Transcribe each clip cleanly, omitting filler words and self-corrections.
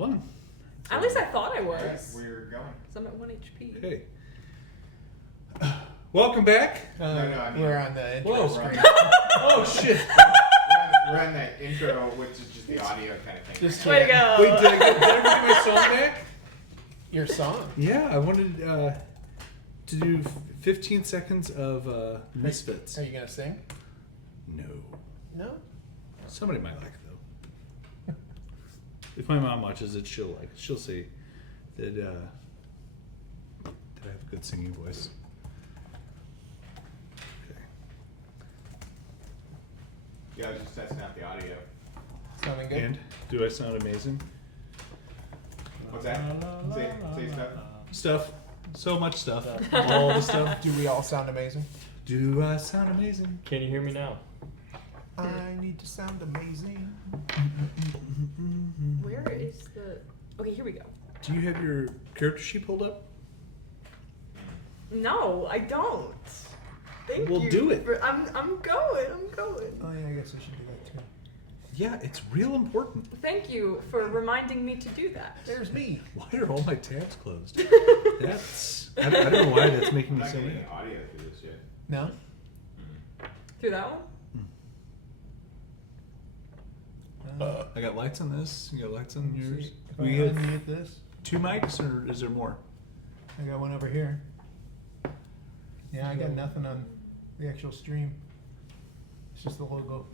Hold on. At least I thought I was. Yes, we're going. So I'm at 1 HP. Okay. Welcome back. We're on the intro screen. Oh shit! We're on the intro, which is just the audio kind of thing. Just Way to go. Wait, did I ever get my song back? Your song. Yeah, I wanted to do 15 seconds of Misfits. Are you gonna sing? No. No. Somebody might like it though. If my mom watches it, she'll like it. She'll see that I have a good singing voice. Okay. Yeah, I was just testing out the audio. Sounding good. And do I sound amazing? What's that? Say stuff. Stuff. So much stuff. All the stuff. Do we all sound amazing? Do I sound amazing? Can you hear me now? I need to sound amazing. Where is the... Okay, here we go. Do you have your character sheet pulled up? No, I don't. Thank Well, you. do it. I'm going. Oh yeah, I guess I should do that too. Yeah, it's real important. Thank you for reminding me to do that. There's me. Why are all my tabs closed? That's... I don't know why that's making I'm me not so getting mad. any audio through this yet. No. Through that one? I got lights on this. You got lights on yours. If I We have unmute this, 2 mics, or is there more? I got one over here. Yeah, I got nothing on the actual stream. It's just the logo.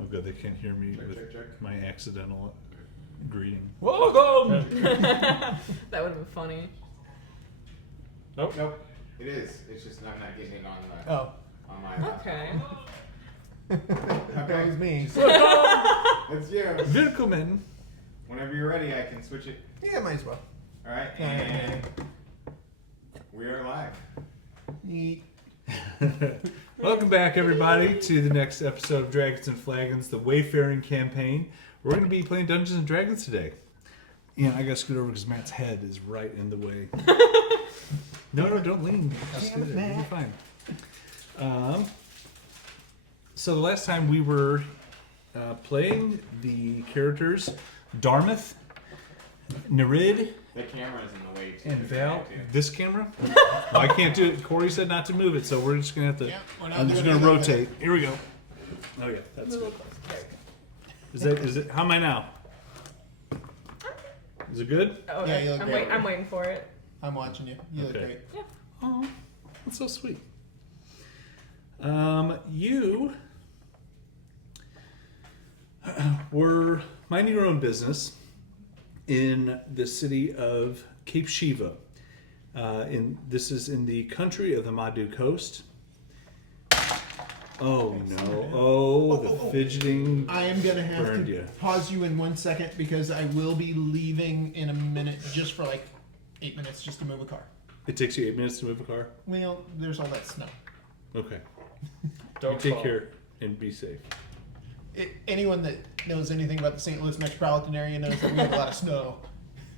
Oh, good. They can't hear me Check, with check, check. my accidental greeting. Welcome. That would have been funny. Nope. Nope. It is. It's just I'm not getting it on the Oh. on my laptop. Okay. That was me. That's you. Willkommen. Whenever you're ready, I can switch it. Yeah, might as well. All right, and we are live. Neat. Welcome back, everybody, to the next episode of Dragons and Flagons, the Wayfaring campaign. We're going to be playing Dungeons and Dragons today. And I got to scoot over because Matt's head is right in the way. No, don't lean. Just stay there. You'll be fine. So the last time we were playing the characters Darmythe, Nereid, The camera's in the way too. and Val. This camera? Well, I can't do it. Corey said not to move it, so we're just going to have to... Yeah, we're not I'm just doing going to it like that. rotate. Here we go. Oh, yeah. That's good. Is it? How am I now? Is it good? Oh, Yeah, okay. you look I'm, great. I'm waiting for it. I'm watching you. You look Okay. great. Yeah. Oh, that's so sweet. You were minding your own business in the city of Cape Shiva. This is in the country of the Madhu Coast. Oh no! Oh, the fidgeting. I am gonna have Burned to ya. pause you in 1 second because I will be leaving in a minute, just for like 8 minutes, just to move a car. It takes you 8 minutes to move a car. Well, there's all that snow. Okay. Don't You take fall. care and be safe. Anyone that knows anything about the St. Louis metropolitan area knows that we have a lot of snow.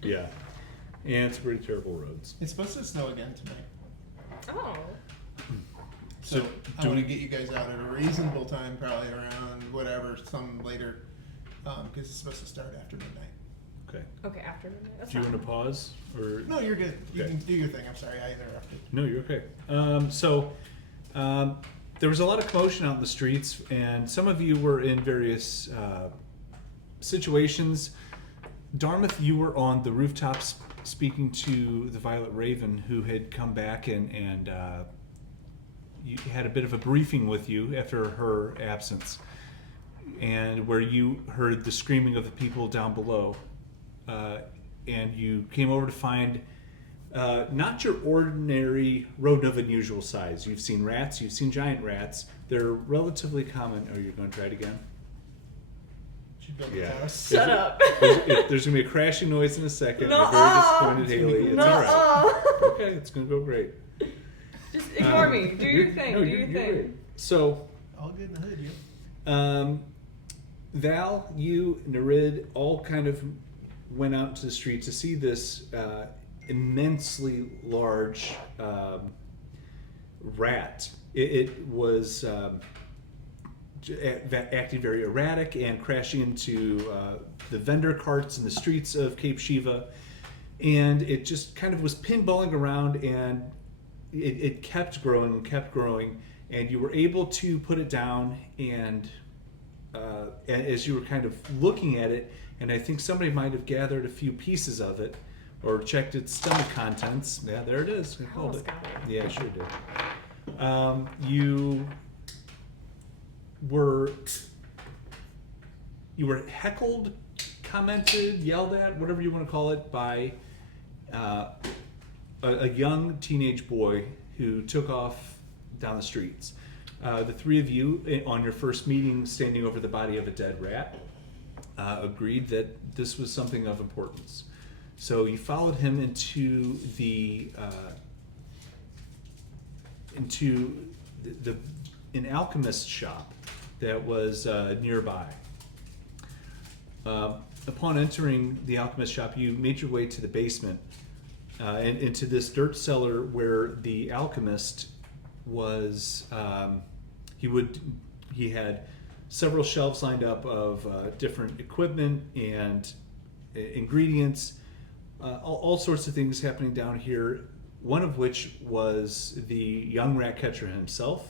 Yeah. And it's pretty terrible roads. It's supposed to snow again tonight, Oh. so So, I do want to we- get you guys out at a reasonable time, probably around whatever, some later, because it's supposed to start after midnight. Okay. Okay, after midnight. That's Do you fine. want to pause or? No, you're good. You Okay. can do your thing. I'm sorry, I interrupted. No, you're okay. There was a lot of commotion out in the streets, and some of you were in various situations. Darmythe, you were on the rooftops speaking to the Violet Raven, who had come back and you had a bit of a briefing with you after her absence, and where you heard the screaming of the people down below, and you came over to find not your ordinary rodent of unusual size. You've seen rats, you've seen giant rats. They're relatively common. Oh, you're going to try it again? Should build Yeah. a house. Shut up. There's going to be a crashing noise in a second. No. I'm very disappointed, Hailey. It's all right. Nuh-uh. Okay, it's going to go great. Just ignore me. Do your thing. No, Do your you're thing. great. So, All good in the hood, you. Val, you, Nereid, all kind of went out to the street to see this immensely large rat. It was acting very erratic and crashing into the vendor carts in the streets of Cape Shiva. And it just kind of was pinballing around, and it kept growing and kept growing. And you were able to put it down, and as you were kind of looking at it, and I think somebody might have gathered a few pieces of it or checked its stomach contents. Yeah, there it is. I called it. Got it. Yeah, I sure did. You were heckled, commented, yelled at, whatever you want to call it, by a young teenage boy who took off down the streets. The three of you, on your first meeting, standing over the body of a dead rat, agreed that this was something of importance. So you followed him into an alchemist shop that was nearby. Upon entering the alchemist shop, you made your way to the basement and into this dirt cellar where the alchemist was. He had several shelves lined up of different equipment and ingredients, all sorts of things happening down here. One of which was the young rat catcher himself,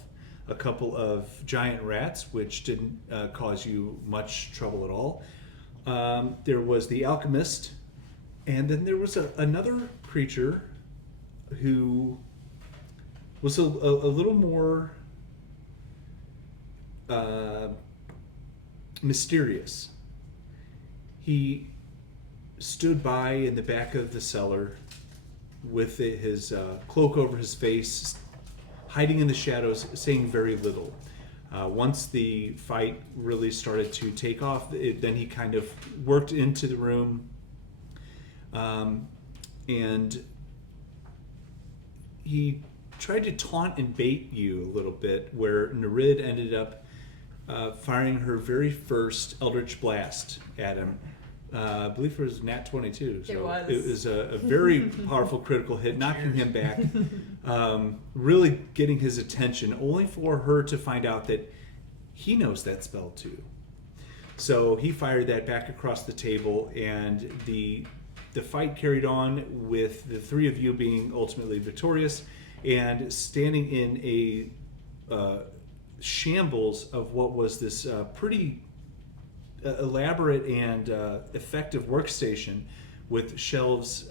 a couple of giant rats, which didn't cause you much trouble at all. There was the alchemist, and then there was another creature who was a little more mysterious. He stood by in the back of the cellar with his cloak over his face, hiding in the shadows, saying very little. Once the fight really started to take off, then he kind of worked into the room, and he tried to taunt and bait you a little bit, where Nereid ended up firing her very first Eldritch Blast at him. I believe it was Nat 22. So It was a very powerful critical hit, knocking him back, really getting his attention, only for her to find out that he knows that spell too. So he fired that back across the table, and the fight carried on with the three of you being ultimately victorious and standing in a shambles of what was this pretty elaborate and effective workstation with shelves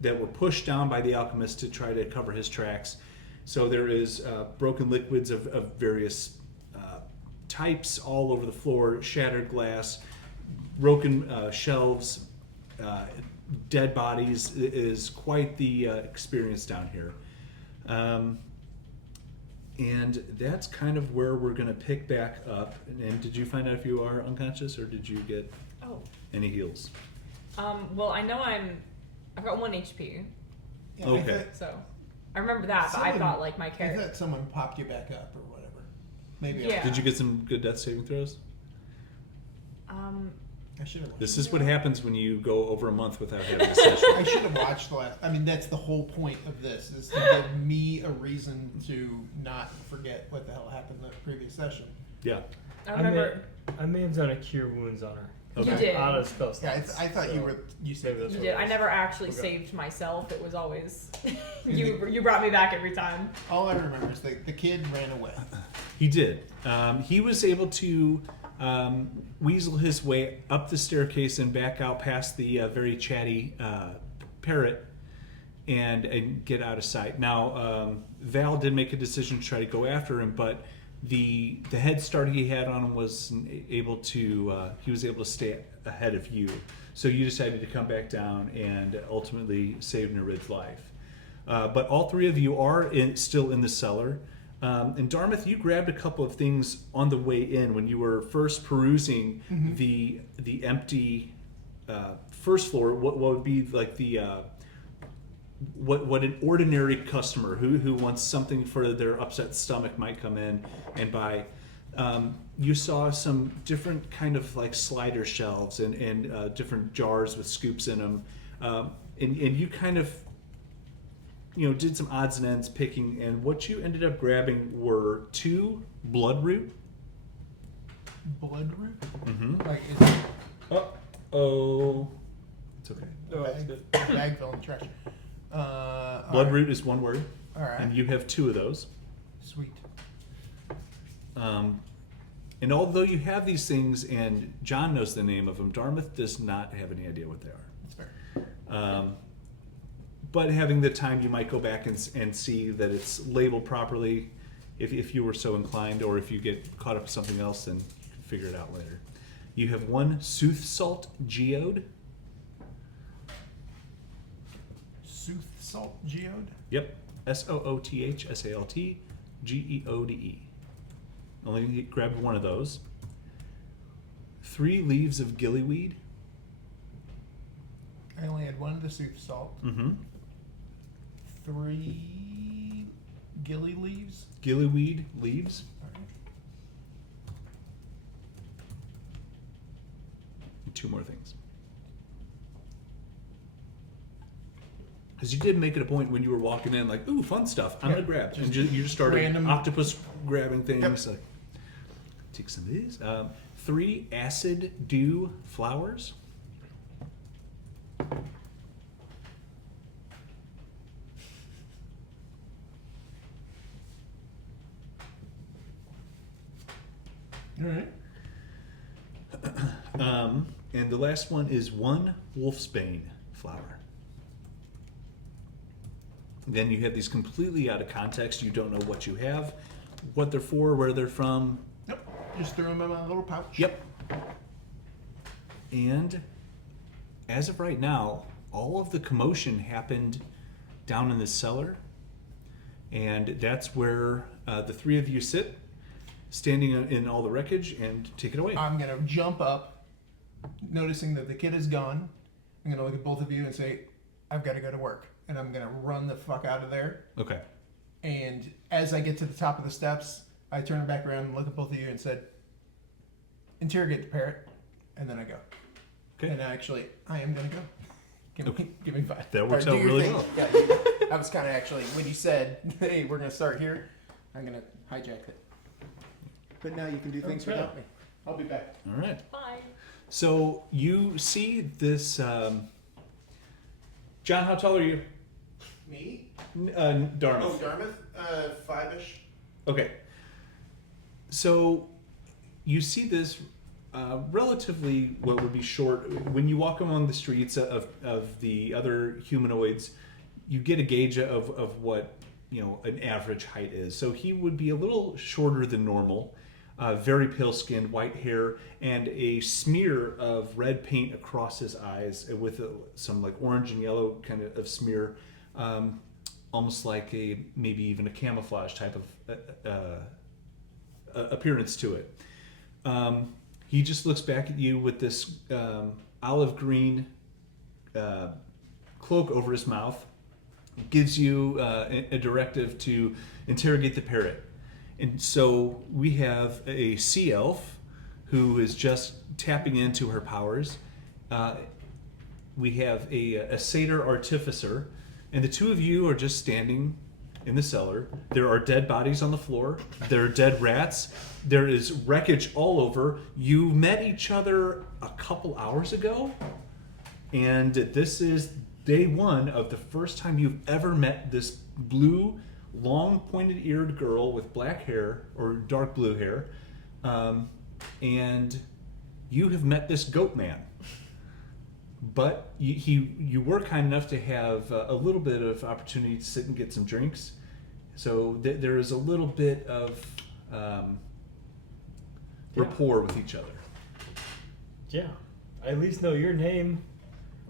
that were pushed down by the alchemist to try to cover his tracks. So there is broken liquids of various types all over the floor, shattered glass, broken shelves, dead bodies. It is quite the experience down here. And that's kind of where we're going to pick back up. And did you find out if you are unconscious, or did you get any heals? Well, I know I've got 1 HP, Yeah, Okay. so I remember that, but I thought like my I character. thought someone popped you back up or whatever. Maybe Yeah. Did you get some good death saving throws? I should have watched. This is what happens when you go over a month without having a session. I should have watched the last. I mean, that's the whole point of this, is to give me a reason to not forget what the hell happened in the previous session. Yeah. I remember I may have done a cure wounds on her. Okay. You did. Out of spell Yeah, slots, I thought so you said maybe that's you what did. it I was. never actually Okay. saved myself. It was always you brought me back every time. all I remember is the kid ran away. He did. He was able to weasel his way up the staircase and back out past the very chatty parrot and get out of sight. Now, Val did make a decision to try to go after him, but the head start he had on him was able to he was able to stay ahead of you. So you decided to come back down and ultimately save Nereid's life. But all three of you are still in the cellar. And Darmythe, you grabbed a couple of things on the way in when you were first perusing the empty first floor. What would be like the what an ordinary customer who wants something for their upset stomach might come in and buy. You saw some different kind of like slider shelves and different jars with scoops in them, and you kind of did some odds and ends picking, and what you ended up grabbing were 2 bloodroot Bloodroot? Mm-hmm. Like, it's Oh, it's okay. Oh, that's good. bag fell in the trash. Bloodroot is one word, Alright. and you have 2 of those. Sweet. And although you have these things, and John knows the name of them, Darmythe does not have any idea what they are. That's fair. But having the time, you might go back and see that it's labeled properly, if you were so inclined, or if you get caught up with something else, then you can figure it out later. You have 1 Sooth Salt Geode. Sooth Salt Geode? Yep. SOOTHSALT Only grab 1 of those. 3 leaves of gillyweed. I only had 1 of the Sooth Salt. Mm-hmm. 3 gilly leaves. Gillyweed leaves. Alright. And 2 more things. Because you did make it a point when you were walking in, like, ooh, fun stuff. I'm Yeah, gonna grab. just And you just started random- octopus grabbing things. Yep. Like, take some of these. 3 acid dew flowers. Alright. And the last one is 1 wolfsbane flower. Then you have these completely out of context. You don't know what you have, what they're for, where they're from. Yep. Just threw them in my little pouch. Yep. And as of right now, all of the commotion happened down in the cellar. And that's where the 3 of you sit, standing in all the wreckage, and take it away. I'm gonna jump up, noticing that the kid is gone. I'm gonna look at both of you and say, I've gotta go to work. And I'm gonna run the fuck out of there. Okay. And as I get to the top of the steps, I turn back around and look at both of you and said, interrogate the parrot. And then I go. Okay. And actually, I am gonna go. Give me 5. That works Or do out your really thing. well. Yeah, I was kind of actually, when you said, hey, we're gonna start here, I'm gonna hijack it. But now you can do things Okay. without me. I'll be back. All right. Bye. So you see this. John, how tall are you? Me? Darmythe. Oh, Darmythe? 5-ish. Okay. So you see this relatively what would be short. When you walk among the streets of the other humanoids, you get a gauge of what an average height is. So he would be a little shorter than normal, very pale skinned, white hair, and a smear of red paint across his eyes with some like orange and yellow kind of smear. Almost like maybe even a camouflage type of appearance to it. He just looks back at you with this olive green cloak over his mouth, gives you a directive to interrogate the parrot. And so we have a sea elf who is just tapping into her powers. We have a satyr artificer. And the 2 of you are just standing in the cellar. There are dead bodies on the floor. There are dead rats. There is wreckage all over. You met each other a couple hours ago. And this is day 1 of the first time you've ever met this blue, long pointed-eared girl with black hair, or dark blue hair. And you have met this goat man. But you were kind enough to have a little bit of opportunity to sit and get some drinks. So there is a little bit of rapport with each other. Yeah. I at least know your name.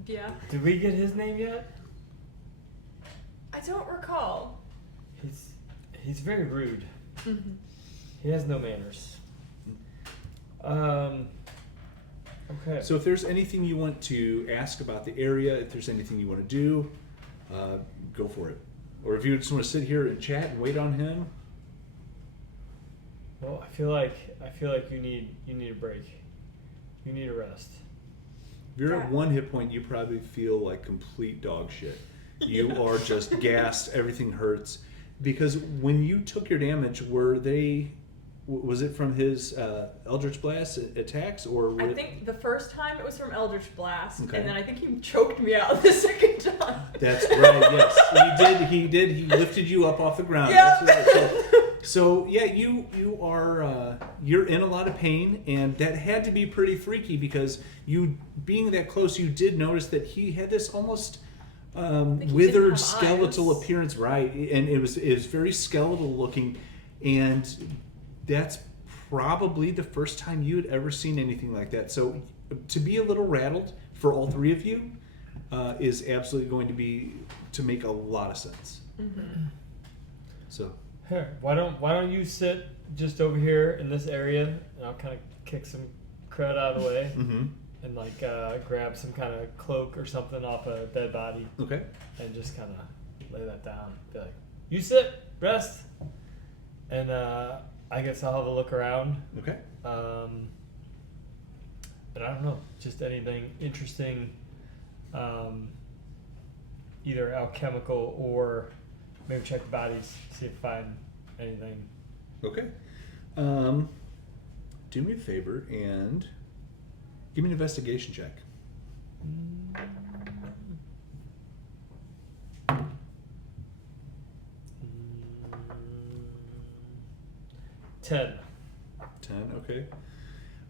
Yeah. Did we get his name yet? I don't recall. He's very rude. Mm-hmm. He has no manners. Okay. So if there's anything you want to ask about the area, if there's anything you want to do, go for it. Or if you just want to sit here and chat and wait on him. Well, I feel like you need a break. You need a rest. If you're at 1 hit point, you probably feel like complete dog shit. You are just gassed. Everything hurts. Because when you took your damage, were they Was it from his Eldritch Blast attacks, or I think the first time it was from Eldritch Blast, Okay. and then I think he choked me out the second time. That's right. Yes, he did. He lifted you up off the ground. Yep. That's right. So yeah, you are you're in a lot of pain, and that had to be pretty freaky because you being that close, you did notice that he had this almost he didn't withered have skeletal eyes. appearance, right? And it was very skeletal looking, and that's probably the first time you had ever seen anything like that. So to be a little rattled for all three of you is absolutely going to make a lot of sense. Mm-hmm. So Here, why don't you sit just over here in this area, and I'll kind of kick some crud out of the way, mm-hmm. and like grab some kind of cloak or something off a dead body, Okay. and just kind of lay that down. Be like, you sit, rest, and I guess I'll have a look around. Okay. But I don't know, just anything interesting, either alchemical or maybe check the bodies, see if I find anything. Okay. Do me a favor and give me an investigation check. 10. 10. Okay.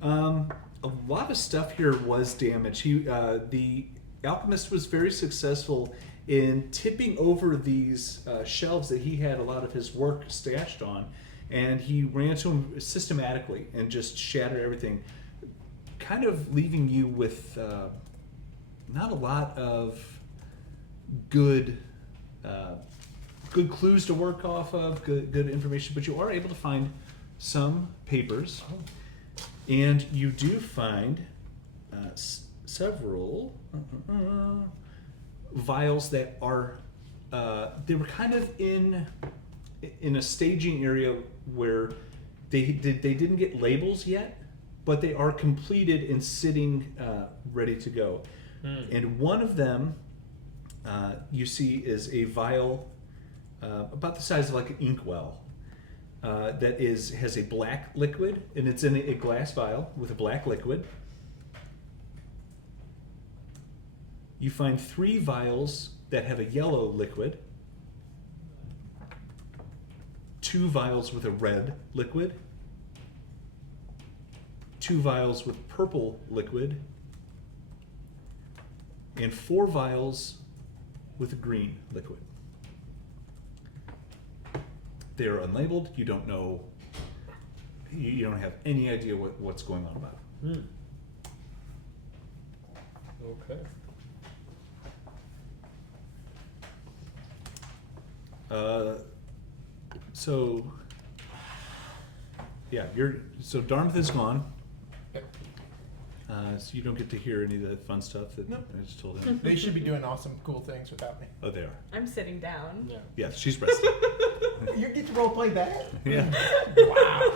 A lot of stuff here was damaged. The alchemist was very successful in tipping over these shelves that he had a lot of his work stashed on, and he ran to them systematically and just shattered everything, kind of leaving you with not a lot of good clues to work off of, good information, but you are able to find some papers, and you do find several vials that are they were kind of in a staging area where they didn't get labels yet, but they are completed and sitting ready to go. And one of them you see is a vial about the size of like an inkwell that has a black liquid, and it's in a glass vial with a black liquid. You find 3 vials that have a yellow liquid, 2 vials with a red liquid, 2 vials with purple liquid, and 4 vials with a green liquid. They are unlabeled. You don't know. You don't have any idea what's going on about them. Okay. So yeah, so Darmythe is gone. Yep. So you don't get to hear any of the fun stuff that Nope. I just told him. They should be doing awesome, cool things without me. Oh, they are. I'm sitting down. Yeah. Yeah, she's resting. You get to roleplay that? Yeah. Wow.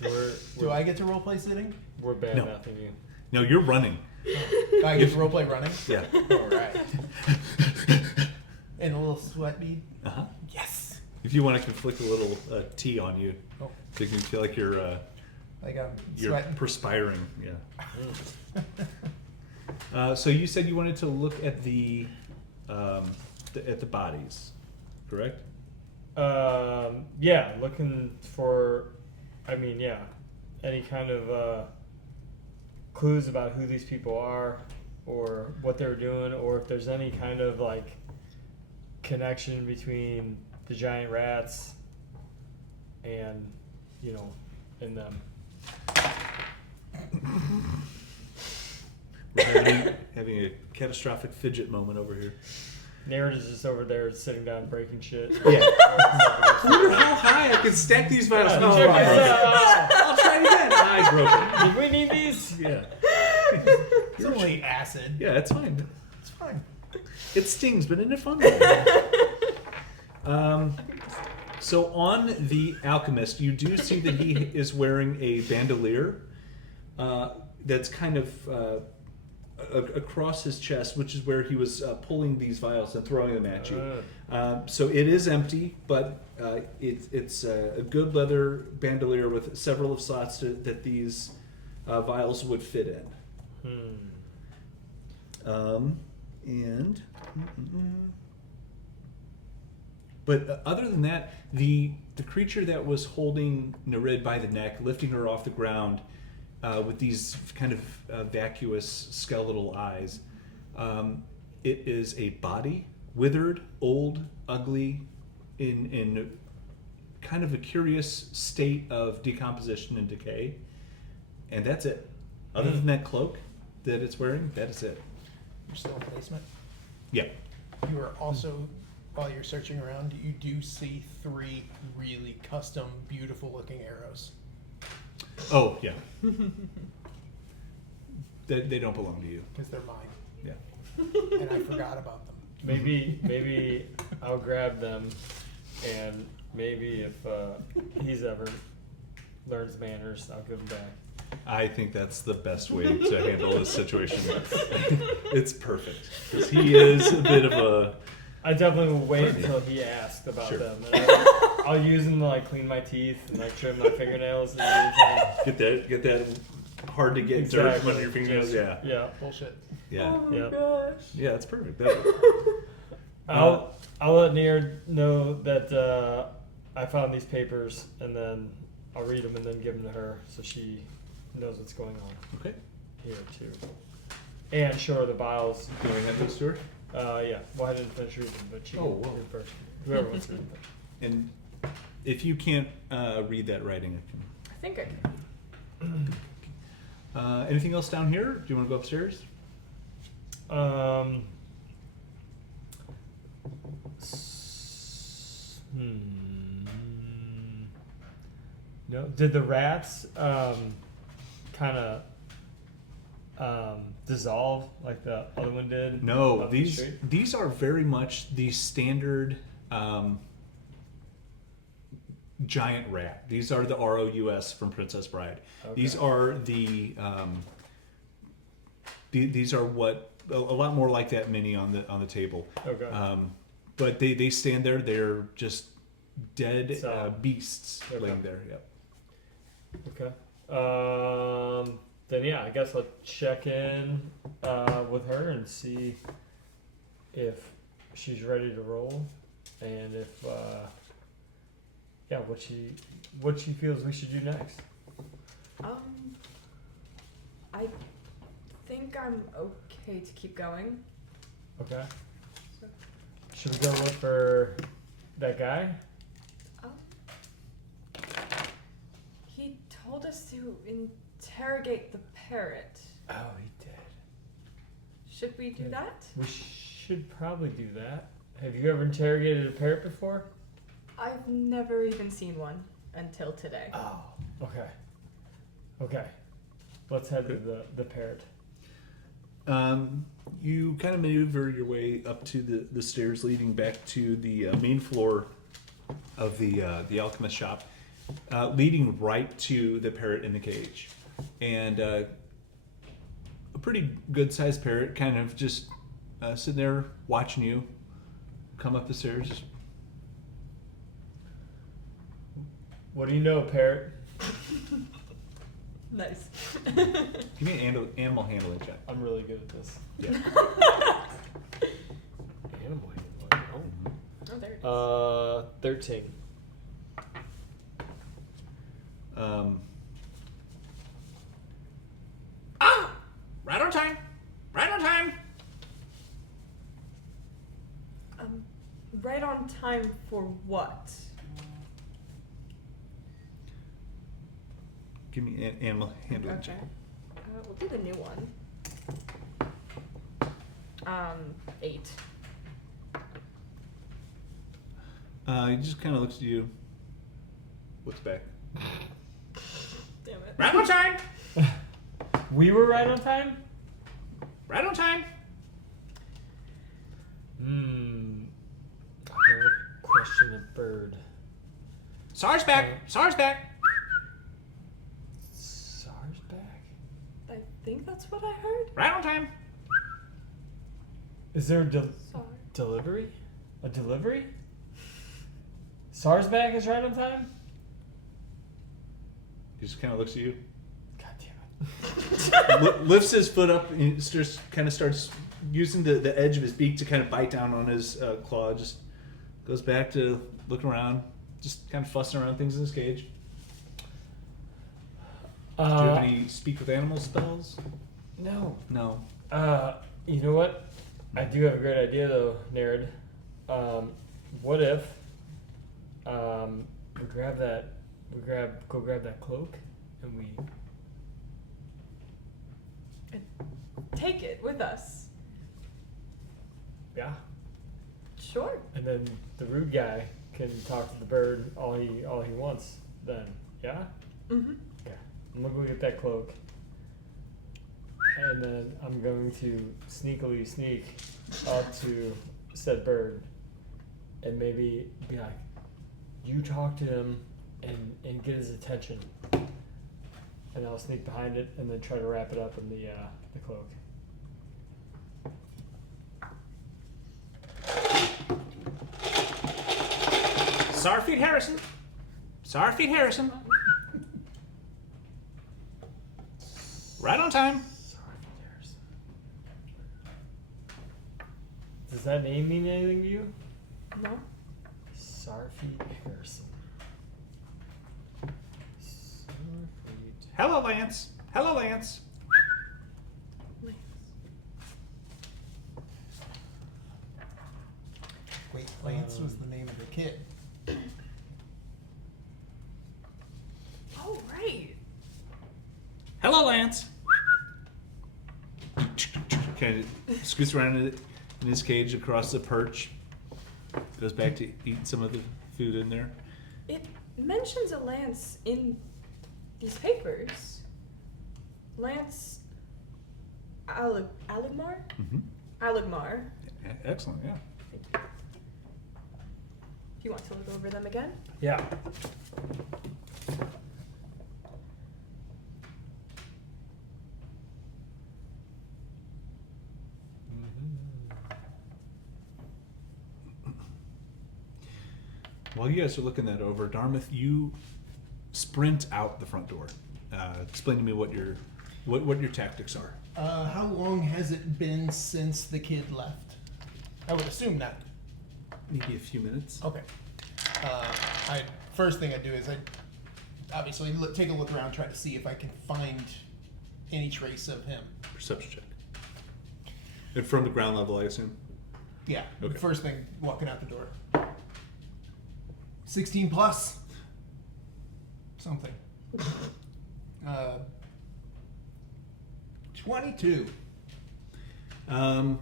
Do We're, I get to roleplay sitting? we're bad No. mouthing you. No, you're running. Do I get to roleplay running? Yeah. All right. And a little sweat bead. Uh-huh. Yes. If you want to conflict a little tea on you, Oh, so you can feel like you're you're sweating. perspiring. Yeah. So you said you wanted to look at the bodies, correct? Yeah, looking for, any kind of clues about who these people are, or what they're doing, or if there's any kind of like connection between the giant rats and, and them. We're having a catastrophic fidget moment over here. Nereid is just over there sitting down breaking shit. Yeah. I wonder how high I can stack these vials. Yeah, Oh, check I this broke it. out. I'll try it again. I broke Did we need these? it. Yeah. It's only acid. Yeah, it's fine. It's fine. It stings, but in a fun way. So on the alchemist, you do see that he is wearing a bandolier that's kind of across his chest, which is where he was pulling these vials and throwing them at you. So it is empty, but it's a good leather bandolier with several of slots that these vials would fit in. But other than that, the creature that was holding Nereid by the neck, lifting her off the ground with these kind of vacuous skeletal eyes, it is a body, withered, old, ugly, in kind of a curious state of decomposition and decay. And that's it. Other than that cloak that it's wearing, that is it. You're still in placement. Yeah. You are also, while you're searching around, you do see 3 really custom, beautiful looking arrows. Oh, yeah. They don't belong to you. Because they're mine. Yeah. And I forgot about them. Maybe I'll grab them, and maybe if he's ever learns manners, I'll give them back. I think that's the best way to handle this situation. It's perfect. Because he is a bit of a... I definitely will wait until he asks about Sure. them. And I'll use them to like clean my teeth and like trim my fingernails. And Get that hard to get dirt under your fingernails. Yeah. Yeah. Bullshit. Yeah. Oh my Yeah. gosh. Yeah, it's perfect. That, I'll let Nereid know that I found these papers, and then I'll read them and then give them to her so she knows what's going on okay. here too. And show her the vials. Can we hand those to her? Yeah. Well, I didn't finish reading them, but she can whoa. read first. Whoever wants to read first. And if you can't read that writing, I think I can. anything else down here? Do you want to go upstairs? No. Did the rats kind of dissolve like the other one did? No, up the these street? these are very much the standard giant rat. These are the ROUS from Princess Bride. Okay. These are these are what a lot more like that mini on the table. Okay. But they stand there. They're just dead So- beasts Okay. laying there. Yep. Okay. Then yeah, I guess I'll check in with her and see if she's ready to roll, and if what she feels we should do next. I think I'm okay to keep going. Okay. Should we go look for that guy? He told us to interrogate the parrot. Oh, he did. Should we do that? We should probably do that. Have you ever interrogated a parrot before? I've never even seen one until today. Oh, okay. Okay. Let's head to the parrot. You kind of maneuver your way up to the stairs leading back to the main floor of the alchemist shop, leading right to the parrot in the cage. And a pretty good-sized parrot kind of just sitting there watching you come up the stairs. What do you know, parrot? Nice. Give me an animal handling check. I'm really good at this. Yeah. Animal handling. Oh, there it is. 13. Right on time. Right on time. Right on time for what? Give me an animal handling Okay. check. We'll do the new one. 8. He just kind of looks at you. Looks back. Damn it. Right on time. We were right on time? Right on time. Another question of bird. SAR's back. SAR's back. SAR's back? I think that's what I heard. Right on time. Is there a Sorry. delivery? A delivery? SARS bag is right on time? He just kind of looks at you, God damn it. lifts his foot up, and starts using the edge of his beak to kind of bite down on his claw. Just goes back to looking around, just kind of fussing around things in his cage. Do you have any speak with animals spells? No. No. You know what? I do have a great idea though, Nereid. What if we grab that cloak and we Take it with us. yeah. Sure. And then the rude guy can talk to the bird all he wants then. Yeah? Mm-hmm. Okay. I'm gonna go get that cloak. And then I'm going to sneakily sneak up to said bird and maybe be like, you talk to him and get his attention. And I'll sneak behind it and then try to wrap it up in the cloak. Sarfeet Harrison. Sarfeet Harrison. Right on time. Does that name mean anything to you? No. Sarfeet Harrison. Sarfeet. Hello, Lance. Hello, Lance. Wait, Lance was the name of the kid. Oh, right. Hello, Lance. Kind of scoots around in his cage across the perch. Goes back to eating some of the food in there. It mentions a lance in these papers. Lance Aligmar? Mm-hmm. Aligmar. Excellent, yeah. Do you want to look over them again? Yeah. While you guys are looking that over, Darmythe, you sprint out the front door. Explain to me what your tactics are. How long has it been since the kid left? I would assume not. Maybe a few minutes. Okay. First thing I do is I obviously take a look around, try to see if I can find any trace of him. Perception check. And from the ground level, I assume. Yeah. Okay. First thing, walking out the door. 16 plus. Something. 22. I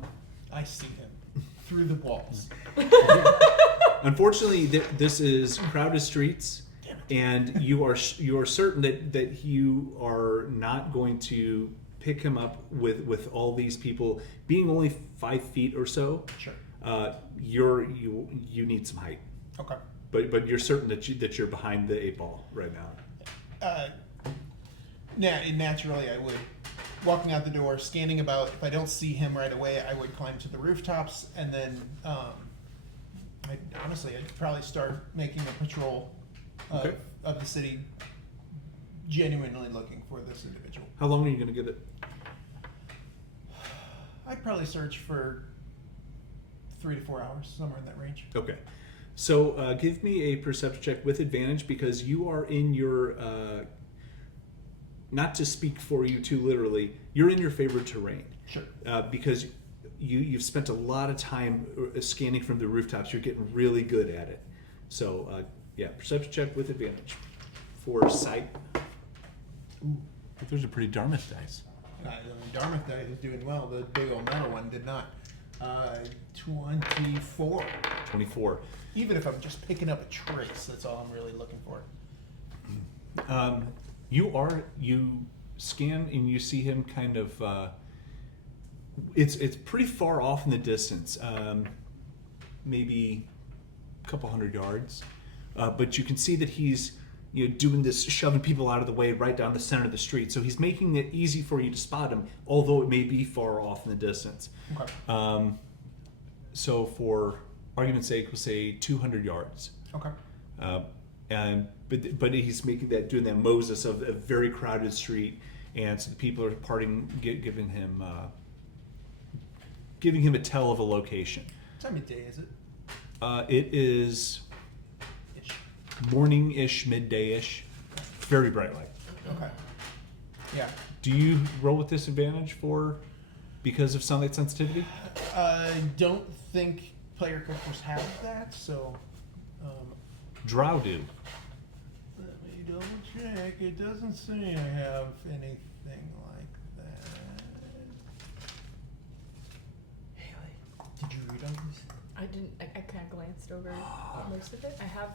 see him through the walls. Unfortunately, this is crowded streets, and you are certain that you are not going to pick him up with all these people being only 5 feet or so. Sure. You need some height, Okay. but you're certain that you're behind the 8 ball right now. Naturally, I would. Walking out the door, scanning about. If I don't see him right away, I would climb to the rooftops, and then I'd probably start making a patrol Okay. of the city, genuinely looking for this individual. How long are you going to give it? I'd probably search for 3 to 4 hours, somewhere in that range. Okay. So give me a perception check with advantage because you are in your, not to speak for you too literally, you're in your favorite terrain. Sure. Because you've spent a lot of time scanning from the rooftops. You're getting really good at it. So perception check with advantage for sight. Ooh, but those are pretty Darmythe dice. Darmythe dice is doing well. The big old metal one did not. 24. 24. Even if I'm just picking up a trace, that's all I'm really looking for. You scan and you see him kind of. It's pretty far off in the distance, maybe a couple hundred yards, but you can see that he's doing this, shoving people out of the way right down the center of the street. So he's making it easy for you to spot him, although it may be far off in the distance. Okay. So for argument's sake, we'll say 200 yards. Okay. But he's doing that Moses of a very crowded street, and so the people are giving him a tell of a location. What time of day is it? It is Ish. morning-ish, midday-ish, very bright light. Okay. Yeah. Do you roll with disadvantage because of sunlight sensitivity? I don't think player characters have that, so Drow do. let me double check. It doesn't say I have anything like that. Haley, did you read all this? I didn't. I kind of glanced over most of it. I have.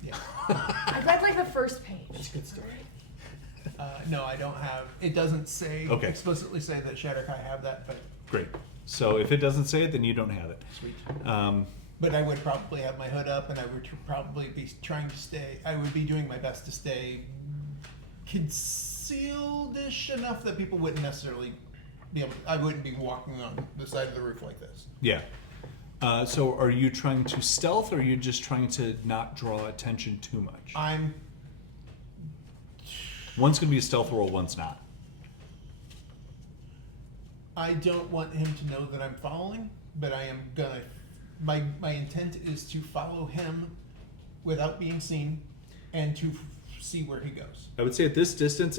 Yeah. I read like the first page. That's a good story. No, I don't have. It doesn't say Okay. explicitly say that Shatterkai have that, but Great. So if it doesn't say it, then you don't have it. sweet. But I would probably have my hood up, and I would probably be trying to stay. I would be doing my best to stay concealed-ish enough that people wouldn't necessarily be able. I wouldn't be walking on the side of the roof like this. yeah. So are you trying to stealth, or are you just trying to not draw attention too much? I'm. One's going to be a stealth roll, one's not. I don't want him to know that I'm following, but I am gonna. My intent is to follow him without being seen, and to see where he goes. I would say at this distance,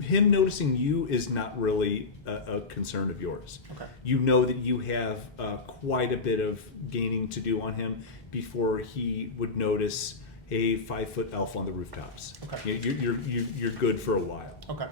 him noticing you is not really a concern of yours. Okay. You know that you have quite a bit of gaining to do on him before he would notice a 5-foot elf on the rooftops. Okay. You're good for a while. Okay.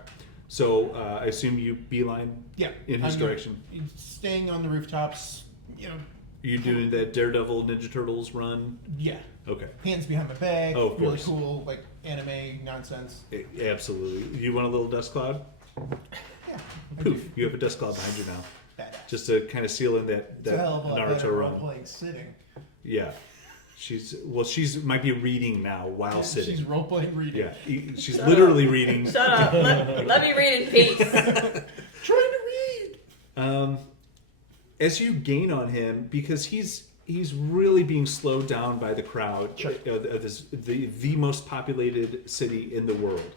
So I assume you beeline Yeah. in his I'm direction. Staying on the rooftops, you know. You doing that Daredevil Ninja Turtles run? Yeah. Okay. Hands behind my back. Oh, of really course. cool, like anime nonsense. Absolutely. You want a little dust cloud? Yeah. I Poof! do. You have a dust cloud behind you now, Badass. just to kind of seal in that It's a hell of a lot Naruto better run. role-playing sitting. Yeah, she's might be reading now while Yeah, sitting. She's role-playing reading. Yeah, she's literally reading. Shut up. Let me read in peace. Trying to read. As you gain on him, because he's really being slowed down by the crowd Sure. of the most populated city in the world.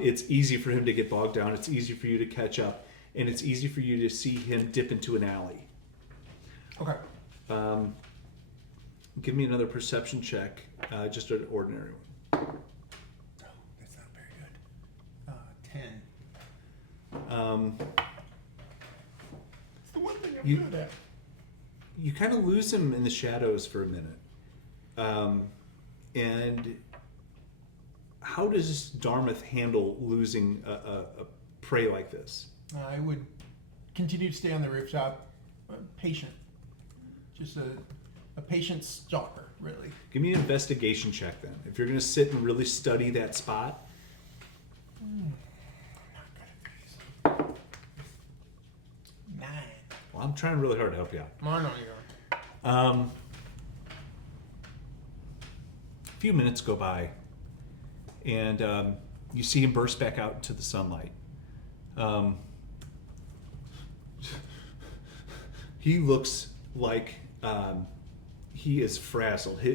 It's easy for him to get bogged down. It's easy for you to catch up, and it's easy for you to see him dip into an alley. Okay. Give me another perception check, just an ordinary one. Oh, that's not very good. 10. It's the one thing I'm You- good at. You kind of lose him in the shadows for a minute. And how does Darmythe handle losing a prey like this? I would continue to stay on the rooftop, patient. Just a patient stalker, really. Give me an investigation check then. If you're going to sit and really study that spot. I'm not good at these. 9. Well, I'm trying really hard to help you out. I know you are. A few minutes go by, and you see him burst back out into the sunlight. He looks like he is frazzled. He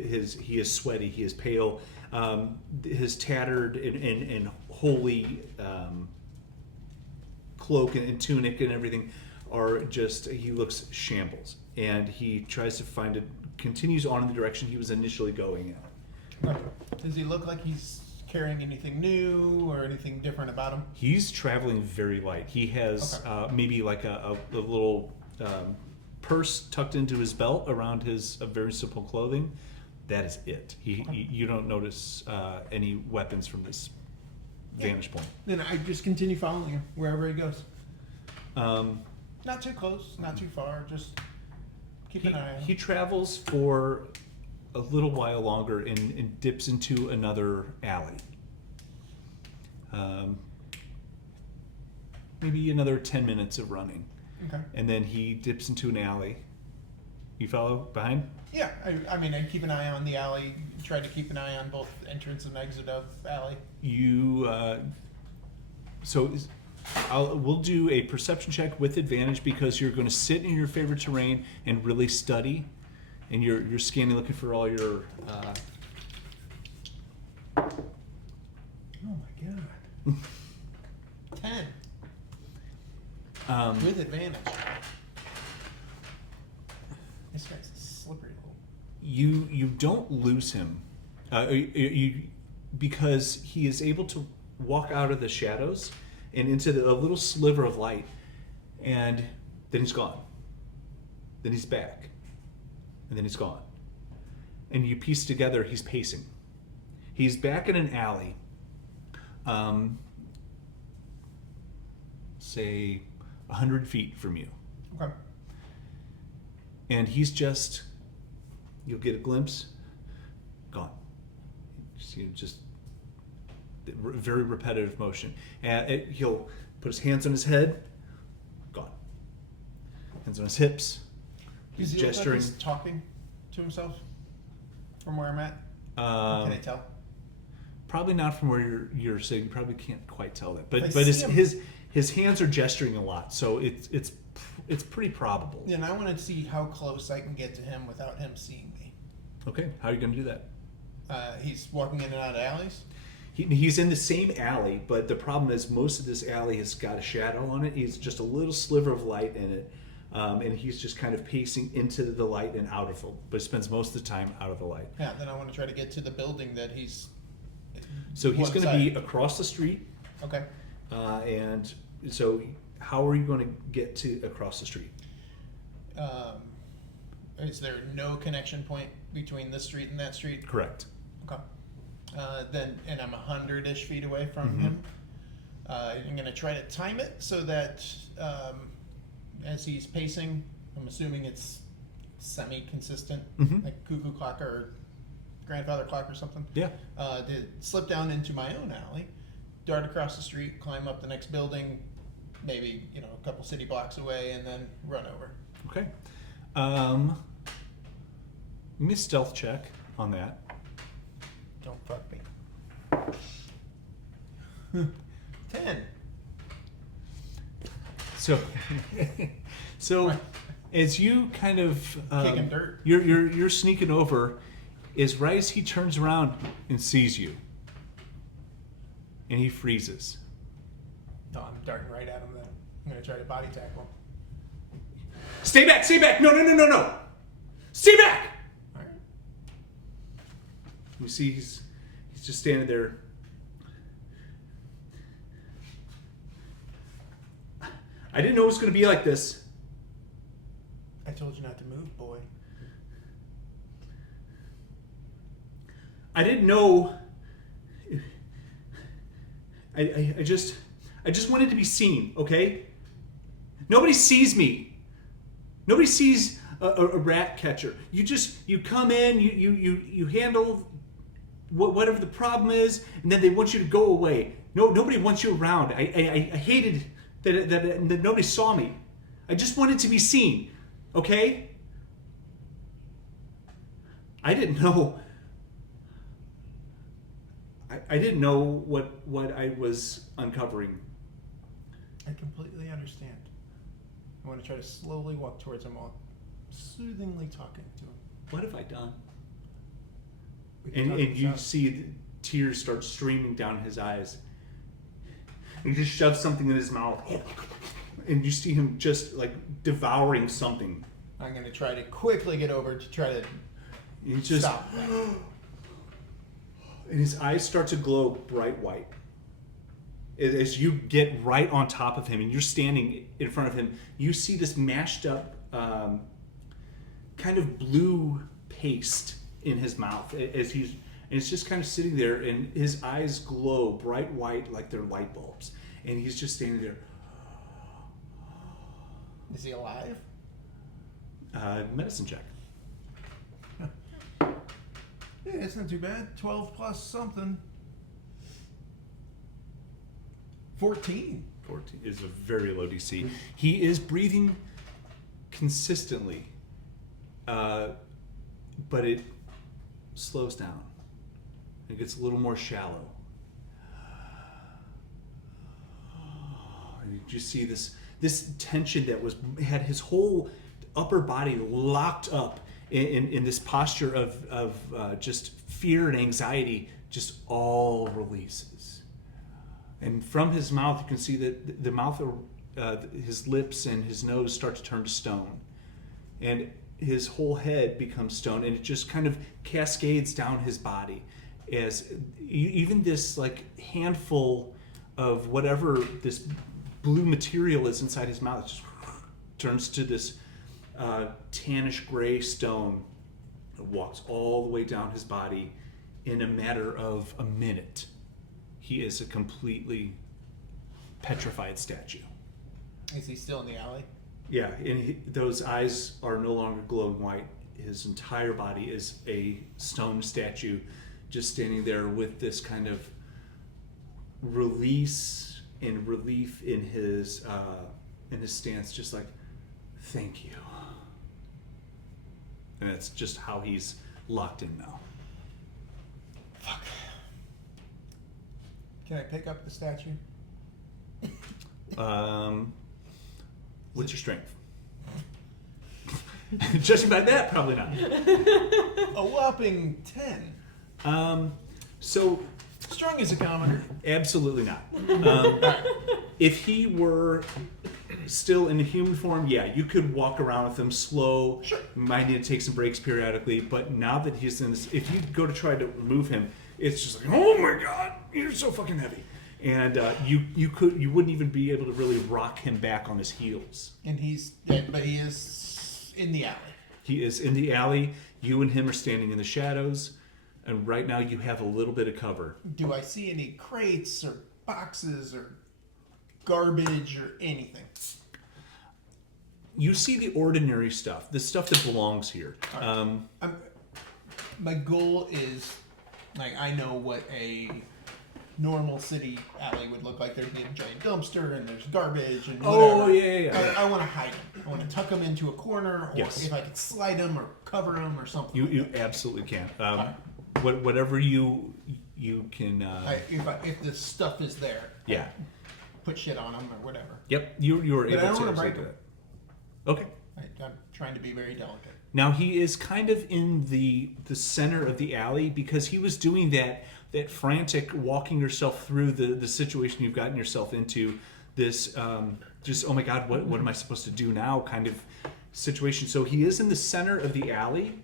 is sweaty. He is pale. His tattered and holy cloak and tunic and everything are just, he looks shambles. And he tries to find it, continues on in the direction he was initially going in. Okay. Does he look like he's carrying anything new or anything different about him? He's traveling very light. He has Okay. maybe like a little purse tucked into his belt around his very simple clothing. That is it. You don't notice any weapons from this vantage point. Then I just continue following him wherever he goes. Not too close, not too far. Just keep an eye on him. He travels for a little while longer and dips into another alley. Maybe another 10 minutes of running. Okay. And then he dips into an alley. You follow behind? Yeah, I mean, I keep an eye on the alley. Try to keep an eye on both entrance and exit of alley. You so We'll do a perception check with advantage because you're going to sit in your favorite terrain and really study, and you're scanning, looking for all your. Oh my god. 10 with advantage. This guy's a slippery little. You don't lose him, because he is able to walk out of the shadows and into a little sliver of light, and then he's gone. Then he's back, and then he's gone. And you piece together he's pacing. He's back in an alley, say 100 feet from you. Okay. And he's just, you'll get a glimpse, gone. Just very repetitive motion. And he'll put his hands on his head, gone. Hands on his hips. He's Does he look gesturing. like he's talking to himself from where I'm at? Can I tell? Probably not from where you're sitting. You probably can't quite tell that. But I but see his hands are gesturing a lot, so it's pretty probable. Yeah, and I want to see how close I can get to him without him seeing me. Okay, how are you going to do that? He's walking in and out of alleys. He's in the same alley, but the problem is most of this alley has got a shadow on it. He's just a little sliver of light in it, and he's just kind of pacing into the light and out of it, but spends most of the time out of the light. Yeah, then I want to try to get to the building that he's. So he's What going to be side? across the street, Okay. and so how are you going to get to across the street? Is there no connection point between this street and that street? Correct. Okay. Then, and I'm 100-ish feet away from Mhm. him. I'm going to try to time it so that as he's pacing, I'm assuming it's semi-consistent, Mhm. like cuckoo clock or grandfather clock or something. Yeah. To slip down into my own alley, dart across the street, climb up the next building, maybe a couple city blocks away, and then run over. Okay. Give me a stealth check on that. Don't fuck me. 10. So, so as you kind of Kicking dirt. you're sneaking over, is right as he turns around and sees you, and he freezes. No, I'm darting right at him then. I'm going to try to body tackle him. Stay back! Stay back! No! No! No! No! No! Stay back! All right. You see, he's just standing there. I didn't know it was going to be like this. I told you not to move, boy. I didn't know. I just wanted to be seen, okay? Nobody sees me. Nobody sees a rat catcher. You come in, you handle whatever the problem is, and then they want you to go away. Nobody wants you around. I hated that nobody saw me. I just wanted to be seen, okay? I didn't know. I didn't know what I was uncovering. I completely understand. I want to try to slowly walk towards him while soothingly talking to him. What have I done? We can And talk you this out. see the tears start streaming down his eyes. He just shoves something in his mouth. And you see him just like devouring something. I'm going to try to quickly get over to try to He's just, stop that. and his eyes start to glow bright white. As you get right on top of him and you're standing in front of him, you see this mashed up kind of blue paste in his mouth as he's, and it's just kind of sitting there, and his eyes glow bright white like they're light bulbs, and he's just standing there. Is he alive? Medicine check. Yeah, it's not too bad. 12 plus something. 14. 14 is a very low DC. He is breathing consistently, but it slows down. It gets a little more shallow. you just see this tension that had his whole upper body locked up in this posture of just fear and anxiety, just all releases. And from his mouth, you can see that the mouth, his lips and his nose start to turn to stone. And his whole head becomes stone, and it just kind of cascades down his body as even this like handful of whatever this blue material is inside his mouth just turns to this tannish gray stone. It walks all the way down his body in a matter of a minute. He is a completely petrified statue. Is he still in the alley? Yeah, and those eyes are no longer glowing white. His entire body is a stone statue, just standing there with this kind of release and relief in his stance, just like, thank you. And that's just how he's locked in now. Fuck. Can I pick up the statue? What's your strength? Judging by that, probably not. A whopping 10. So Strong as a commoner. absolutely not. If he were still in human form, yeah, you could walk around with him slow. Sure. Might need to take some breaks periodically, but now that he's in this, if you go to try to remove him, it's just like, oh my god, you're so fucking heavy. And you wouldn't even be able to really rock him back on his heels. And he is in the alley. He is in the alley. You and him are standing in the shadows, and right now you have a little bit of cover. Do I see any crates or boxes or garbage or anything? You see the ordinary stuff, the stuff that belongs here. My goal is, like, I know what a normal city alley would look like. There's a giant dumpster and there's garbage and whatever. Oh, yeah. I want to hide them. I want to tuck them into a corner, or Yes. if I could slide them or cover them or something. You absolutely can. Whatever you can. If the stuff is there, Yeah. put shit on them or whatever. Yep. You are But able I to don't wanna absolutely break do them. that. Okay. I'm trying to be very delicate. Now he is kind of in the center of the alley because he was doing that frantic walking yourself through the situation you've gotten yourself into, this just, oh my god, what am I supposed to do now kind of situation. So he is in the center of the alley,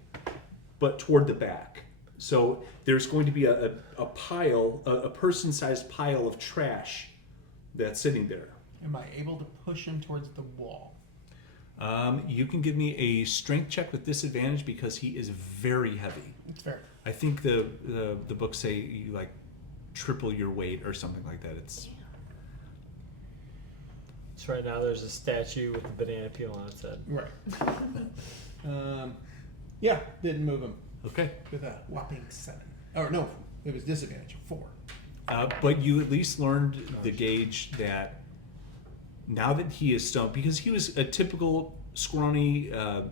but toward the back. So there's going to be a pile, a person-sized pile of trash that's sitting there. Am I able to push him towards the wall? You can give me a strength check with disadvantage because he is very heavy. It's fair. I think the books say you like triple your weight or something like that. It's So right now there's a statue with a banana peel on its head. Right. Yeah, didn't move him okay. with a whopping 7. Or no, it was disadvantage, 4. But you at least learned the gauge that now that he is stoned, because he was a typical scrawny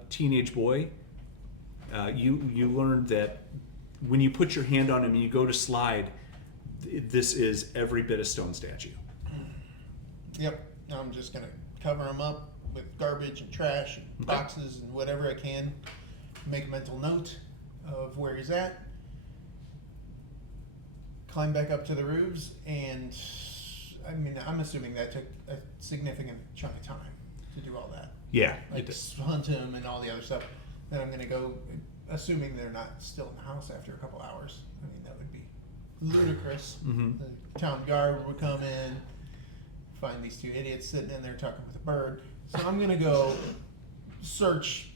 teenage boy, you learned that when you put your hand on him and you go to slide, this is every bit a stone statue. Yep. Now I'm just going to cover him up with garbage and trash and boxes and whatever I can. Make a mental note of where he's at. Climb back up to the roofs, and I mean, I'm assuming that took a significant chunk of time to do all that. Yeah. Like hunt him and all the other stuff. Then I'm going to go, assuming they're not still in the house after a couple hours. I mean, that would be ludicrous. Mm-hmm. The town guard would come in, find these two idiots sitting in there talking with a bird. So I'm going to go search,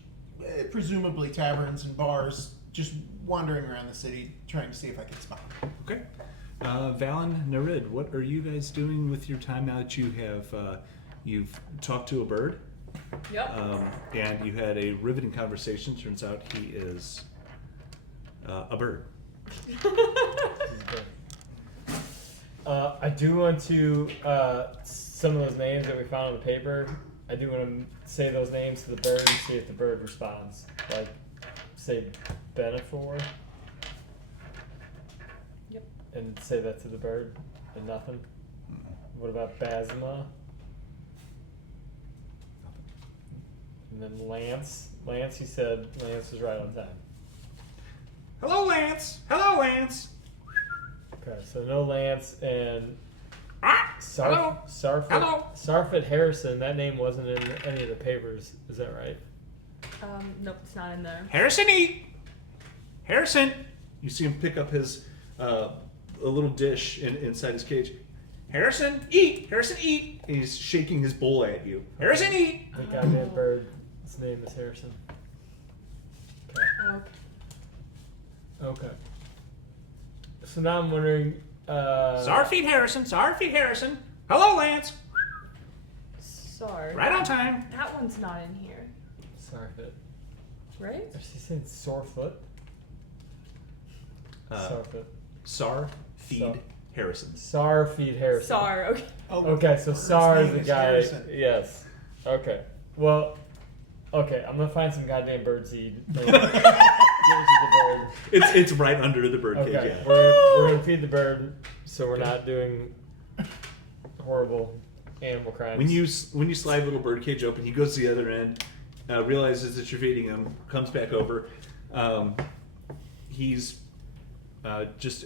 presumably taverns and bars, just wandering around the city, trying to see if I can spot them. Okay. Val and Nereid, what are you guys doing with your time now that you have you've talked to a bird? Yep. And you had a riveting conversation. Turns out he is a bird. I do want to, some of those names that we found on the paper, I do want to say those names to the bird and see if the bird responds. Like, say Benefor. Yep. And say that to the bird and nothing. What about Basma? And then Lance, you said Lance was right on time. Hello, Lance. Hello, Lance. Okay, so no Lance and Hello. Sarfit Harrison. That name wasn't in any of the papers. Is that right? Nope, it's not in there. Harrison, eat. Harrison. You see him pick up his a little dish inside his cage. Harrison, eat. Harrison, eat. And he's shaking his bowl at you. Harrison, eat. The goddamn bird. His name is Harrison. Okay. Okay. Okay. So now I'm wondering. Sarfeet Harrison. Sarfeet Harrison. Hello, Lance. Sorry. Right on time. That one's not in here, Sarfit. right? Is she saying sore foot? Sarfit. Sarfeed Sar- Harrison. Sarfeed Harrison. Sar. Okay. Oh, Okay, so Sar is name the is guy. Harrison. Yes. Okay. Well. Okay, I'm gonna find some goddamn bird seed. And give it to the bird. It's right under the birdcage. Okay, Yeah. we're gonna feed the bird, so we're not doing horrible animal crimes. When you slide little birdcage open, he goes to the other end, realizes that you're feeding him, comes back over. He's just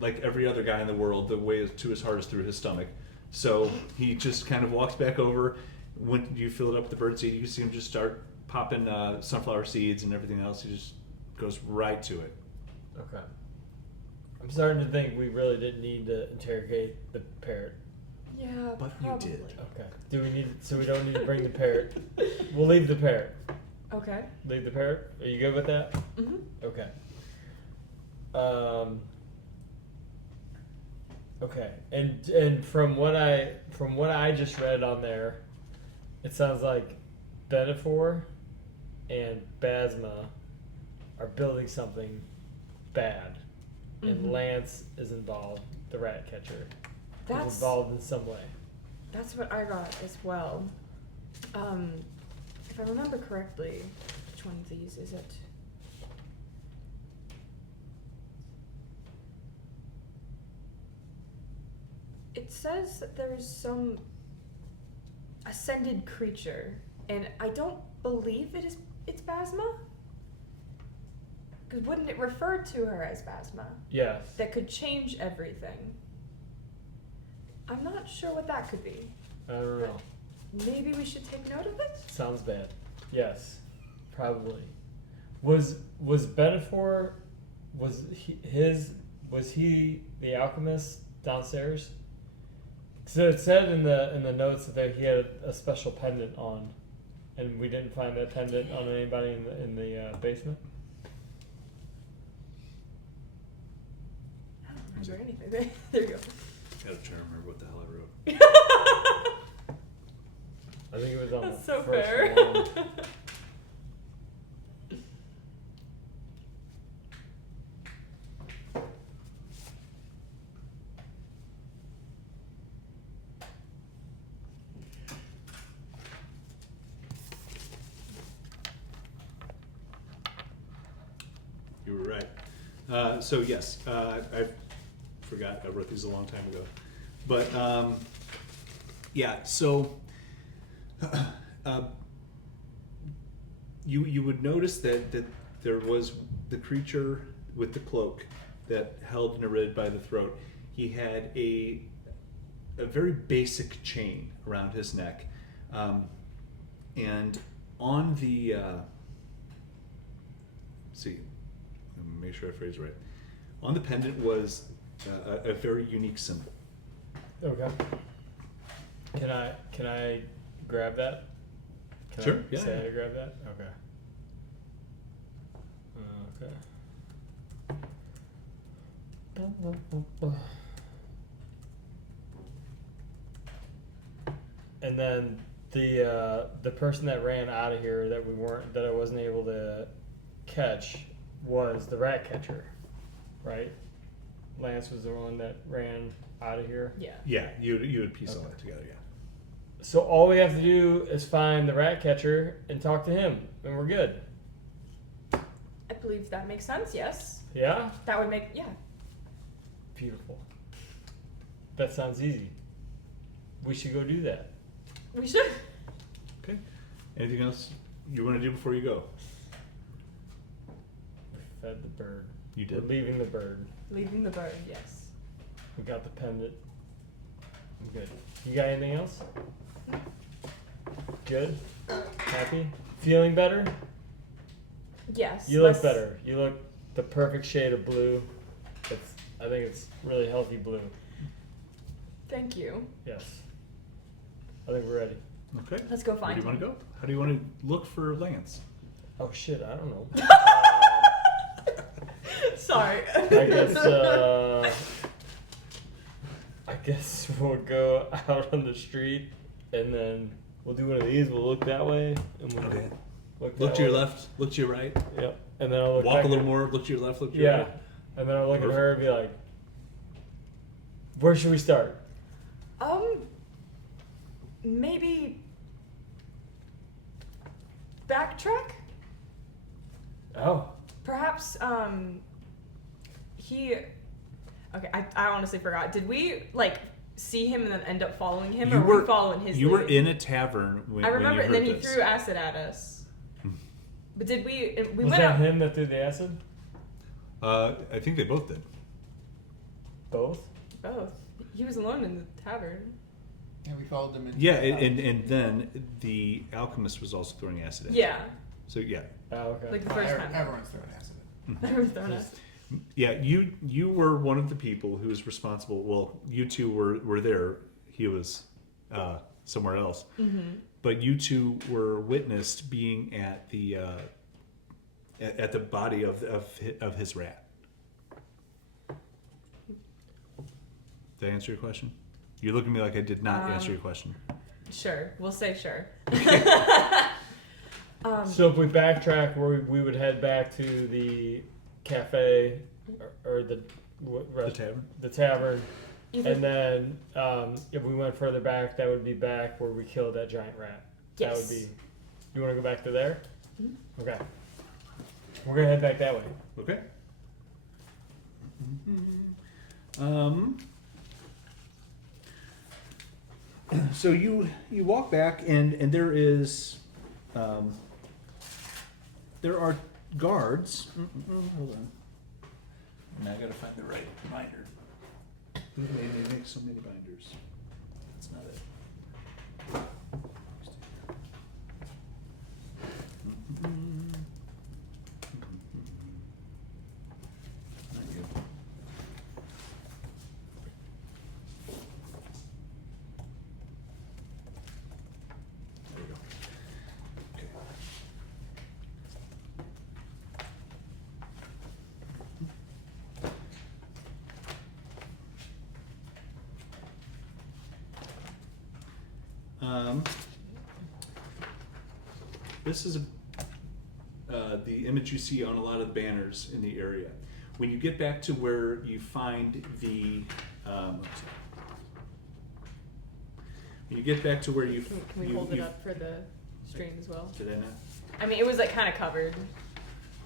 like every other guy in the world. The way to his heart is through his stomach, so he just kind of walks back over. When you fill it up with the bird seed, you see him just start popping sunflower seeds and everything else. He just goes right to it. Okay. I'm starting to think we really didn't need to interrogate the parrot. Yeah, But you probably. did. Okay. Do we need? So we don't need to bring the parrot. We'll leave the parrot. Okay. Leave the parrot. Are you good with that? Mm-hmm. Okay. Okay. And from what I just read on there, it sounds like Benefor and Basma are building something bad, and Mhm. Lance is involved. The rat catcher is That's involved in some way. that's what I got as well. If I remember correctly, which one of these is it? It says that there is some ascended creature, and I don't believe it's Basma. Because wouldn't it refer to her as Basma? Yes. That could change everything. I'm not sure what that could be. I don't know. Maybe we should take note of it? Sounds bad. Yes, probably. Was Benefor was he the alchemist downstairs? So it said in the notes that he had a special pendant on, and we didn't find that pendant on anybody in the basement. I don't remember anything. There you go. Gotta try to remember what the hell I wrote. I think it was on That's the so first fair. one. You were right. So yes, I forgot. I wrote these a long time ago, but yeah. So you would notice that there was the creature with the cloak that held Nereid by the throat. He had a very basic chain around his neck, and on the see. Make sure I phrase it right. On the pendant was a very unique symbol. Okay. Can I grab that? Can Sure, I yeah, say yeah. I grab that? Okay. Okay. And then the person that ran out of here that I wasn't able to catch was the rat catcher, right? Lance was the one that ran out of here. Yeah. Yeah, you would piece all Okay. that together. Yeah. So all we have to do is find the rat catcher and talk to him, and we're good. I believe that makes sense, yes. Yeah? That would make, yeah. Beautiful. That sounds easy. We should go do that. We should. Okay. Anything else you want to do before you go? We fed the bird. You did. We're leaving the bird. Leaving the bird, yes. We got the pendant. I'm good. You got anything else? Good? Happy? Feeling better? Yes. You look let's- better. You look the perfect shade of blue. I think it's really healthy blue. Thank you. Yes. I think we're ready. Okay. Let's go Where find do you want him. to go? How do you want to look for Lance? Oh shit, I don't know. Sorry. I guess we'll go out on the street and then we'll do one of these. We'll look that way and we'll Okay. look Look that to your way. left. Look to your right. Yep. And then I'll look Walk back a little at- more. Look to your left. Look to your Yeah. right. And then I'll look at her and be like, where should we start? Maybe backtrack? Oh. Perhaps, he. Okay, I honestly forgot. Did we, like, see him and then end up following him? Or were we following his You were lead? in a tavern when I remember, when and you then heard he this. threw acid at us. But did we Was went that out. him that threw the acid? I think they both did. Both? Both. He was alone in the tavern. And we followed them in. Yeah, and then the alchemist was also throwing acid at you. Yeah. So yeah, Oh, okay. Like the first time. Everyone's throwing acid. Everyone's throwing us. yeah. You were one of the people who was responsible. Well, you two were there. He was somewhere else. Mm-hmm. But you two were witnessed being at the body of his rat. Did I answer your question? You look at me like I did not answer your question. Sure. We'll say sure. So if we backtrack, we would head back to the cafe or the tavern? The tavern. Either- And then if we went further back, that would be back where we killed that giant rat. That would Yes. be. You want to go back to there? Mhm. Okay. We're gonna head back that way. Okay. So you walk back and there is there are guards. Hold on. Now I gotta find the right binder. Who made me make so many binders? That's not it. Not you. There we go. Okay. This is the image you see on a lot of the banners in the area. When you get back to where you find the, when you get back to where you, Can we hold it up for the stream as well? Did I not? I mean, it was like kind of covered.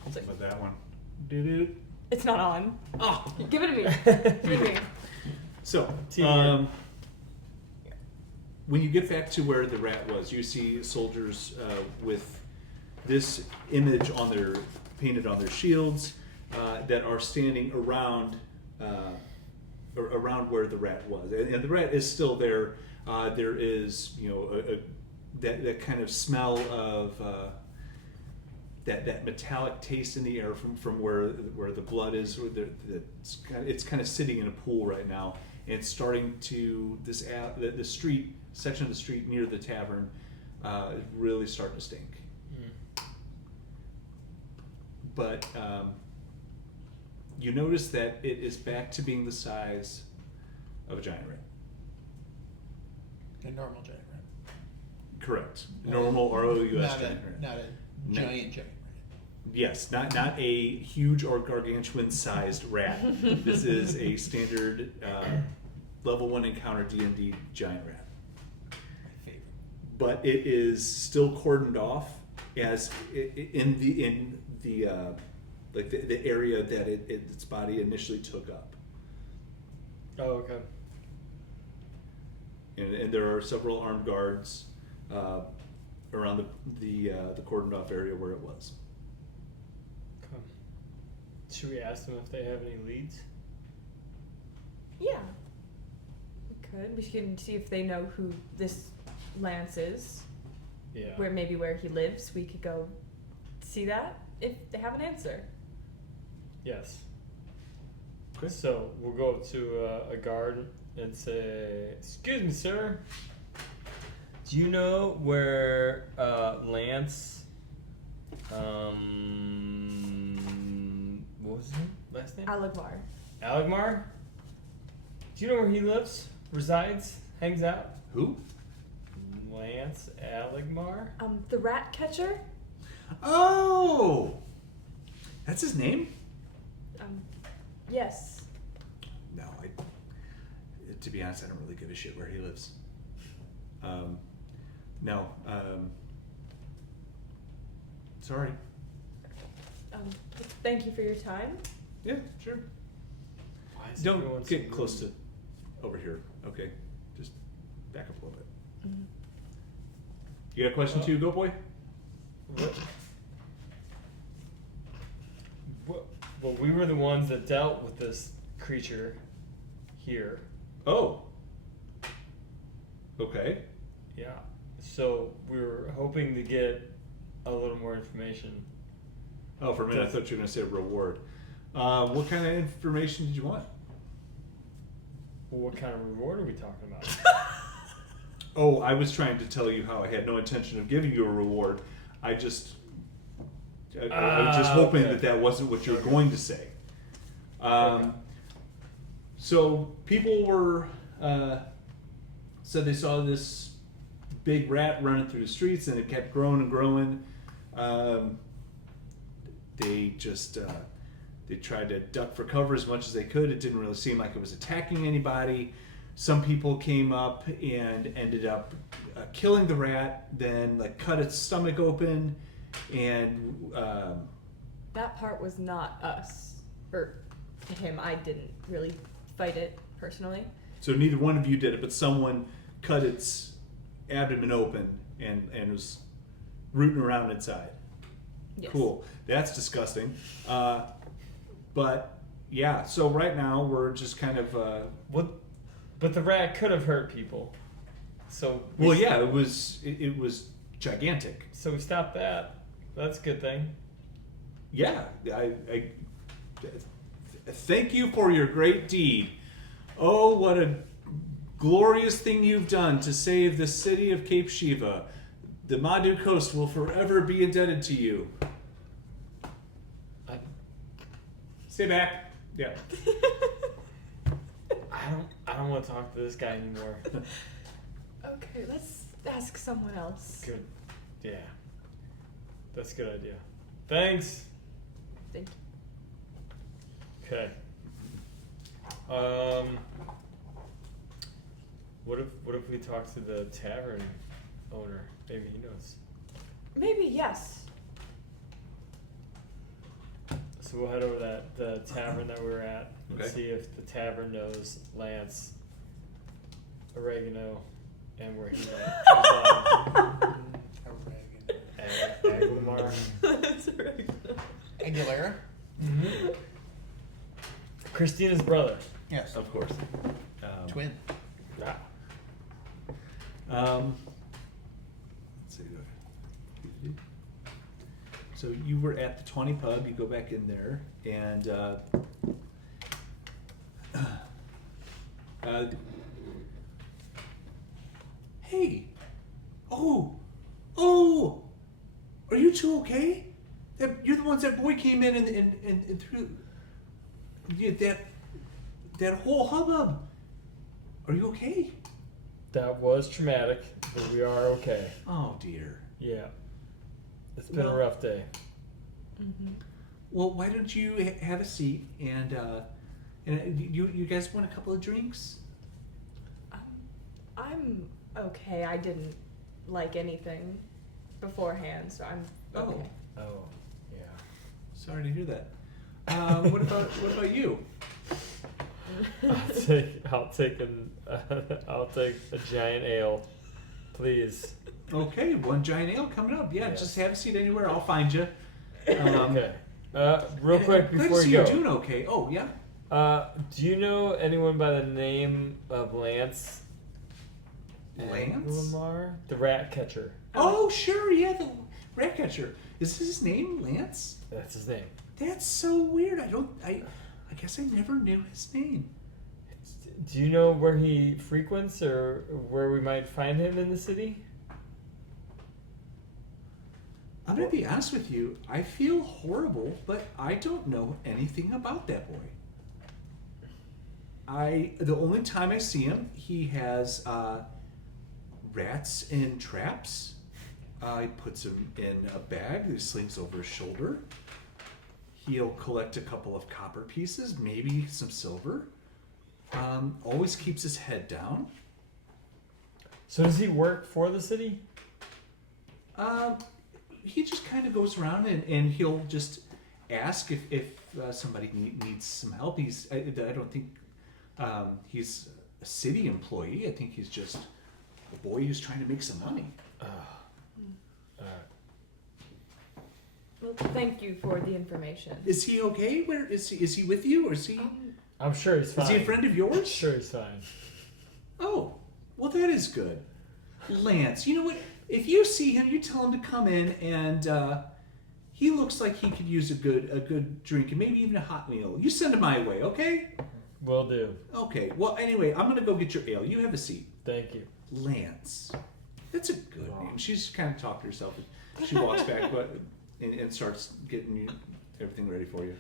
It's like, With that one. Doo-doo. it's not on. Oh. Give it to me. Give it to me. So, Teamwork. when you get back to where the rat was, you see soldiers with this image on their painted on their shields that are standing around around where the rat was, and the rat is still there. There is, that kind of smell of that metallic taste in the air from where the blood is. It's kind of sitting in a pool right now, and it's starting to the street section of the street near the tavern really starting to stink. But you notice that it is back to being the size of a giant rat. A normal giant rat. Correct. Normal ROUS Not giant a, rat. not a No. giant rat. Yes, not a huge or gargantuan sized rat. This is a standard level 1 encounter D&D giant rat. My favorite. But it is still cordoned off as in the area that its body initially took up. Oh, okay. And there are several armed guards around the cordoned off area where it was. Come. Should we ask them if they have any leads? Yeah. We could. We can see if they know who this Lance is. Yeah. Where he lives. We could go see that if they have an answer. Yes. Okay. So we'll go up to a guard and say, "Excuse me, sir. Do you know where Lance? What was his name? Last name? Alagmar. Alagmar? Do you know where he lives? Resides? Hangs out? Who? Lance Alagmar? The rat catcher? Oh! That's his name? Yes. No, to be honest, I don't really give a shit where he lives. No. Sorry. Thank you for your time. Yeah, sure. Why is Don't everyone get so close rude? to over here, okay? Just back up a little bit. Mm-hmm. You got a question too, Go Boy? Well, we were the ones that dealt with this creature here. Oh. Okay. Yeah. So we were hoping to get a little more information. Oh, for a minute I thought you were going to say reward. What kind of information did you want? Well, what kind of reward are we talking about? Oh, I was trying to tell you how I had no intention of giving you a reward. I was just hoping okay. that wasn't what you were going to say. Okay. So people were said they saw this big rat running through the streets, and it kept growing and growing. They just they tried to duck for cover as much as they could. It didn't really seem like it was attacking anybody. Some people came up and ended up killing the rat, then like cut its stomach open, and That part was not us. Or him. I didn't really fight it personally. so neither one of you did it, but someone cut its abdomen open and was rooting around inside. Yes. Cool. That's disgusting. But yeah, so right now we're just kind of But the rat could have hurt people. So well, yeah, it was gigantic. So we stopped that. That's a good thing. Yeah, I thank you for your great deed. Oh, what a glorious thing you've done to save the city of Cape Shiva. The Madhu Coast will forever be indebted to you. Stay back. Yeah. I don't want to talk to this guy anymore. Okay, let's ask someone else. Good. Yeah. That's a good idea. Thanks. Thank you. Okay. What if we talk to the tavern owner? Maybe he knows. Maybe yes. So we'll head over to the tavern that we were at and Okay. see if the tavern knows Lance Oregano and where he went. Aguilar. That's right. Aguilera? Mm-hmm. Christina's brother. Yes. Of course. Twin. Yeah. Let's see. So you were at the 20 pub. You go back in there, and hey, oh, are you two okay? You're the ones that boy came in and threw that whole hubbub. Are you okay? That was traumatic, but we are okay. Oh dear. Yeah. It's been a Well- rough day. Mm-hmm. Well, why don't you have a seat and you guys want a couple of drinks? I'm okay. I didn't like anything beforehand, so I'm okay. Oh, yeah. Sorry to hear that. What about you? I'll take a giant ale, please. Okay, one giant ale coming up. Yeah, Yes. just have a seat anywhere. I'll find you. Okay. Real quick Glad to before see you you're go. doing okay. Oh, yeah. Do you know anyone by the name of Lance? Lance? Lamar? The rat catcher. Oh, sure. Yeah, the rat catcher. Is his name Lance? That's his name. That's so weird. I guess I never knew his name. Do you know where he frequents or where we might find him in the city? I'm gonna be honest with you. I feel horrible, but I don't know anything about that boy. The only time I see him, he has rats in traps. He puts them in a bag that he slings over his shoulder. He'll collect a couple of copper pieces, maybe some silver. Always keeps his head down. So does he work for the city? He just kind of goes around and he'll just ask if somebody needs some help. I don't think he's a city employee. I think he's just a boy who's trying to make some money. Well, thank you for the information. Is he okay? Where is he? Is he with you, or is he? I'm sure he's fine. Is he a friend of yours? Sure he's fine. Oh, well, that is good. Lance, you know what? If you see him, you tell him to come in, and he looks like he could use a good drink and maybe even a hot meal. You send him my way, okay? Will do. Okay. Well, anyway, I'm gonna go get your ale. You have a seat. Thank you. Lance. That's a good name. She's kind of talking to herself. She walks back, and starts getting everything ready for you.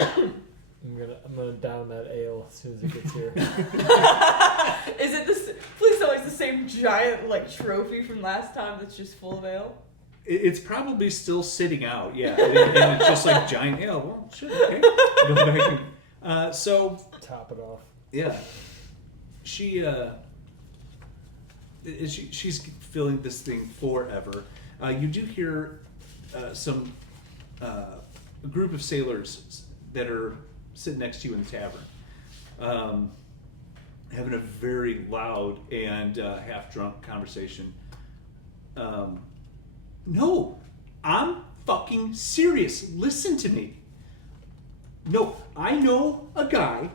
Okay. I'm gonna down that ale as soon as it gets here. Is it this? Please tell me it's the same giant like trophy from last time that's just full of ale. It's probably still sitting out, yeah, and it's just like giant ale. Well, shit, okay. Go back and, so Top it off. yeah, she's filling this thing forever. You do hear a group of sailors that are sitting next to you in the tavern, having a very loud and half-drunk conversation. No, I'm fucking serious. Listen to me. No, I know a guy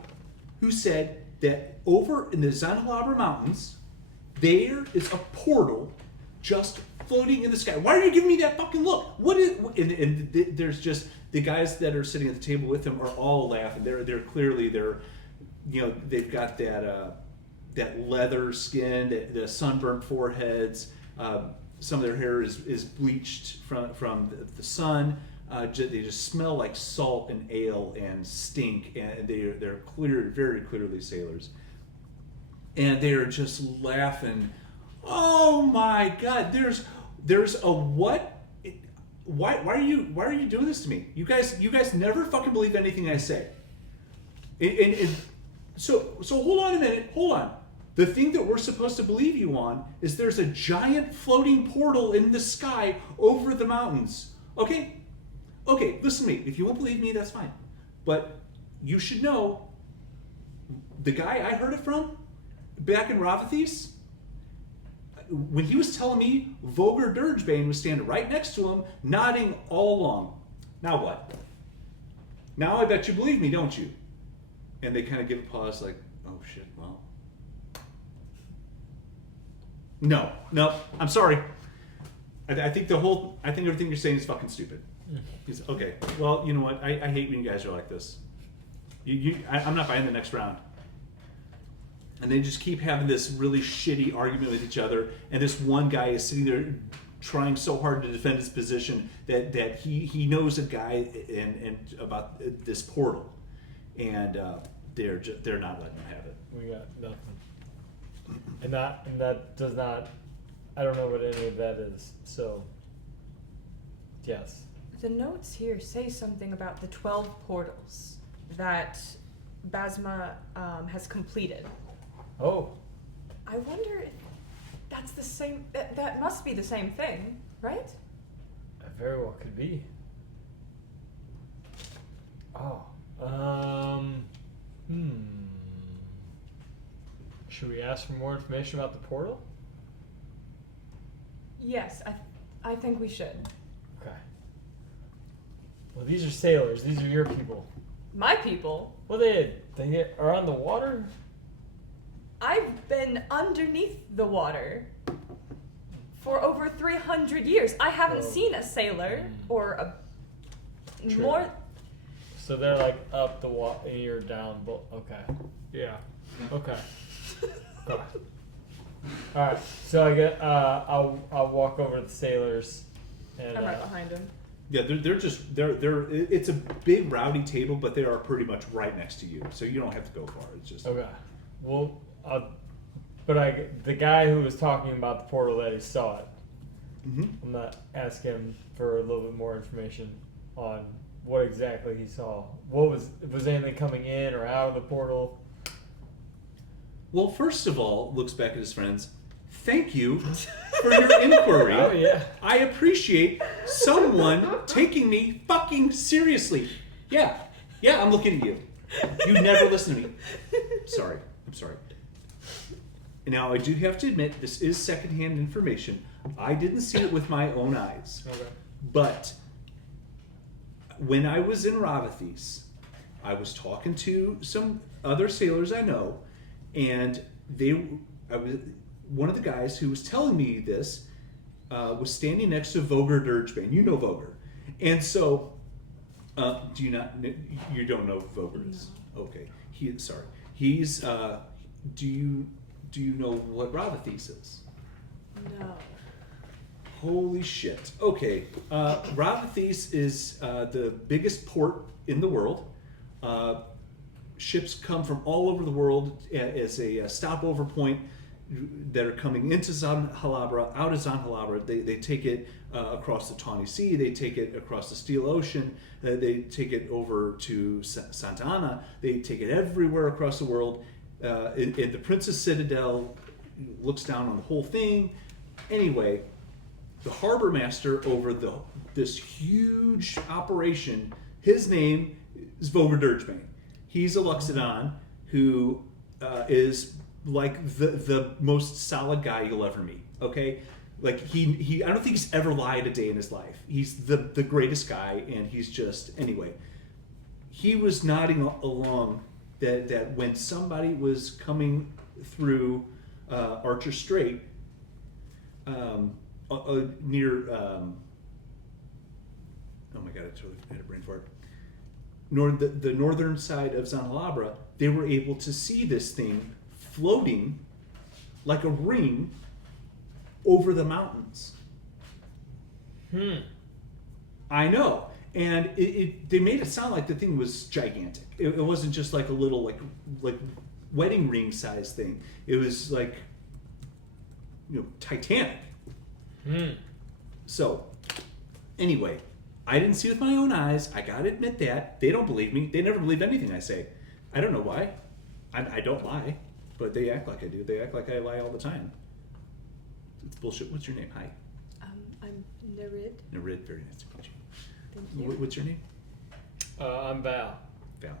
who said that over in the Zanhalabra Mountains, there is a portal just floating in the sky. Why are you giving me that fucking look? What is? And there's just the guys that are sitting at the table with him are all laughing. They're clearly they've got that leather skin, the sunburnt foreheads. Some of their hair is bleached from the sun. They just smell like salt and ale and stink, and they're very clearly sailors. And they're just laughing. Oh my God! There's a what? Why are you doing this to me? You guys never fucking believe anything I say. And so hold on a minute. Hold on. The thing that we're supposed to believe you on is there's a giant floating portal in the sky over the mountains. Okay, listen to me. If you won't believe me, that's fine. But you should know, the guy I heard it from, back in Ravathes, when he was telling me, Voger Dirgebane was standing right next to him, nodding all along. Now what? Now I bet you believe me, don't you? And they kind of give a pause like, oh shit, well. No, I'm sorry. I think everything you're saying is fucking stupid. He's okay. Well, you know what? I hate when you guys are like this. I'm not buying the next round. And they just keep having this really shitty argument with each other. And this one guy is sitting there trying so hard to defend his position that he knows a guy and about this portal, and they're not letting him have it. We got nothing. And that does not. I don't know what any of that is. So, yes. The notes here say something about the 12 portals that Basma has completed. Oh, I wonder if that's the same. That must be the same thing, right? it very well could be. Oh, Should we ask for more information about the portal? Yes, I think we should. Okay. Well, these are sailors. These are your people. My people? Well, they are on the water? I've been underneath the water for over 300 years. I haven't Whoa. seen a sailor or a True. more. So they're like up the water and you're down. Okay. Yeah. Okay. Okay. All right. So I get. I'll walk over to the sailors. And, I'm right behind him. Yeah, they're. It's a big rowdy table, but they are pretty much right next to you, so you don't have to go far. It's just. Okay. Well, the guy who was talking about the portal that he saw it. Mm-hmm. I'm gonna ask him for a little bit more information on what exactly he saw. What was anything coming in or out of the portal? Well, first of all, looks back at his friends. Thank you for your inquiry. Oh yeah. I appreciate someone taking me fucking seriously. Yeah, I'm looking at you. You never listen to me. Sorry. I'm sorry. Now, I do have to admit, this is secondhand information. I didn't see it with my own eyes. Okay. But when I was in Ravithis, I was talking to some other sailors I know, and one of the guys who was telling me this was standing next to Voger Dirgebane. You know Voger. And so, do you not, you don't know who Voger is? No. Okay. He's, do you know what Ravithis is? No. Holy shit. Okay. Ravithis is the biggest port in the world. Ships come from all over the world as a stopover point that are coming into Zanhalabra, out of Zanhalabra. They take it across the Tawny Sea. They take it across the Steel Ocean. They take it over to Santa Ana. They take it everywhere across the world. And the Princess Citadel looks down on the whole thing. Anyway, the harbor master over this huge operation, his name is Voger Dirgebane. He's a Luxodon who is like the most solid guy you'll ever meet. Okay, like he I don't think he's ever lied a day in his life. He's the greatest guy, and he's just anyway. He was nodding along that when somebody was coming through Archer Strait near oh my god, I totally had a brain fart. The northern side of Zanhalabra, they were able to see this thing floating like a ring over the mountains. I know. And they made it sound like the thing was gigantic. It wasn't just like a little like wedding ring size thing. It was like, Titanic. So, anyway, I didn't see it with my own eyes. I gotta admit that. They don't believe me. They never believe anything I say. I don't know why. I don't lie, but they act like I do. They act like I lie all the time. It's bullshit. What's your name? Hi. I'm Nereid. Nereid, very nice to meet you. Thank you. What's your name? I'm Val. Val.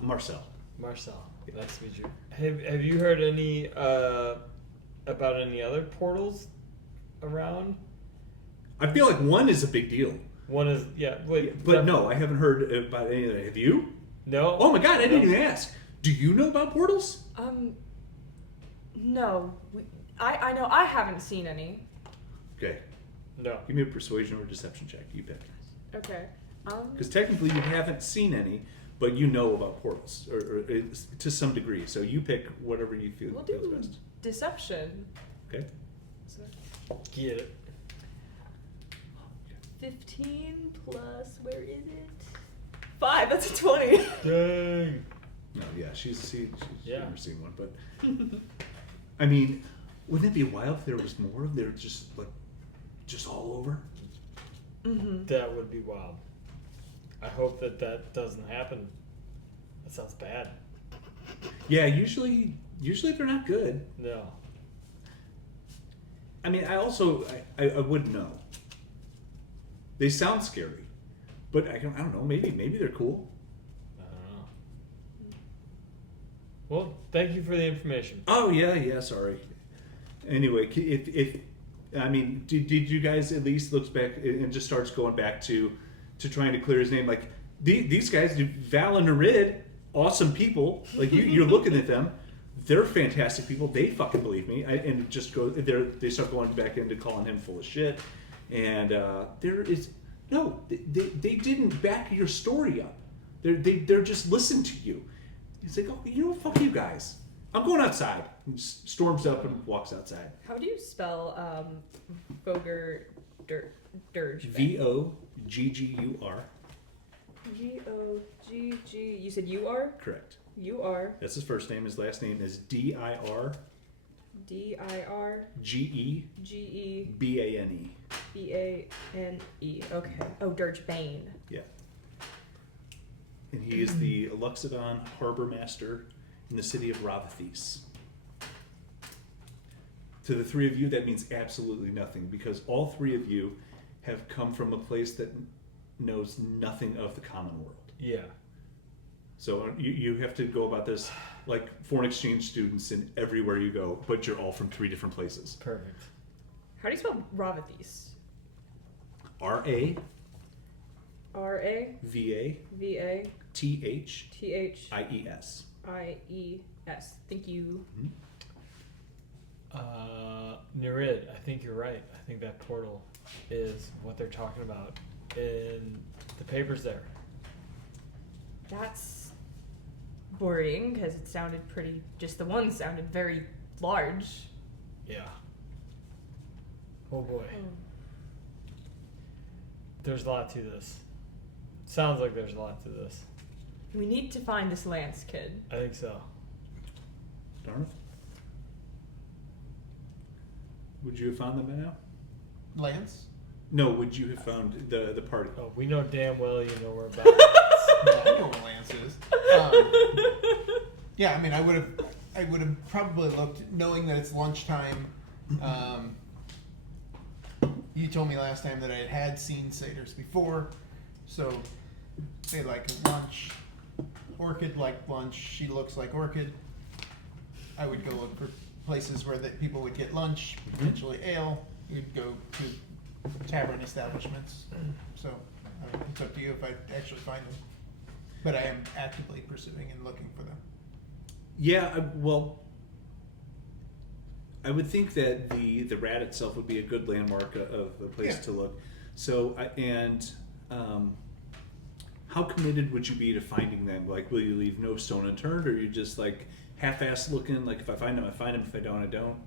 Marcel. Marcel. Nice to meet you. Have you heard any about any other portals around? I feel like one is a big deal. One is But no, I haven't heard about any of that. Have you? No. Oh my god, I didn't even ask. Do you know about portals? No. I know I haven't seen any. Okay. No. Give me a persuasion or deception check. You pick. Okay. Because technically you haven't seen any, but you know about portals, or to some degree. So you pick whatever you feel We'll feels do best. deception. Okay. So Get it. 15 plus, where is it? 5, that's a 20. Dang. No, yeah, she's Yeah. never seen one, but I mean, wouldn't it be wild if there was more? They're just all over. That would be wild. I hope that doesn't happen. That sounds bad. Yeah, usually they're not good. No. I mean, I wouldn't know. They sound scary, but I don't know. Maybe they're cool. I don't know. Well, thank you for the information. Oh yeah. Sorry. Anyway, if I mean, did you guys at least looks back and just starts going back to trying to clear his name? Like these guys, Val and Nereid, awesome people. Like you're looking at them, they're fantastic people. They fucking believe me. And it just go there. They start going back into calling him full of shit. And there is no, they didn't back your story up. They're just listen to you. He's like, oh, you know, fuck you guys. I'm going outside. And storms up and walks outside. How do you spell Vogur Dirge? Voggur. Gogg. You said you are? Correct. You are. That's his first name. His last name is Dirge. Gebane. Okay. Oh, Dirge Bane. Yeah. And he is the Luxodon Harbor Master in the city of Ravathes. To the three of you, that means absolutely nothing, because all three of you have come from a place that knows nothing of the common world. Yeah. So you have to go about this like foreign exchange students in everywhere you go, but you're all from three different places. Perfect. How do you spell Ravathes? R-A-V-A-T-H Ravathes. I-E-S. Thank you. Nereid, I think you're right. I think that portal is what they're talking about in the papers there. That's worrying because it sounded pretty. Just the one sounded very large. Yeah. Oh boy. There's a lot to this. Sounds like there's a lot to this. We need to find this Lance kid. I think so. Darmythe? Would you have found them by now? Lance? No, would you have found the party? Oh, we know damn well you know where about. Yeah, I know where Lance is. Yeah, I mean, I would have probably looked, knowing that it's lunchtime. You told me last time that I had seen satyrs before, so they like lunch. Orchid like lunch. She looks like Orchid. I would go look for places where people would get lunch, potentially ale. You'd go to tavern establishments. So it's up to you if I actually find them. But I am actively pursuing and looking for them. Yeah, well, I would think that the rat itself would be a good landmark of a place to look. So, how committed would you be to finding them? Like, will you leave no stone unturned, or are you just like half-assed looking? Like, if I find them, I find them. If I don't, I don't.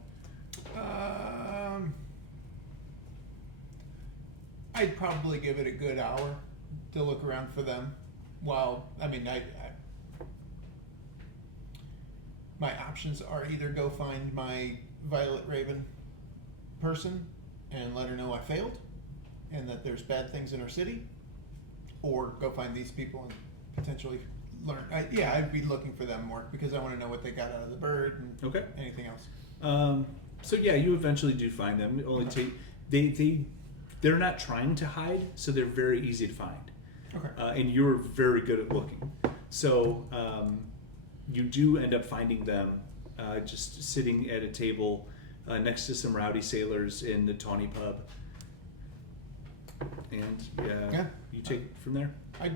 I'd probably give it a good hour to look around for them. While my options are either go find my Violet Raven person and let her know I failed and that there's bad things in her city, or go find these people and potentially learn. I'd be looking for them more because I want to know what they got out of the bird and anything else. So yeah, you eventually do find them. It only take they're not trying to hide, so they're very easy to find. Okay. And you're very good at looking. So you do end up finding them just sitting at a table next to some rowdy sailors in the Tawny Pub. And you take it from there. I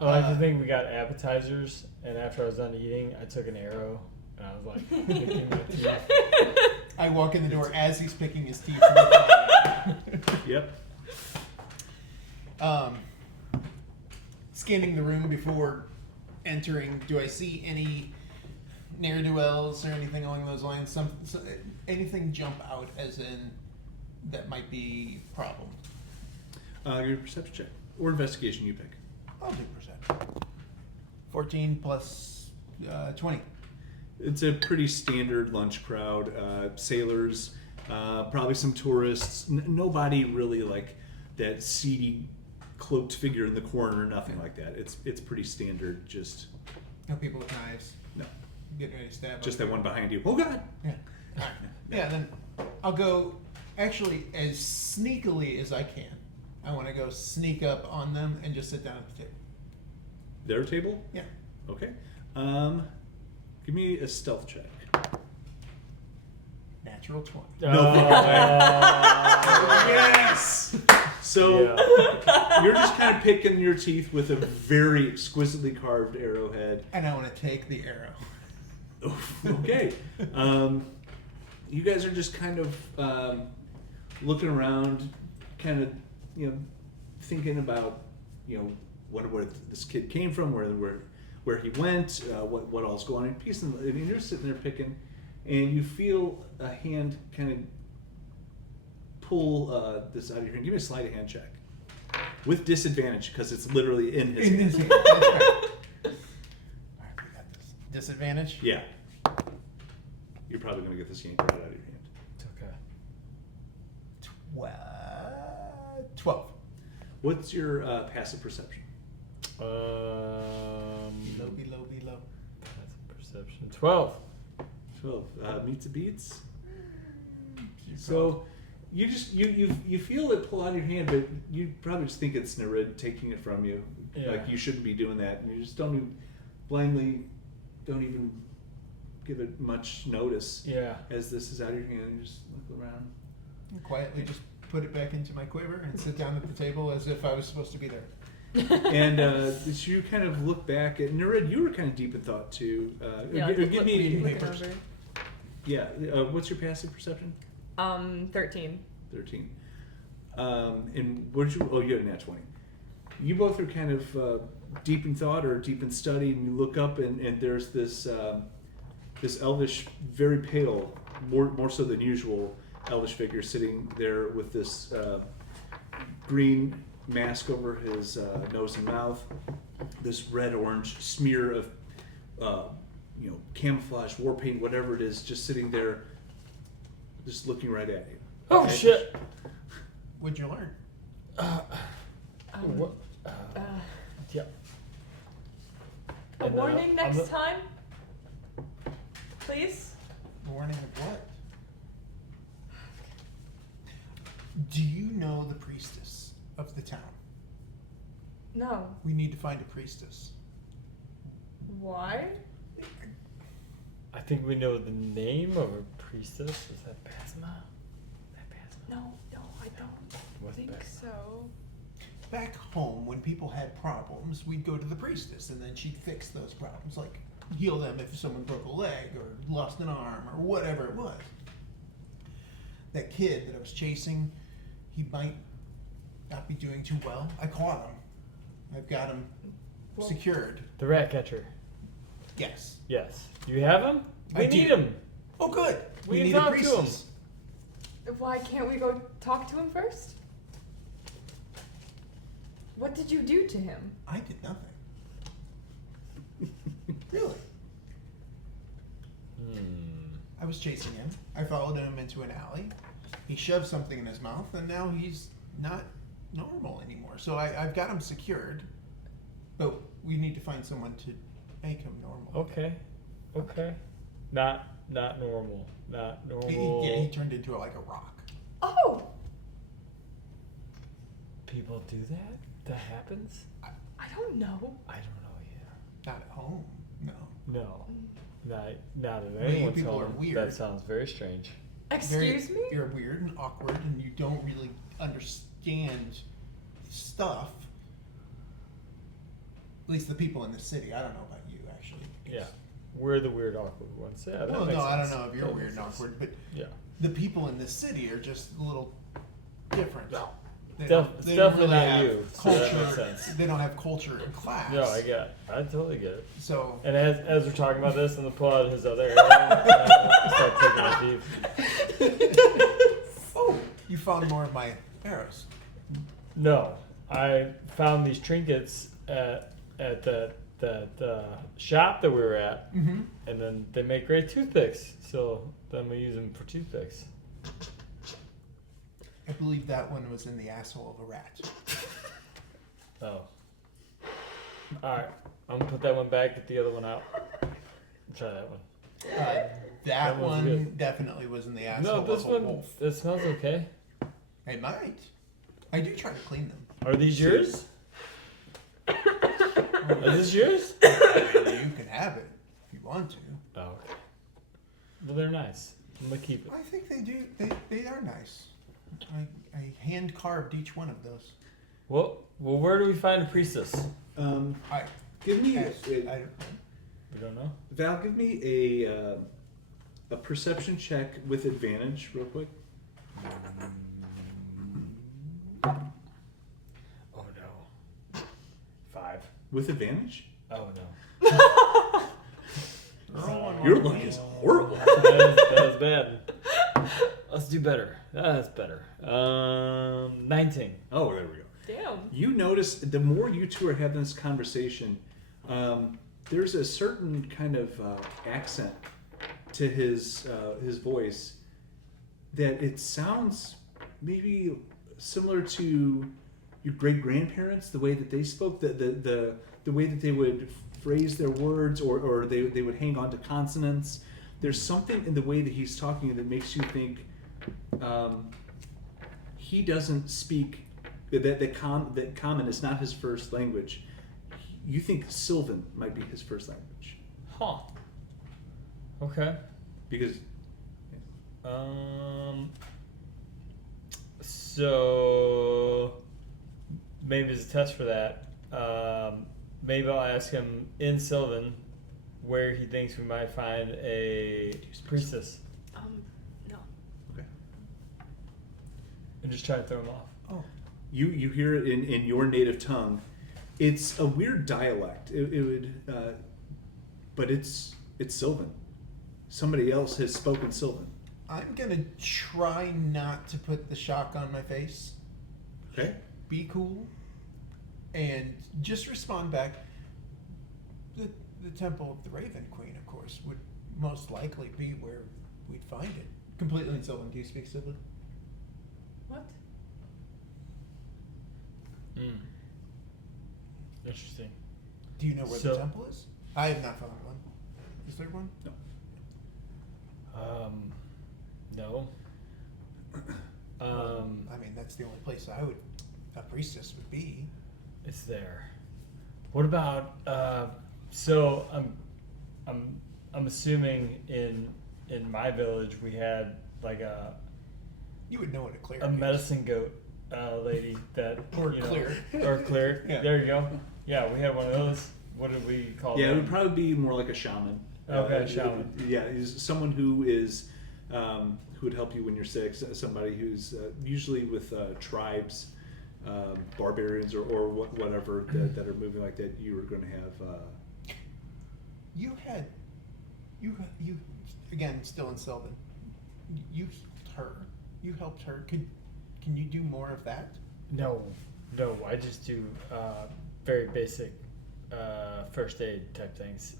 like to think we got appetizers, and after I was done eating, I took an arrow, and I was like, picking my teeth. I walk in the door as he's picking his teeth. Yep. Scanning the room before entering, do I see any ne'er-do-wells or anything along those lines? Anything jump out as in that might be a problem? Your perception check or investigation, you pick. I'll do perception. 14 plus 20. It's a pretty standard lunch crowd. Sailors, probably some tourists. Nobody really like that seedy cloaked figure in the corner or nothing like that. It's pretty standard. Just No people with knives. no. Getting ready to stab. Just that one behind you. Oh God. Yeah. All right. Yeah. Then I'll go actually as sneakily as I can. I want to go sneak up on them and just sit down at the table. Their table? Yeah. Okay. Give me a stealth check. Natural 20. No. Uh, Yes. So yeah. you're just kind of picking your teeth with a very exquisitely carved arrowhead. And I want to take the arrow. Oof, okay. You guys are just kind of looking around, kind of, thinking about, where this kid came from, where he went, what all's going on. And you're sitting there picking, and you feel a hand kind of pull this out of your hand. Give me a sleight of hand check with disadvantage because it's literally in his In hand. his hand. That's right. Alright, we got this. Disadvantage? Yeah. You're probably going to get this yanked right out of your hand. It's okay. 12. What's your passive perception? Below. That's a perception. 12. 12. Meets a beats. So you just you feel it pull out of your hand, but you probably just think it's Nereid taking it from you. Yeah. Like you shouldn't be doing that, and you just don't even give it much notice. Yeah. As this is out of your hand, you just look around. And quietly just put it back into my quiver and sit down at the table as if I was supposed to be there. And so you kind of look back at Nereid. You were kind of deep in thought too. Yeah, Give me looking papers. over. yeah. What's your passive perception? 13. 13. And what did you? Oh, you had a nat 20. You both are kind of deep in thought or deep in study, and you look up, and there's this this elvish, very pale, more so than usual, elvish figure sitting there with this green mask over his nose and mouth, this red-orange smear of camouflage, war paint, whatever it is, just sitting there, just looking right at you. Oh, Okay? shit. What'd you learn? What? Yeah. A And, warning I'm next not- time? Please? Warning of what? Do you know the priestess of the town? No. We need to find a priestess. Why? I think we know the name of a priestess. Is that Basma? No, I don't What's think Basma? so. Back home, when people had problems, we'd go to the priestess, and then she'd fix those problems, like heal them if someone broke a leg or lost an arm or whatever it was. That kid that I was chasing, he might not be doing too well. I caught him. I've got him Well- secured. The rat catcher. Yes. Yes. You have him? We I need do. him. Oh, good. We need can a talk to him. priestess. Why can't we go talk to him first? What did you do to him? I did nothing. Really? I was chasing him. I followed him into an alley. He shoved something in his mouth, and now he's not normal anymore. So I've got him secured, but we need to find someone to make him normal. Okay. Not normal. Not normal. He turned into like a rock. Oh! People do that? That happens? I don't know. I don't know either. Not at home. No. No. Not at Maybe anyone's people are home. weird. That sounds very strange. Excuse me? You're weird and awkward, and you don't really understand stuff. At least the people in the city. I don't know about you, actually. Yeah. We're the weird, awkward ones. Yeah, that Well, makes no, I don't sense. know if you're That weird makes and sense. awkward, but Yeah. the people in this city are just a little different. They It's don't definitely really not have you, so that culture. makes sense. They don't have culture and class. No, I totally get it. So And as we're talking about this, I'm gonna pull out his other arrow and start taking my teeth. oh, you found more of my arrows. No, I found these trinkets at that shop that we were at, Mm-hmm. and then they make great toothpicks. So then we use them for toothpicks. I believe that one was in the asshole of a rat. Oh. All right, I'm gonna put that one back. Get the other one out. Try that one. That That one's one good. definitely was in the asshole No, this of a one. wolf. It smells okay. It might. I do try to clean them. Are these yours? Are these yours? You can have it if you want to. Oh, okay. Well, they're nice. I'm gonna keep it. I think they do. They are nice. I hand carved each one of those. Well, where do we find a priestess? I Give me yes, I don't. We don't know. Val. Give me a perception check with advantage, real quick. Oh no. 5. With advantage? Oh no. Your luck is horrible. That was bad. Let's do better. That's better. 19. Oh, there we go. Damn. You notice the more you two are having this conversation, there's a certain kind of accent to his voice that it sounds maybe similar to your great grandparents, the way that they spoke, the way that they would phrase their words, or they would hang on to consonants. There's something in the way that he's talking that makes you think he doesn't speak that common is not his first language. You think Sylvan might be his first language Huh. Okay. because So maybe as a test for that, maybe I'll ask him in Sylvan where he thinks we might find a priestess, No. okay. and just try to throw him off. Oh, You hear it in your native tongue. It's a weird dialect. It would, but it's Sylvan. Somebody else has spoken Sylvan. I'm gonna try not to put the shock on my face. Okay. Be cool, and just respond back. The Temple of the Raven Queen, of course, would most likely be where we'd find it. Completely in Sylvan. Do you speak Sylvan? What? Interesting. Do you know where So- the temple is? I have not found one. Is there one? No. No. I mean, that's the only place a priestess would be. It's there. What about? So I'm assuming in my village we had like You would know what a cleric a is. medicine goat lady that Or you know, cleric. or cleric. Yeah. There you go. Yeah, we had one of those. What did we call Yeah, it them? would probably be more like a shaman. Okay, shaman. Yeah, he's someone who is who would help you when you're sick. Somebody who's usually with tribes, barbarians, or whatever that are moving like that. You were going to have. You again, still in Sylvan. You healed her. You helped her. Can you do more of that? No. I just do very basic first aid type things.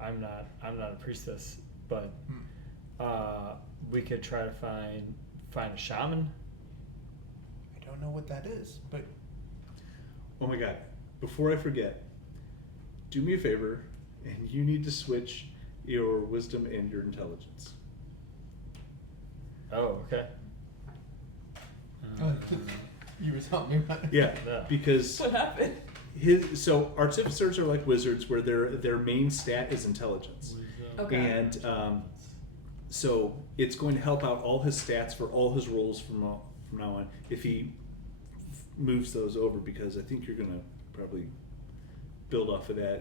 I'm not a priestess, but we could try to find a shaman. I don't know what that is, but Oh my God! Before I forget, do me a favor, and you need to switch your wisdom and your intelligence. Oh, okay. you were telling me about it. Yeah, Yeah. because What happened? so artificers are like wizards, where their main stat is intelligence. Okay. And so it's going to help out all his stats for all his rolls from now on if he moves those over, because I think you're going to probably build off of that.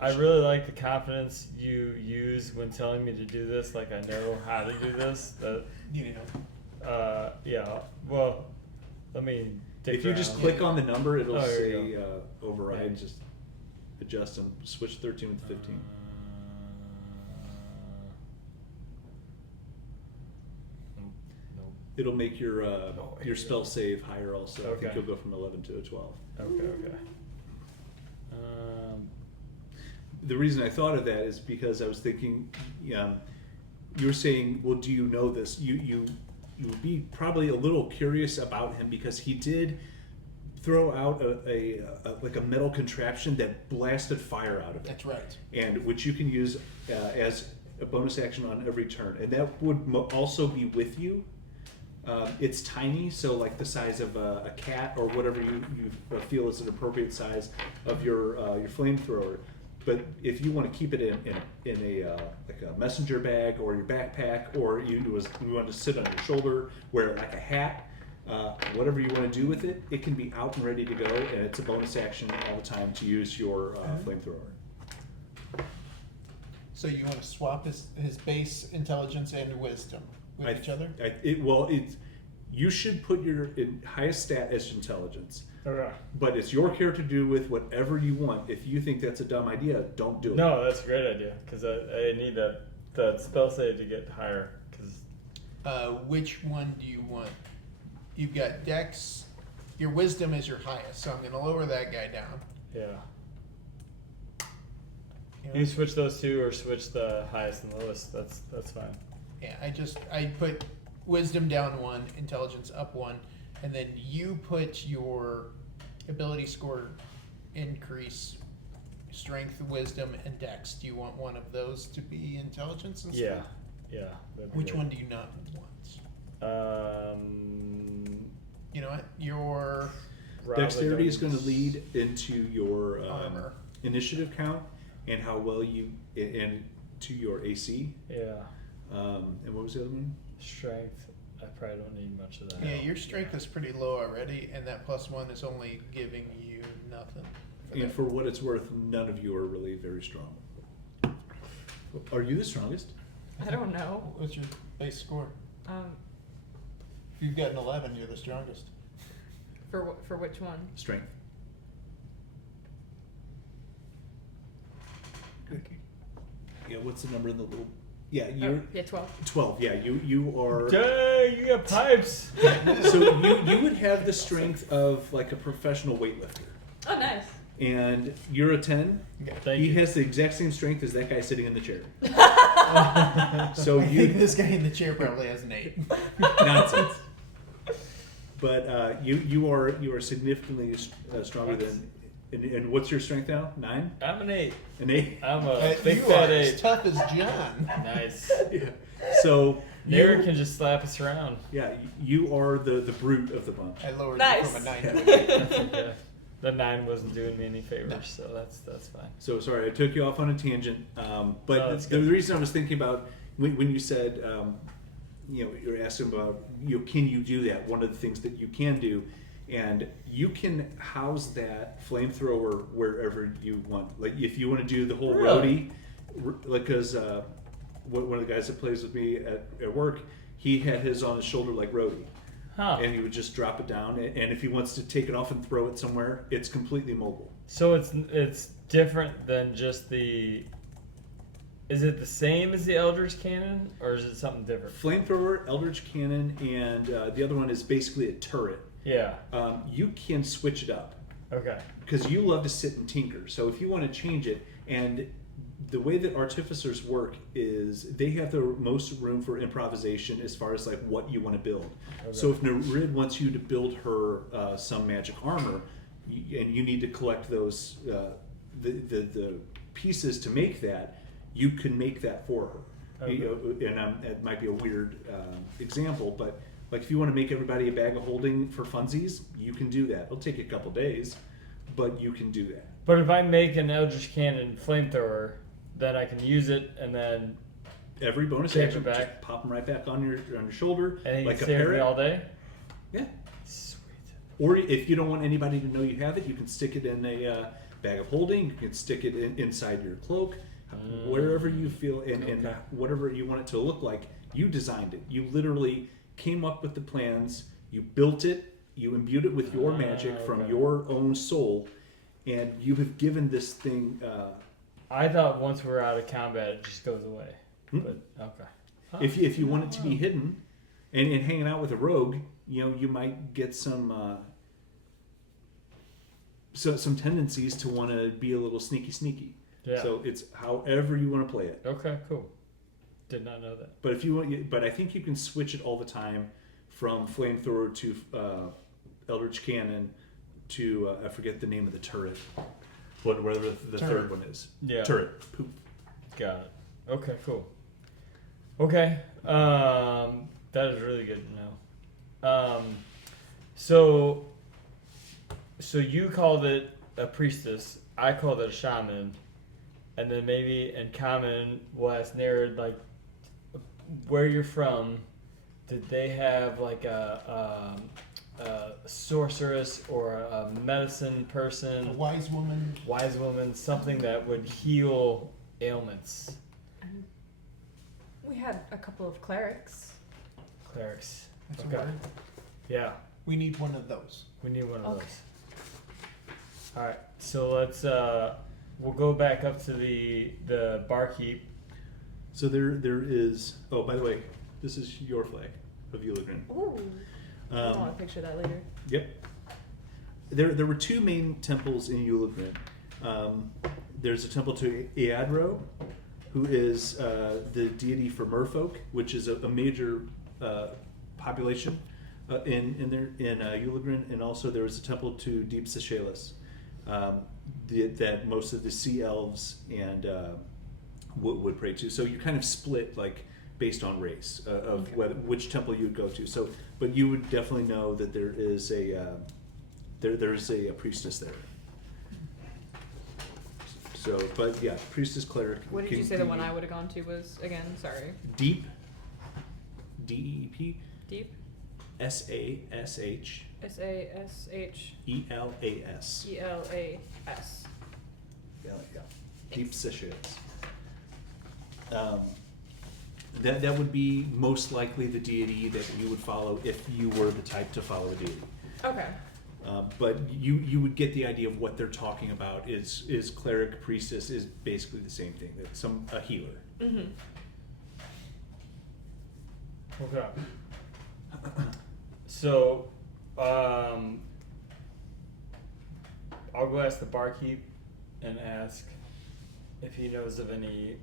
I really like the confidence you use when telling me to do this. Like I know how to do this. You know. Yeah. Well, let me. dig If you just around. click on the number, it'll Oh, there say you override. Yeah. Just adjust them. Switch 13 with 15. Nope. It'll make your here your we spell go. save higher also. I think Okay. you'll go from 11 to a 12. Okay. The reason I thought of that is because I was thinking, you were saying, well, do you know this? You would be probably a little curious about him because he did throw out a like a metal contraption that blasted fire out of it, That's right. and which you can use as a bonus action on every turn, and that would also be with you. It's tiny, so like the size of a cat or whatever you feel is an appropriate size of your flamethrower. But if you want to keep it in a like a messenger bag or your backpack, or you want to sit on your shoulder, wear it like a hat, whatever you want to do with it, it can be out and ready to go, and it's a bonus action all the time to use your flamethrower. So you want to swap his base intelligence and wisdom with each other? You should put your highest stat as intelligence. Okay. But it's your character to do with whatever you want. If you think that's a dumb idea, don't do it. No, that's a great idea because I need that spell save to get higher. Cause Which one do you want? You've got Dex. Your wisdom is your highest, so I'm going to lower that guy down. yeah, You know? you switch those two or switch the highest and lowest. That's fine. Yeah, I put wisdom down 1, intelligence up 1, and then you put your ability score increase, strength, wisdom, and dex. Do you want one of those to be intelligence instead? Yeah. that'd be Which good. one do you not want? You know what? Your Probably Dexterity is don't- going to lead into your armor. initiative count and how well you and to your AC. Yeah, And what was the other one? strength. I probably don't need much of that. Yeah, your strength is pretty low already, and that +1 is only giving you nothing. And for what it's worth, none of you are really very strong. Are you the strongest? I don't know. What's your base score? If you've got an 11, you're the strongest. For which one? Strength. Yeah, what's the number in the little? Yeah, you're Yeah, 12. 12. Yeah, you are. Dang, you got pipes. So you would have the strength of like a professional weightlifter, Oh, nice. and you're a 10. Thank He you. has the exact same strength as that guy sitting in the chair. So So I think you this guy in the chair probably has an 8. nonsense. But you are significantly stronger than. And what's your strength now? 9? I'm an 8. An 8? I'm a big You fat are as 8. tough as John. Nice. Yeah. So Nereid you, can just slap us around. yeah, you are the brute of the bunch. I lowered Nice. you from a 9 to an 8. That's okay. The 9 wasn't doing me any favors, so that's fine. So sorry, I took you off on a tangent. But No, that's the good. reason I was thinking about when you said, you're asking about, can you do that? One of the things that you can do, and you can house that flamethrower wherever you want. Like if you want to do the whole Really? roadie, like because one of the guys that plays with me at work, he had his on his shoulder like roadie. Huh. And he would just drop it down, and if he wants to take it off and throw it somewhere, it's completely mobile. So it's different than just the. Is it the same as the Eldritch Cannon, or is it something different? Flamethrower, Eldritch Cannon, and the other one is basically a turret. Yeah. You can switch it up Okay. because you love to sit and tinker. So if you want to change it, and the way that artificers work is they have the most room for improvisation as far as like what you want to build. Okay. So if Nereid wants you to build her some magic armor, and you need to collect those the pieces to make that, you can make that for her. Okay. And it might be a weird example, but like if you want to make everybody a bag of holding for funsies, you can do that. It'll take you a couple days, but you can do that. But if I make an Eldritch Cannon flamethrower, then I can use it and then Every bonus Take it action, back. just pop them right back on your shoulder, and he like can a stay with me parrot. all day. Yeah. Sweet. Or if you don't want anybody to know you have it, you can stick it in a bag of holding. You can stick it inside your cloak, wherever you feel, and Okay. whatever you want it to look like. You designed it. You literally came up with the plans. You built it. You imbued it with your magic from okay. your own soul, and you have given this thing. I thought once we're out of combat, it just goes away. Hmm. But okay. Huh. If you want it to be hidden, and hanging out with a rogue, you might get some tendencies to want to be a little sneaky. Yeah. So it's however you want to play it. Okay. Cool. Did not know that. But if you want, but I think you can switch it all the time from flamethrower to Eldritch Cannon to I forget the name of the turret. Whatever the Turret. third one is. Yeah. Turret. Poop. Got it. Okay. Cool. Okay. That is really good to know. So you called it a priestess. I called it a shaman. and then maybe in common we'll ask Nereid like where you're from. Did they have like a sorceress or a medicine person, A wise woman. something that would heal ailments? We had a couple of clerics. Clerics. That's Okay. a word. Yeah, We need one of those. we need one of Okay. those. All right, so let's we'll go back up to the barkeep. So there is. Oh, by the way, this is your flag of Uligrin. Ooh. I want to picture that later. Yep. There were two main temples in Uligrin. There's a temple to Eadro, who is the deity for merfolk, which is a major population in Uligrin, and also there was a temple to Deep Seychelles, that most of the sea elves and would pray to. So you kind of split like based on race of Okay. which temple you would go to. So, but you would definitely know that there is there's a priestess there. So, but yeah, priestess, cleric. What did you say the one I would have gone to was again? Sorry. Deep. DEEP. Deep. SASH. SASH ELAS. ELAS. Yeah. Deep Seychelles. That would be most likely the deity that you would follow if you were the type to follow a deity. Okay. But you would get the idea of what they're talking about is cleric, priestess is basically the same thing. That a healer. Mm-hmm. Okay. So, I'll go ask the barkeep and ask if he knows of any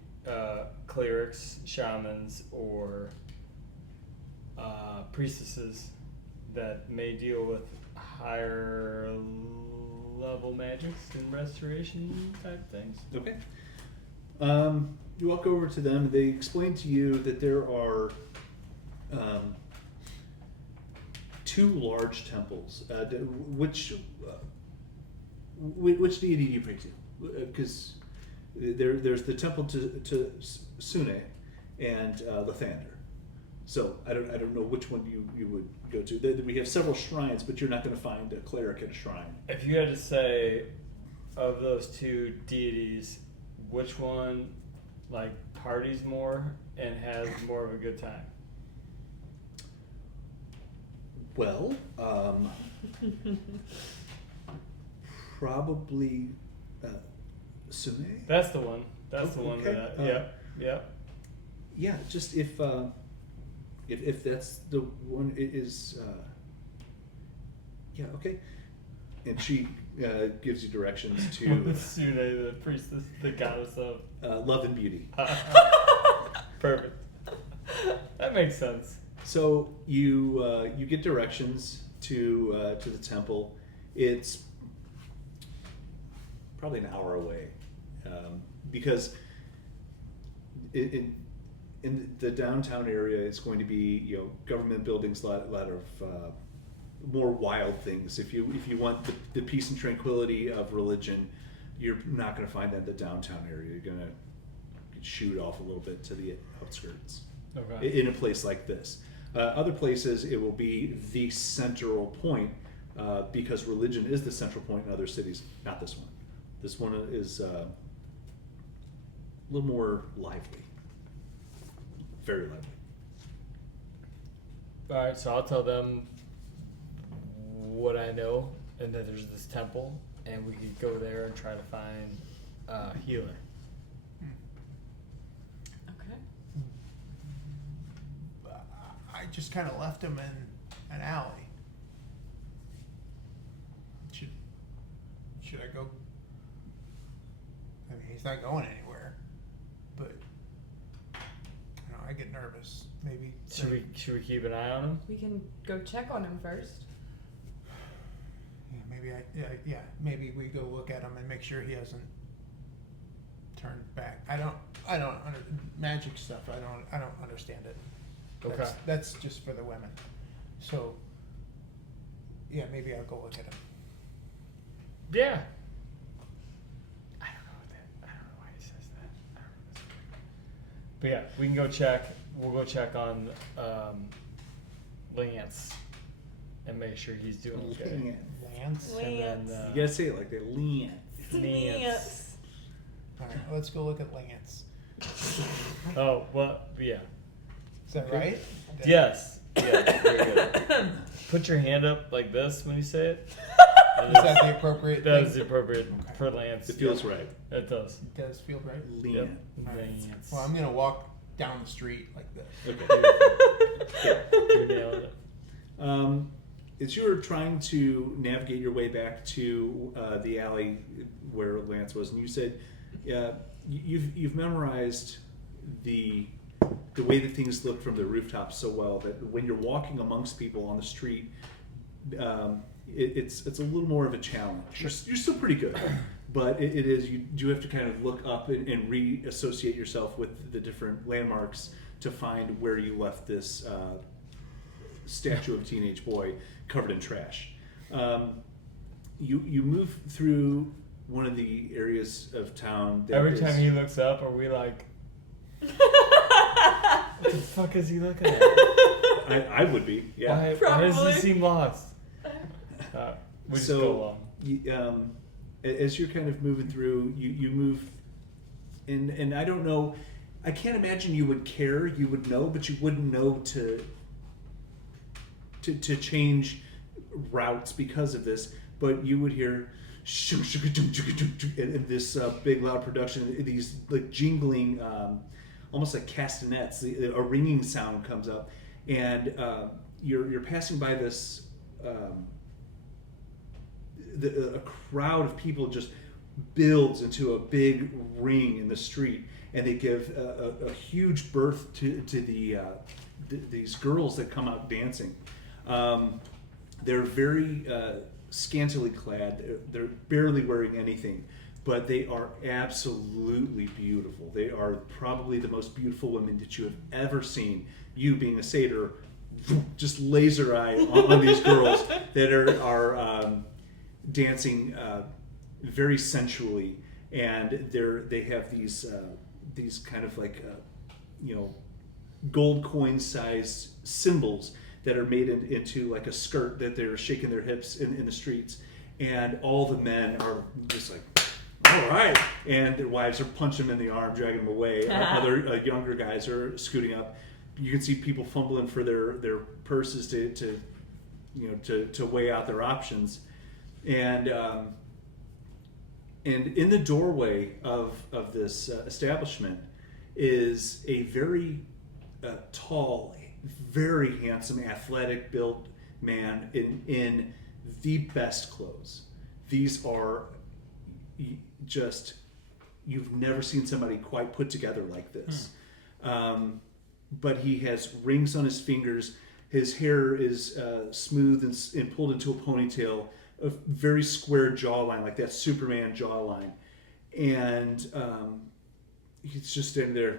clerics, shamans, or priestesses that may deal with higher level magics and restoration type things. Okay. You walk over to them. They explain to you that there are two large temples. Which deity do you pray to? Because there's the temple to Sune and Lathander. So I don't know which one you would go to. We have several shrines, but you're not going to find a cleric at a shrine. If you had to say of those two deities, which one like parties more and has more of a good time? Well, probably Sune. That's the one. That's the Oh, one okay. that. Yep. Yeah, just if that's the one, it is. Yeah, okay. And she gives you directions to Sune, the priestess, the goddess of love and beauty. Perfect. That makes sense. So you get directions to the temple. It's probably an hour away, because in the downtown area, it's going to be government buildings, a lot of more wild things. If you want the peace and tranquility of religion, you're not going to find that in the downtown area. You're going to shoot off a little bit to the outskirts. Okay. In a place like this. Other places, it will be the central point, because religion is the central point in other cities. Not this one. This one is a little more lively. Very lively. All right, so I'll tell them what I know, and that there's this temple, and we could go there and try to find a healer. Okay. I just kind of left him in an alley. Should I go? I mean, he's not going anywhere, but I get nervous. Maybe. Should we keep an eye on him? We can go check on him first. Yeah, maybe we go look at him and make sure he hasn't turned back. I don't magic stuff. I don't understand it. Okay. That's just for the women. So yeah, maybe I'll go look at him. Yeah. I don't know why he says But yeah, we can go check. We'll go check on Lance and make sure he's doing okay. Lance. And then, You gotta say it like that. Lance. Lance. All right, let's go look at Lance. Oh, well, yeah. Is that right? Yes. Yeah, very good. Put your hand up like this when you say it. Is that the appropriate That thing? is the appropriate for Lance. It feels right. It does. It does feel right. Lance. Yep. All right. Lance. Well, I'm going to walk down the street like this. Okay. You're nailing it. As you were trying to navigate your way back to the alley where Lance was, and you said you've memorized the way that things look from the rooftops so well that when you're walking amongst people on the street, it's a little more of a challenge. You're still pretty good, but it is you do have to kind of look up and reassociate yourself with the different landmarks to find where you left this statue of a teenage boy covered in trash. You move through one of the areas of town. That Every is- time he looks up, are we like, what the fuck is he looking at? I would be, yeah. Why does Probably. he seem lost? We just go along. As you're kind of moving through, you move, and I don't know, I can't imagine you would care. You would know, but you wouldn't know to change routes because of this. But you would hear and this big loud production, these like jingling, almost like castanets. A ringing sound comes up, and you're passing by this. A crowd of people just builds into a big ring in the street, and they give a huge birth to these girls that come out dancing. They're very scantily clad. They're barely wearing anything, but they are absolutely beautiful. They are probably the most beautiful women that you have ever seen. You being a satyr, just laser eye on these girls that are dancing very sensually, and they have these kind of like gold coin sized cymbals that are made into like a skirt that they're shaking their hips in the streets, and all the men are just like, all right, and their wives are punching them in the arm, dragging them away. Other younger guys are scooting up. You can see people fumbling for their purses to weigh out their options. And in the doorway of this establishment is a very tall, very handsome, athletic built man in the best clothes. These are just, you've never seen somebody quite put together like this. But he has rings on his fingers. His hair is smooth and pulled into a ponytail. A very square jawline, like that Superman jawline, and he's just standing there,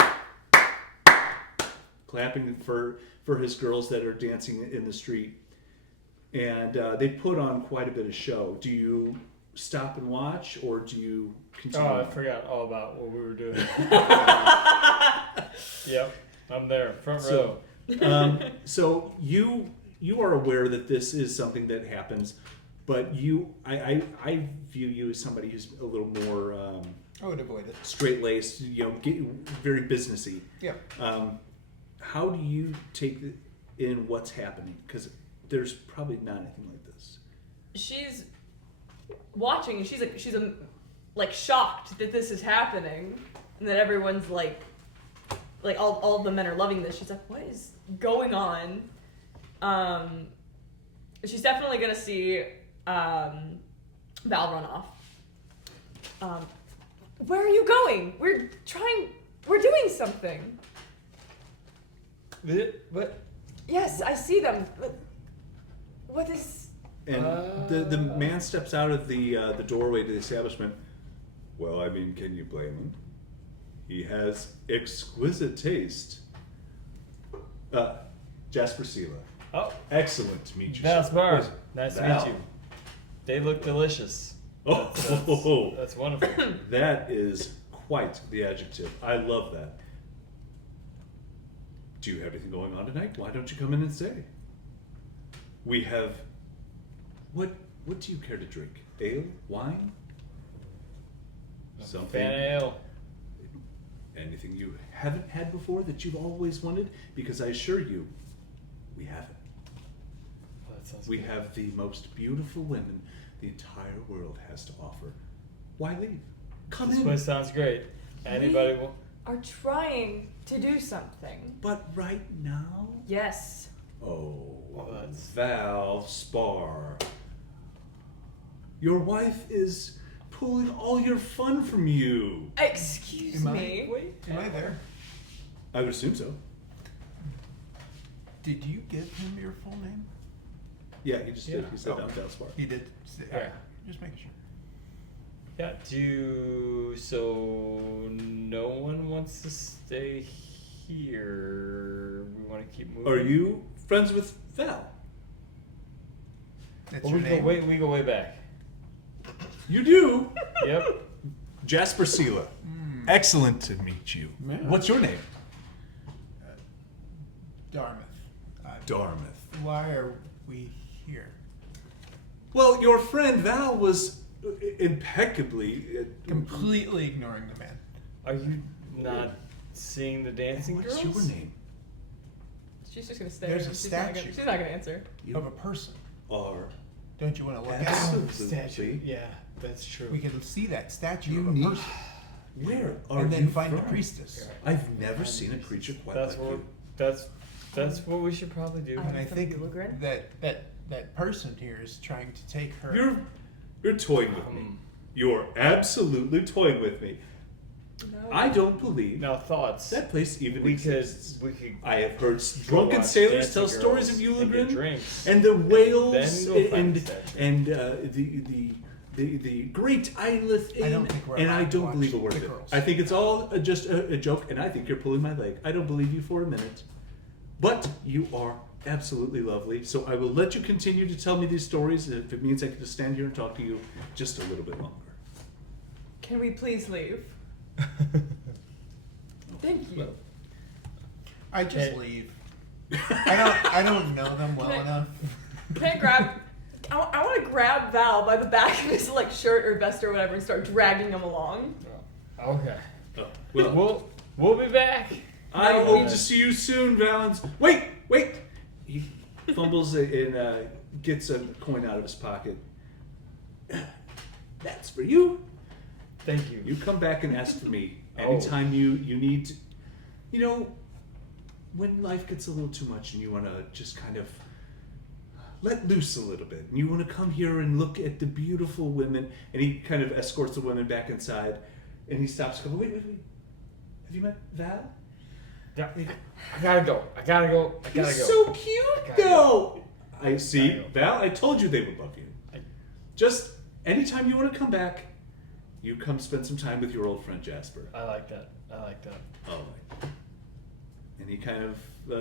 clapping for his girls that are dancing in the street, and they put on quite a bit of show. Do you stop and watch, or do you continue? Oh, I forgot all about what we were doing. Yep, I'm there, front row. So you are aware that this is something that happens. But I view you as somebody who's a little more I would avoid it. straight-laced, very businessy. Yeah. How do you take in what's happening? Because there's probably not anything like this. She's watching, and she's like shocked that this is happening, and that everyone's like all the men are loving this. She's like, what is going on? She's definitely gonna see Val run off. Where are you going? We're doing something. What? Yes, I see them. What is? And the man steps out of the doorway to the establishment. Well, I mean, can you blame him? He has exquisite taste. Jasper Sela. Oh, Excellent to meet you. Val sir. Spar. Yes. Nice to Val. meet you. They look delicious. Oh, That's wonderful. that is quite the adjective. I love that. Do you have anything going on tonight? Why don't you come in and stay? We have... What do you care to drink? Ale? Wine? Something? Fan ale. Anything you haven't had before that you've always wanted? Because I assure you, we haven't. Oh, that sounds We good. have the most beautiful women the entire world has to offer. Why leave? Come This in. place sounds great. Anybody will? Are trying to do something. But right now? Yes. Oh, Well, that's- Val Spar. Your wife is pulling all your fun from you. Excuse Am I- me. Am I there? I would assume so. Did you give him your full name? Yeah, he just did. Yeah. He said Oh. I'm Val Spar. He did. Say, Yeah. Just making sure. Yeah. So no one wants to stay here. We want to keep moving. Are you friends with Val? That's Well, your name. we go way back. You do. Yep. Jasper Sela. Excellent to meet you. Yeah. What's your name? Darmythe. Darmythe. Why are we here? Well, your friend Val was impeccably... Completely ignoring the man. Are you not seeing the dancing What's girls? your name? She's just gonna stay. There's a She's not gonna- statue. She's not gonna answer. You Of a person. are... Don't you want to look at it? Absolutely. Statue. Yeah, that's true. We can see that statue You of a need... person. Where are And you then find from? the priestess. I've never seen a creature quite That's like what. you. That's what we should probably do. And I From think Gilligren? that person here is trying to take her. You're toying with me. You're absolutely toying with me. No. I don't believe Now thoughts. that place even we could. exists. We could. I have heard go drunken watch sailors dancing tell stories girls of and get Uligren drinks. and the whales then go find and the statue. the great Eilith I Inn, don't think we're and I allowed to don't believe a watch word the of it. girls. I think it's all just a joke, and I think you're pulling my leg. I don't believe you for a minute. But you are absolutely lovely, so I will let you continue to tell me these stories if it means I can just stand here and talk to you just a little bit longer. Can we please leave? Thank you. I just Okay. leave. I don't know them well Can I- enough. Can I grab? I want to grab Val by the back of his like shirt or vest or whatever and start dragging him along. Okay. Oh, well, We'll be back. I No, hope we- to see you soon, Valens. Wait! He fumbles it and gets a coin out of his pocket. That's for you. Thank you. You come back and ask for me Oh. anytime you need to, you know, when life gets a little too much and you want to just kind of let loose a little bit and you want to come here and look at the beautiful women, and he kind of escorts the women back inside and he stops going, wait. Have you met Val? Yeah, I gotta go. He's so cute gotta though. I see, gotta go. Val, I told you they would love you. Just anytime you want to come back, you come spend some time with your old friend Jasper. I like that. All right. And he kind of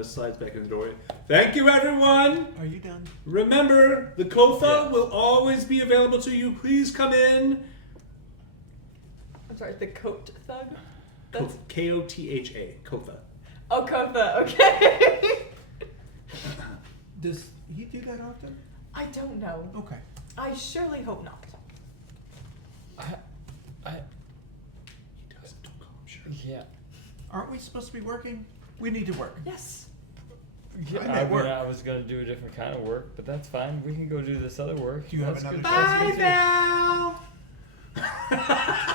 slides back in the doorway. Thank you, everyone. Are you done? Remember, the Kotha Yeah. will always be available to you. Please come in. I'm sorry, the coat thug. That's Kotha. Kotha. oh, Kotha. Okay. Does he do that often? I don't know. Okay. I surely hope not. I He does. Don't call him sure. yeah. Aren't we supposed to be working? We need to work. Yes. Yeah, I'm at work. I was gonna do a different kind of work, but that's fine. We can go do this other work. Do you have That's another good. choice? That's good too.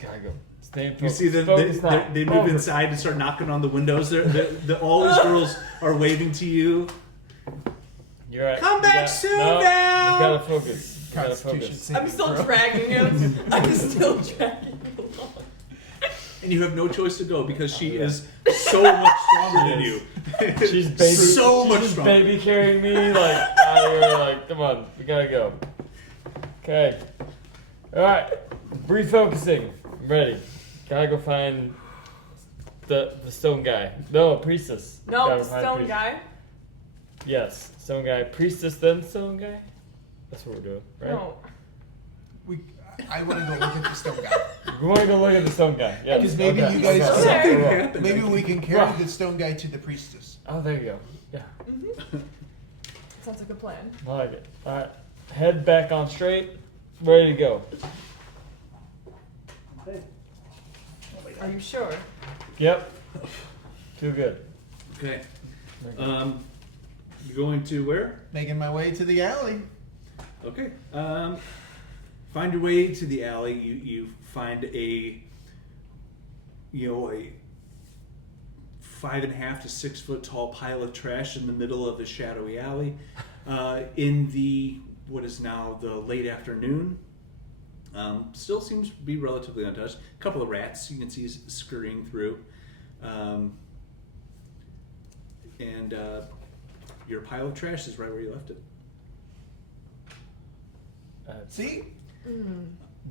Gotta go. Stay in You focus. see them, Focus now. they move Focus. inside and start knocking on the windows. All these girls are waving to you. You're right. Come You back got- soon, no, Val! You gotta focus. You gotta Constitution focus. saving I'm still throw. dragging him. I'm still dragging him along. And you have no choice to go because she is so much stronger than you. She's baby. so much she's stronger. baby carrying me like out of here. Like, come on, we gotta go. Okay. All right. Refocusing. I'm ready. Gotta go find the stone guy. No, priestess. No, Gotta the find stone priest- guy. Yes, stone guy. Priestess, then stone guy. That's what we're doing, right? No. We, I want to go look at the stone guy. We want to go look at the stone guy. Yeah. Because maybe okay. you guys Okay. Something Okay. happened. maybe we can carry Right. the stone guy to the priestess. Oh, there you go. Yeah. Sounds like a plan. I like it. All right. Head back on straight. Ready to go. Are you sure? Yep. Too good. Okay. You're going to where? Making my way to the alley. Okay. Find your way to the alley. You find a 5.5 to 6 foot tall pile of trash in the middle of a shadowy alley. In the what is now the late afternoon. Still seems to be relatively untouched. A couple of rats you can see scurrying through. And your pile of trash is right where you left it. See?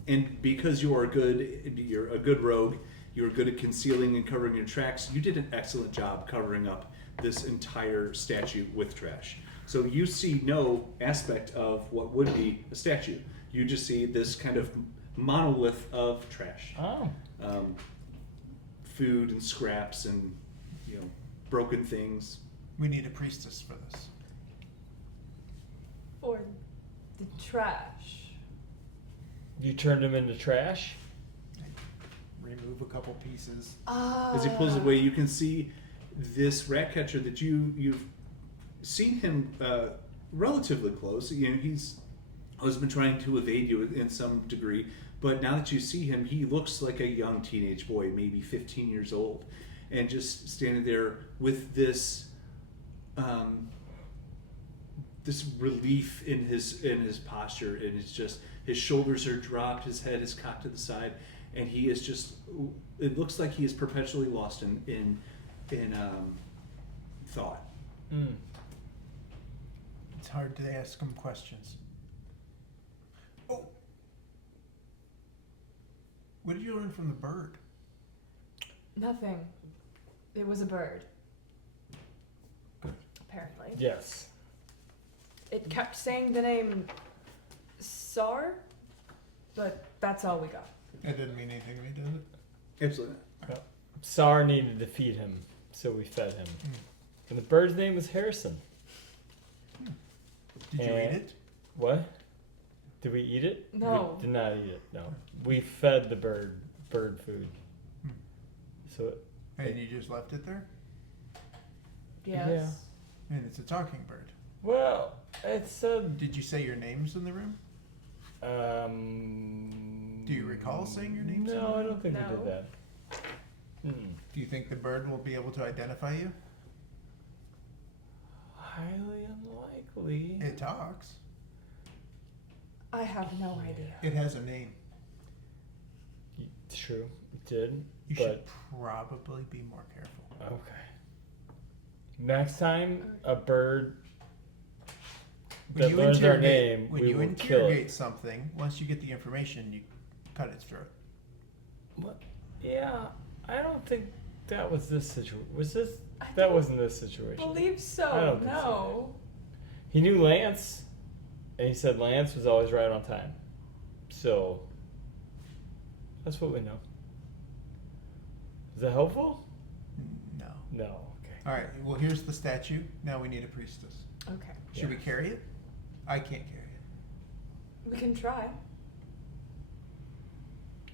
And because you're a good rogue, you're good at concealing and covering your tracks, you did an excellent job covering up this entire statue with trash. So you see no aspect of what would be a statue. You just see this kind of monolith of trash. Oh. Food and scraps and broken things. We need a priestess for this. For the trash. You turned him into trash? Remove a couple pieces. As he pulls away, you can see this rat catcher that you've seen him relatively close. He's always been trying to evade you in some degree, but now that you see him, he looks like a young teenage boy, maybe 15 years old, and just standing there with this this relief in his posture, and it's just his shoulders are dropped, his head is cocked to the side, and he is just, it looks like he is perpetually lost in thought. It's hard to ask him questions. Oh! What did you learn from the bird? Nothing. It was a bird. Apparently. Yes. It kept saying the name Sar, but that's all we got. It didn't mean anything to me, did it? Absolutely. Sar needed to feed him, so we fed him. And the bird's name was Harrison. Did you eat it? What? Did we eat it? No. We did not eat it, no. We fed the bird food. So And you just left it there? Yes. And it's a talking bird. well, it said Did you say your names in the room? Do you recall saying your names? No, I don't think we No. did that. Do you think the bird will be able to identify you? Highly unlikely. It talks. I have no idea. It has a name. It's true, it did. You but should probably be more careful. okay. Next time a bird When that you learns our interrogate- name, when we you will kill interrogate it. something, once you get the information, you cut its throat. What? Yeah, I don't think that was this situation. Was this? I That don't wasn't this situation. believe I so. don't think No. He knew Lance, and he said Lance was always right on time. So that's what we know. Is that helpful? No. No. Okay. All right. Well, here's the statue. Now we need a priestess. Okay. Should Yeah. we carry it? I can't carry it. We can try.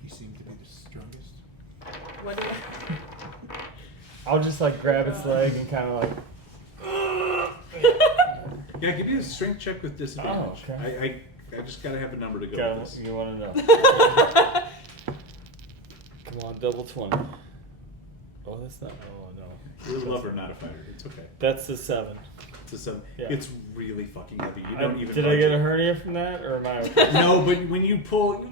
You seem to be the strongest. What do I'll just like grab its leg and kind of like. Yeah, give me a strength check with disadvantage. Oh, okay. I just gotta have a number to go Got with this. You want to know? Come on, double 20. Oh, that's not. Oh no. You're a lover, not a fighter. It's okay. That's the 7. It's a 7. Yeah. It's really fucking heavy. You don't even. Did I get a budge hernia from that, or am I? it. No, but when you pull,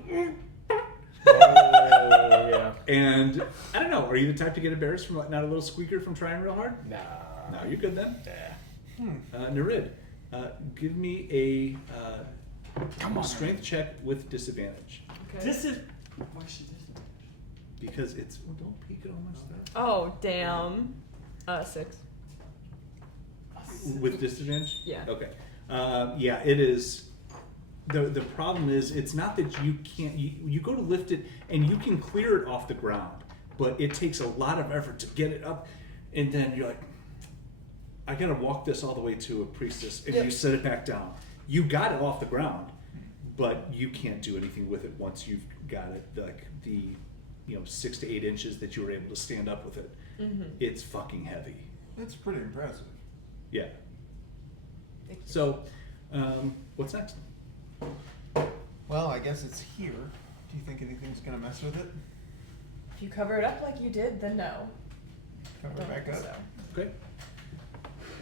Oh yeah. and I don't know. Are you the type to get embarrassed from not a little squeaker from trying real hard? Nah. No, you're good then. Yeah. Nereid, give me a strength check with disadvantage Okay. This is. Why she did because it's. Well, don't peek at all my stuff. Oh, damn. 6. With disadvantage? Yeah. Okay. Yeah, it is the problem is, it's not that you can't. You go to lift it and you can clear it off the ground, but it takes a lot of effort to get it up, and then you're like, I gotta walk this all the way to a priestess, and Yep. you set it back down. You got it off the ground, but you can't do anything with it once you've got it, like the 6 to 8 inches that you were able to stand up with it. Mm-hmm. It's fucking heavy. That's pretty impressive. Yeah. So, what's next? Well, I guess it's here. Do you think anything's gonna mess with it? If you cover it up like you did, then no. Cover Don't it back think up. so. Okay.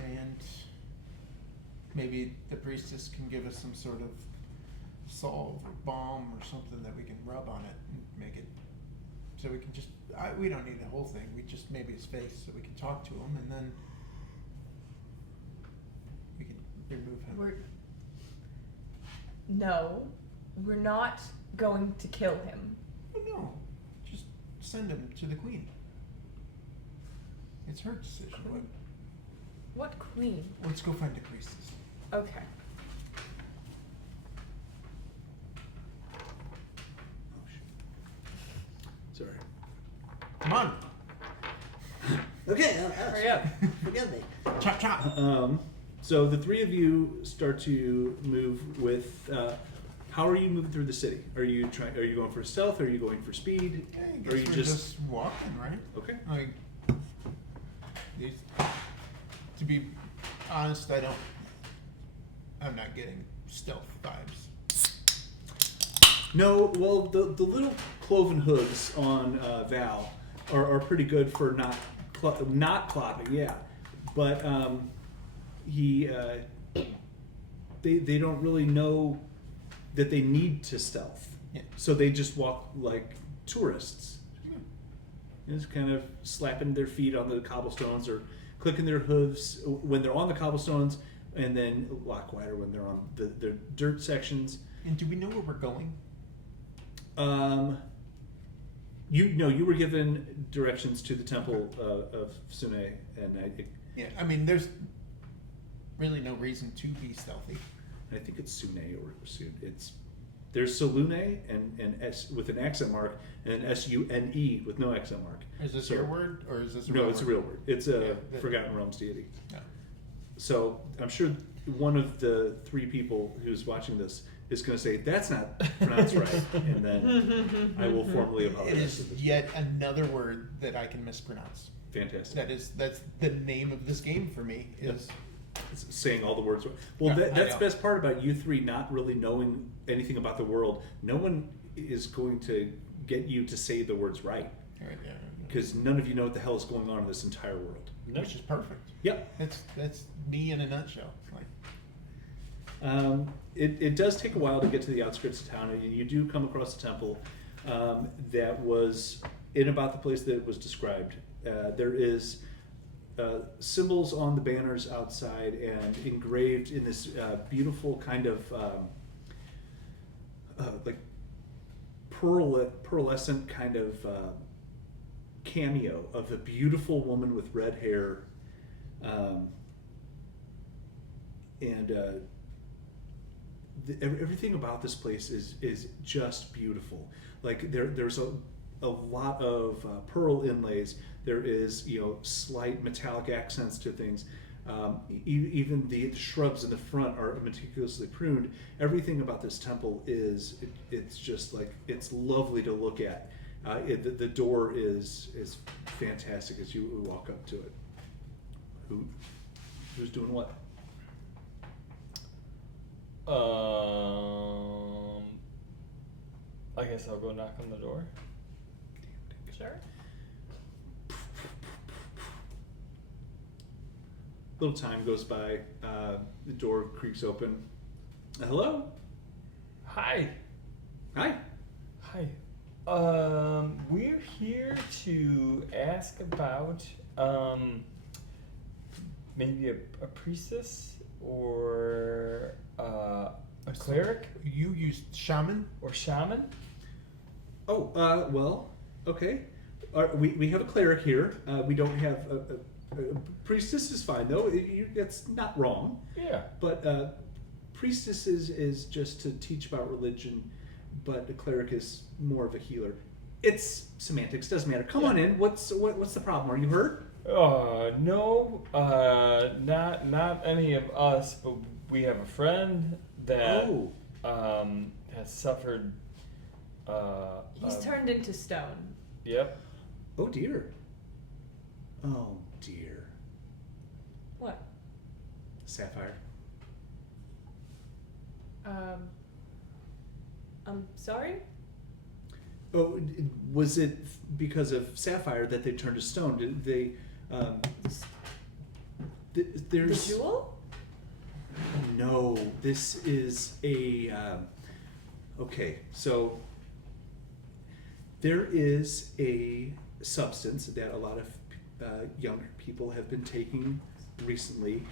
And maybe the priestess can give us some sort of salve or balm or something that we can rub on it and make it so we can just we don't need the whole thing, we just maybe his face so we can talk to him and then we can remove him. We're not going to kill him. Oh, no, just send him to the queen. It's her decision. What queen? Let's go find a priestess. Okay. Oh, shit. Sorry. Come on, Okay, Hurry up. forgive me. chop chop. So the three of you start to move with. How are you moving through the city? Are you going for stealth? Are you going for speed? I Or guess are you we're just walking, right? Okay? Like, to be honest, I'm not getting stealth vibes. No. Well, the little cloven hooves on Val are pretty good for not clopping. Yeah, but they don't really know that they need to stealth. Yeah. So they just walk like tourists. Just kind of slapping their feet on the cobblestones or clicking their hooves when they're on the cobblestones, and then a lot quieter when they're on the dirt sections. And do we know where we're going? You were given directions to the temple of Sune, and Yeah, I mean, there's really no reason to be stealthy. I think it's Sune or Sune. There's Salune and S with an accent mark, and Sune with no accent mark. Is this So- your word, or is this a No, real it's a word? real word. It's a Yeah. Forgotten Realms deity. No. So I'm sure one of the three people who's watching this is going to say that's not pronounced right, and then I will formally It apologize. is yet another word that I can mispronounce. Fantastic. That's the name of this game for me. Is It's saying all the words. Well, Yeah, that's I the know. best part about you three not really knowing anything about the world. No one is going to get you to say the words right, because none of you know what the hell is going on in this entire world. No. which is perfect. Yep. That's me in a nutshell. Like, It does take a while to get to the outskirts of town, and you do come across a temple that was in about the place that it was described. There is symbols on the banners outside and engraved in this beautiful kind of like pearlescent kind of cameo of a beautiful woman with red hair, and everything about this place is just beautiful. Like there's a lot of pearl inlays. There is slight metallic accents to things. Even the shrubs in the front are meticulously pruned. Everything about this temple it's just like it's lovely to look at. The door is fantastic as you walk up to it. Who's doing what? I guess I'll go knock on the door. Sure. Little time goes by. The door creaks open. Hello? Hi. Hi. Hi. We're here to ask about maybe a priestess or a cleric you used shaman. or shaman. Oh, well, okay. We have a cleric here. We don't have a priestess is fine though. That's not wrong. Yeah. But priestess is just to teach about religion, but the cleric is more of a healer. It's semantics, doesn't matter. Come on in. What's the problem? Are you hurt? No, not any of us, but we have a friend that has suffered. He's turned into stone. Yep. Oh dear. Oh dear. What? Sapphire. I'm sorry? Oh, was it because of Sapphire that they turned to stone? Did they? There's The jewel? no. This is a. Okay, so there is a substance that a lot of younger people have been taking recently,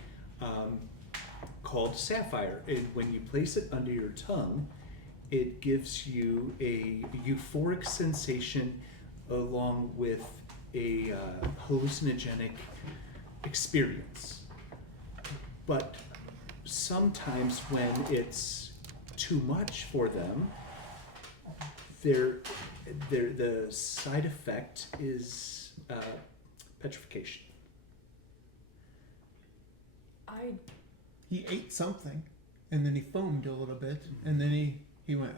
called Sapphire, and when you place it under your tongue, it gives you a euphoric sensation along with a hallucinogenic experience. But sometimes when it's too much for them, the side effect is petrification. He ate something, and then he foamed a little bit, and then he went,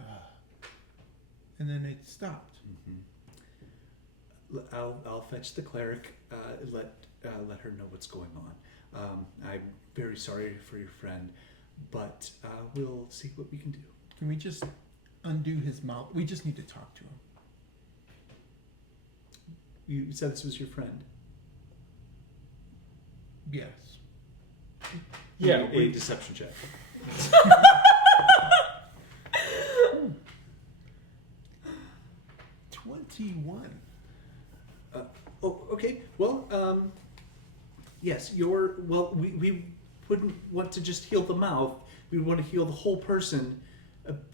and then it stopped. I'll fetch the cleric. Let her know what's going on. I'm very sorry for your friend, but we'll see what we can do. Can we just undo his mouth? We just need to talk to him. You said this was your friend. Yes. Yeah. A deception check. 21. Oh, okay. Well, yes. We wouldn't want to just heal the mouth. We would want to heal the whole person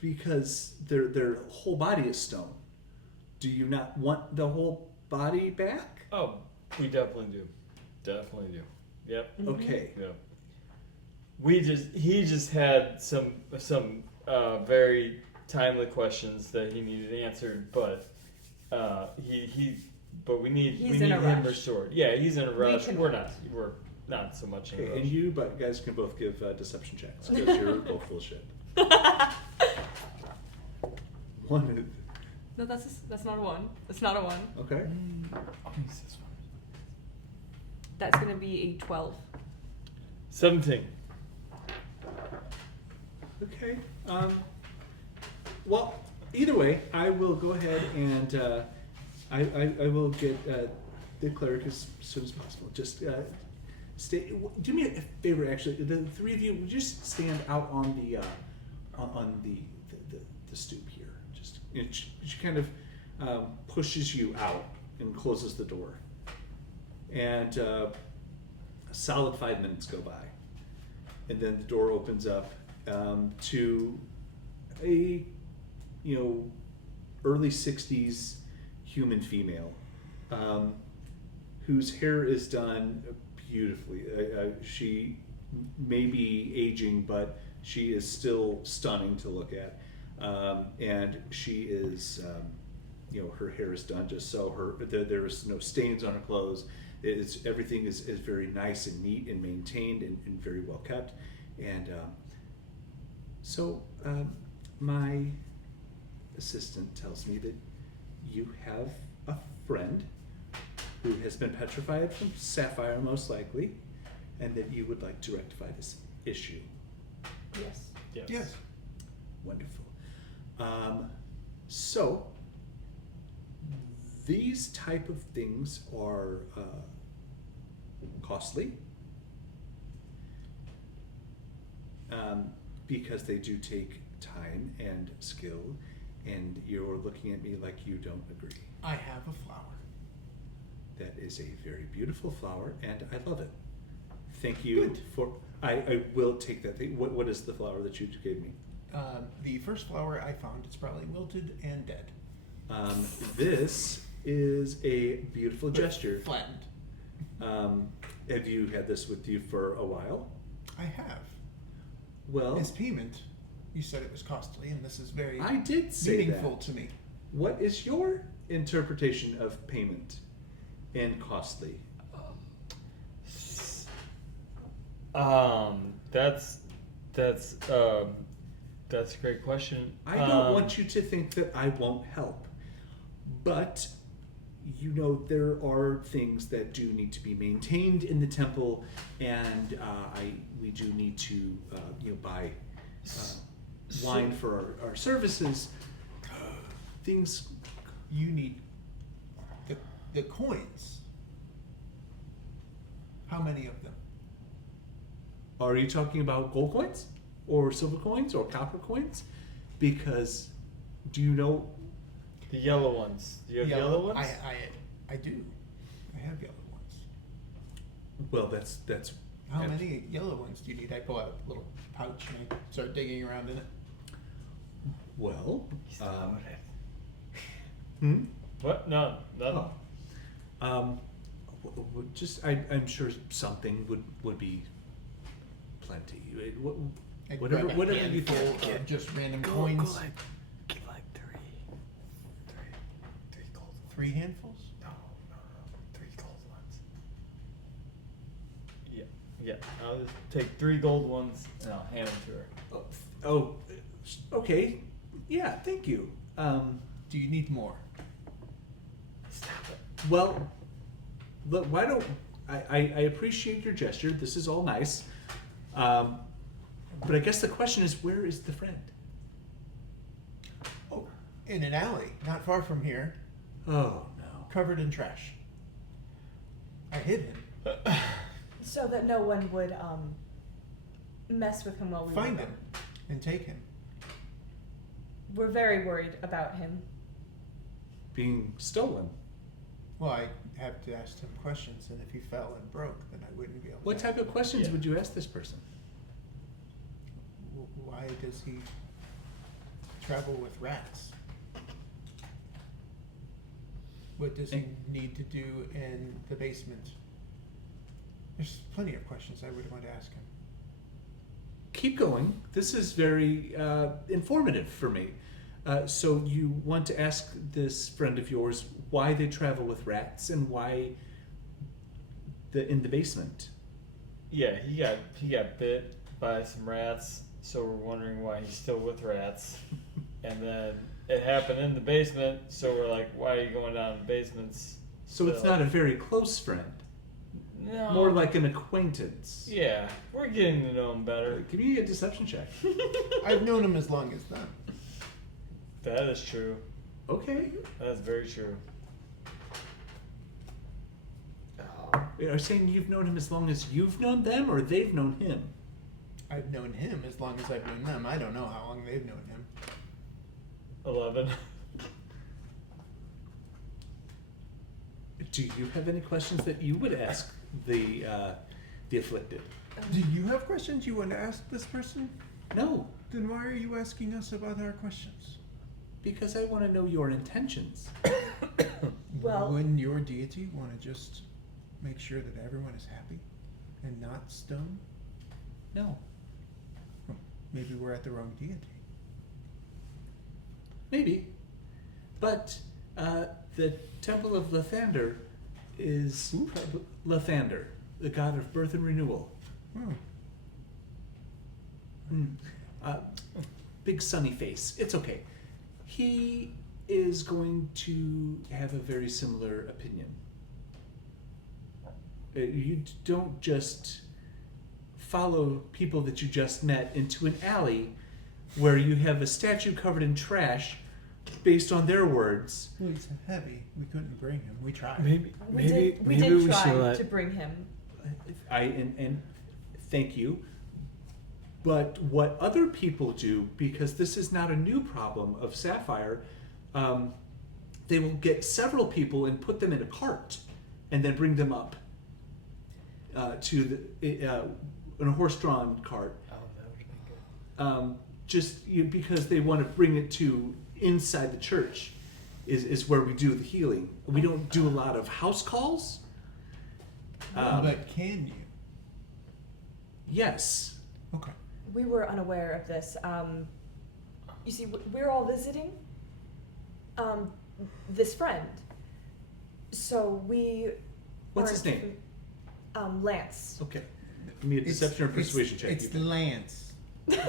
because their whole body is stone. Do you not want the whole body back? Oh, we definitely do. Definitely do. Yep. Okay. Yep. He just had some very timely questions that he needed answered, but we need in a him rush. restored. Yeah, he's in a rush. can We're wait. not so much in a Okay, rush. and you guys can both give deception checks because you're both full of shit. One. No, that's not a 1. That's not a 1. Okay. What's this one? That's gonna be a 12. 17. Okay. Well, either way, I will go ahead and I will get the cleric as soon as possible. Just stay. Do me a favor, actually. The three of you, would you just stand out on the stoop here. Just she kind of pushes you out and closes the door. And a solid 5 minutes go by, and then the door opens up to a early 60s human female whose hair is done beautifully. She may be aging, but she is still stunning to look at, and she is her hair is done just so there is no stains on her clothes. Everything is very nice and neat and maintained and very well kept. And so my assistant tells me that you have a friend who has been petrified from Sapphire, most likely, and that you would like to rectify this issue. Yes. Yes. Wonderful. So these type of things are costly because they do take time and skill, and you're looking at me like you don't agree. I have a flower. That is a very beautiful flower, and I love it. Thank you Good. for. I will take that thing. What is the flower that you gave me? The first flower I found, it's probably wilted and dead. This is a beautiful gesture. Flattened. Have you had this with you for a while? I have. Well, As payment, you said it was costly, and this is very I did say meaningful that. to me. What is your interpretation of payment and costly? That's a great question. I don't want you to think that I won't help, but you know there are things that do need to be maintained in the temple, and we do need to buy wine for our services. Things. You need the coins. How many of them? Are you talking about gold coins, or silver coins, or copper coins? Because do you know? the yellow ones. Do you have yellow ones? I do. I have yellow ones. Well, that's. How many yellow ones do you need? I pull out a little pouch and I start digging around in it. Well. He's still out it. Hmm. What? No, no. Oh. I'm sure something would be plenty. I Whatever grab a you handful think. of just random coins. Give like three gold ones. 3 handfuls? No, 3 gold ones. Yeah. I'll just take 3 gold ones and I'll hand them to her. Oh, okay. Yeah, thank you. Do you need more? Stop it. Well, look, why don't I appreciate your gesture. This is all nice. But I guess the question is, where is the friend? Oh, in an alley, not far from here, Oh no. covered in trash. I hid him. So that no one would mess with him while we were Find gone. him and take him. We're very worried about him. Being stolen. Well, I have to ask him questions, and if he fell and broke, then I wouldn't be able What to. type of questions Yeah. would you ask this person? Why does he travel with rats? What does he need to do in the basement? There's plenty of questions I would want to ask him. Keep going. This is very informative for me. So you want to ask this friend of yours why they travel with rats and why in the basement. Yeah, he got bit by some rats, so we're wondering why he's still with rats. And then it happened in the basement, so we're like, why are you going down in basements? So it's not a very close friend. No. More like an acquaintance. Yeah, we're getting to know him better. Give me a deception check. I've known him as long as them. That is true. Okay. That is very true. Are you saying you've known him as long as you've known them, or they've known him? I've known him as long as I've known them. I don't know how long they've known him. 11. Do you have any questions that you would ask the afflicted? Do you have questions you want to ask this person? No, Then why are you asking us about our questions? because I want to know your intentions. Well- Wouldn't your deity want to just make sure that everyone is happy and not stone? No, Well, maybe we're at the wrong deity. maybe, but the Temple of Lathander is Lathander, the god of birth and renewal. Oh, Big sunny face. It's okay. He is going to have a very similar opinion. You don't just follow people that you just met into an alley where you have a statue covered in trash based on their words. well, he's heavy. We couldn't bring him. We tried. We did try to bring him. And thank you. But what other people do, because this is not a new problem of Sapphire, they will get several people and put them in a cart and then bring them up to in a horse-drawn cart. Oh, that would be good. Because they want to bring it to inside the church is where we do the healing. We don't do a lot of house calls. But can you? Yes. Okay. we were unaware of this. You see, we're all visiting this friend. So we. What's his aren't- name? Lance. Okay. Give me a deception or persuasion check. It's Lance. That's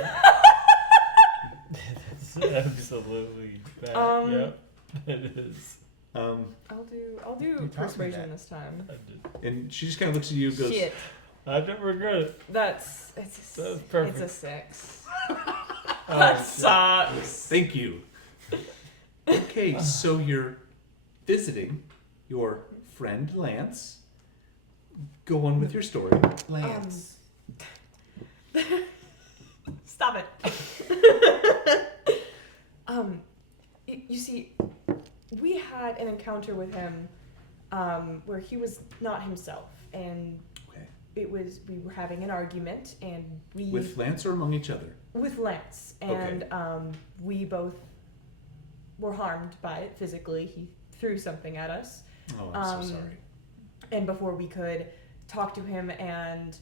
absolutely bad. Yep, it is. I'll do taught me persuasion that. this time. I did. And she just kind of looks at you and goes, Shit. I don't regret it. That's perfect. It's a 6. Oh, That shit. sucks. thank you. Okay, so you're visiting your friend Lance. Go on with your story. Lance. Stop it. You see, we had an encounter with him where he was not himself, and Okay. we were having an argument, and With Lance or among each other? with Lance, and we both were harmed by it physically. He threw something at us, Oh, I'm so sorry. and before we could talk to him and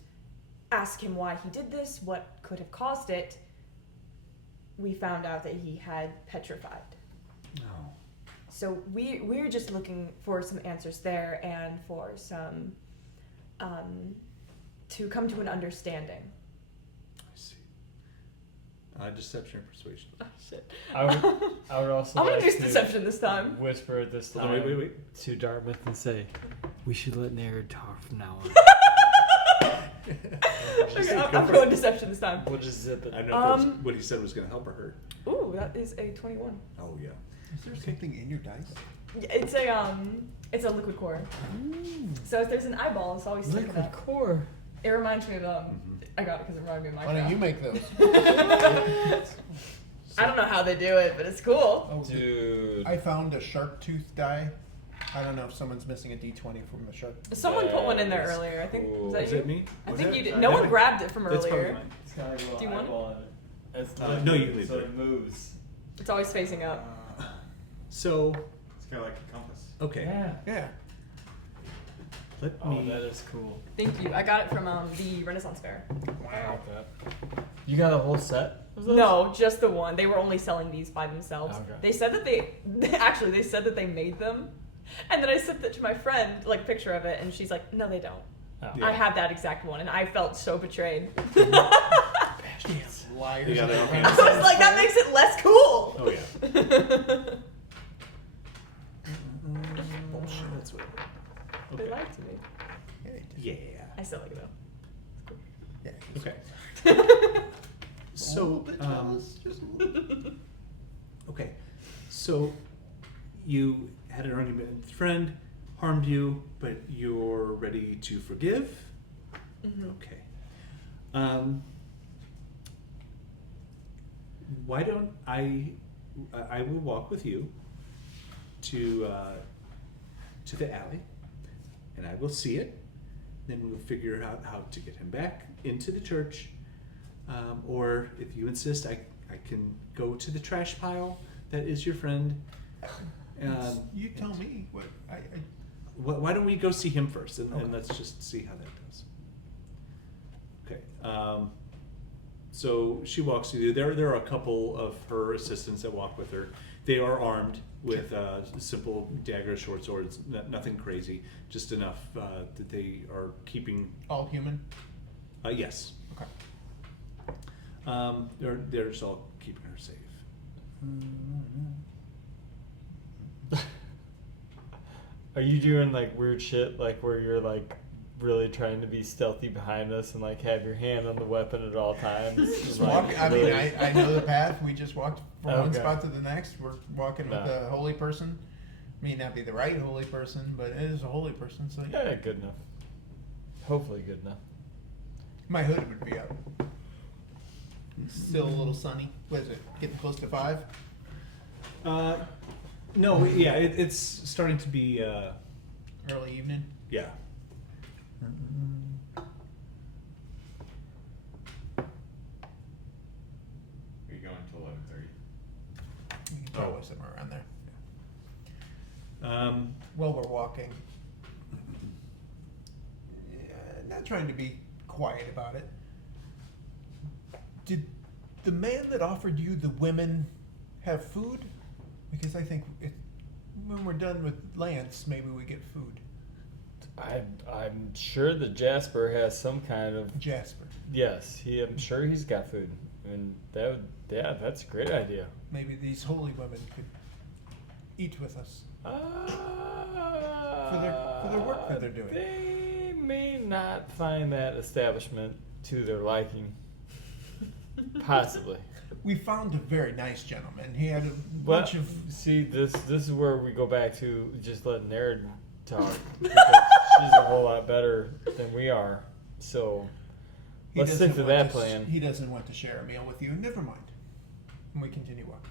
ask him why he did this, what could have caused it, we found out that he had petrified. Oh. So we're just looking for some answers there and for some to come to an understanding. I see. Deception or persuasion? Oh shit. I would also I'm gonna like use to deception this time. whisper at this Hold time on, wait. To Dartmouth and say, we should let Nereid talk from now on. Okay, I'm going deception this time. We'll just zip it. I don't know if that's what he said was going to help or hurt. Ooh, that is a 21. Oh, yeah. Is there something in your dice? Yeah, it's a liquid core. So if there's an eyeball, it's always sticking Liquid up. core. It reminds me of I got it because it reminded me of Why don't you Minecraft. make those? I don't know how they do it, but it's cool. Oh, Dude. I found a shark tooth die. I don't know if someone's missing a D20 from the shark. Someone put one in there That is earlier. I think cool. was that Is you? that me? I Was think that- you did. I No one know. grabbed it from That's probably earlier. mine. It's got a little Do you want it? eyeball in it. It's No, liquid, you leave so it. it moves. It's always facing up. So, It's kind of like a compass. okay. Yeah. Yeah. Let Oh, me. that is cool. Thank you. I got it from the Renaissance Fair. I like that. You got a whole set of those? No, just the one. They were only selling these by themselves. Okay. They said that they said that they made them, and then I sent it to my friend, like a picture of it, and she's like, "No, they don't. Oh. Yeah. I have that exact one," and I felt so betrayed. Bastards. Liars. You got it, okay. I was like, "That makes it less cool." Oh, yeah. Bullshit. That's what. They Okay. lied to me. Yeah. I still like it though. Yeah. Okay. So, Just a little bit. okay. So, you had an argument with a friend, harmed you, but you're ready to forgive? Mm-hmm. Okay. Why don't I will walk with you to the alley, and I will see it. Then we'll figure out how to get him back into the church, or if you insist, I can go to the trash pile that is your friend. You tell me what I Why don't we go see him first, and let's just see how that goes. Okay. So she walks you. There are a couple of her assistants that walk with her. They are armed with simple daggers, short swords, nothing crazy, just enough that they are keeping. all human. Yes. Okay. They're just all keeping her safe. Are you doing like weird shit, like where you're like really trying to be stealthy behind us and like have your hand on the weapon at all times? Just Like, walk. I mean, really- I know the path. We just walked from one Okay. spot to the next. We're walking with No. a holy person. May not be the right holy person, but it is a holy person. So Yeah, good enough. Hopefully good enough. my hood would be up. It's still a little sunny. What is it? Getting close to 5? No, yeah, it's starting to be. Early evening. Yeah. Are you going till 11:30? Probably somewhere around there. Um, While we're walking, not trying to be quiet about it, Did the man that offered you the women have food? Because I think when we're done with Lance, maybe we get food. I'm sure that Jasper has some kind of. Jasper. Yes, I'm sure he's got food, and that's a great idea. Maybe these holy women could eat with us. For their work that they're doing. They may not find that establishment to their liking. Possibly. We found a very nice gentleman. He had a But bunch of. see, this is where we go back to just letting Nereid talk, because she's a whole lot better than we are. So He let's stick doesn't to want that plan. He doesn't want to share a meal with you. Never mind. And we continue walking.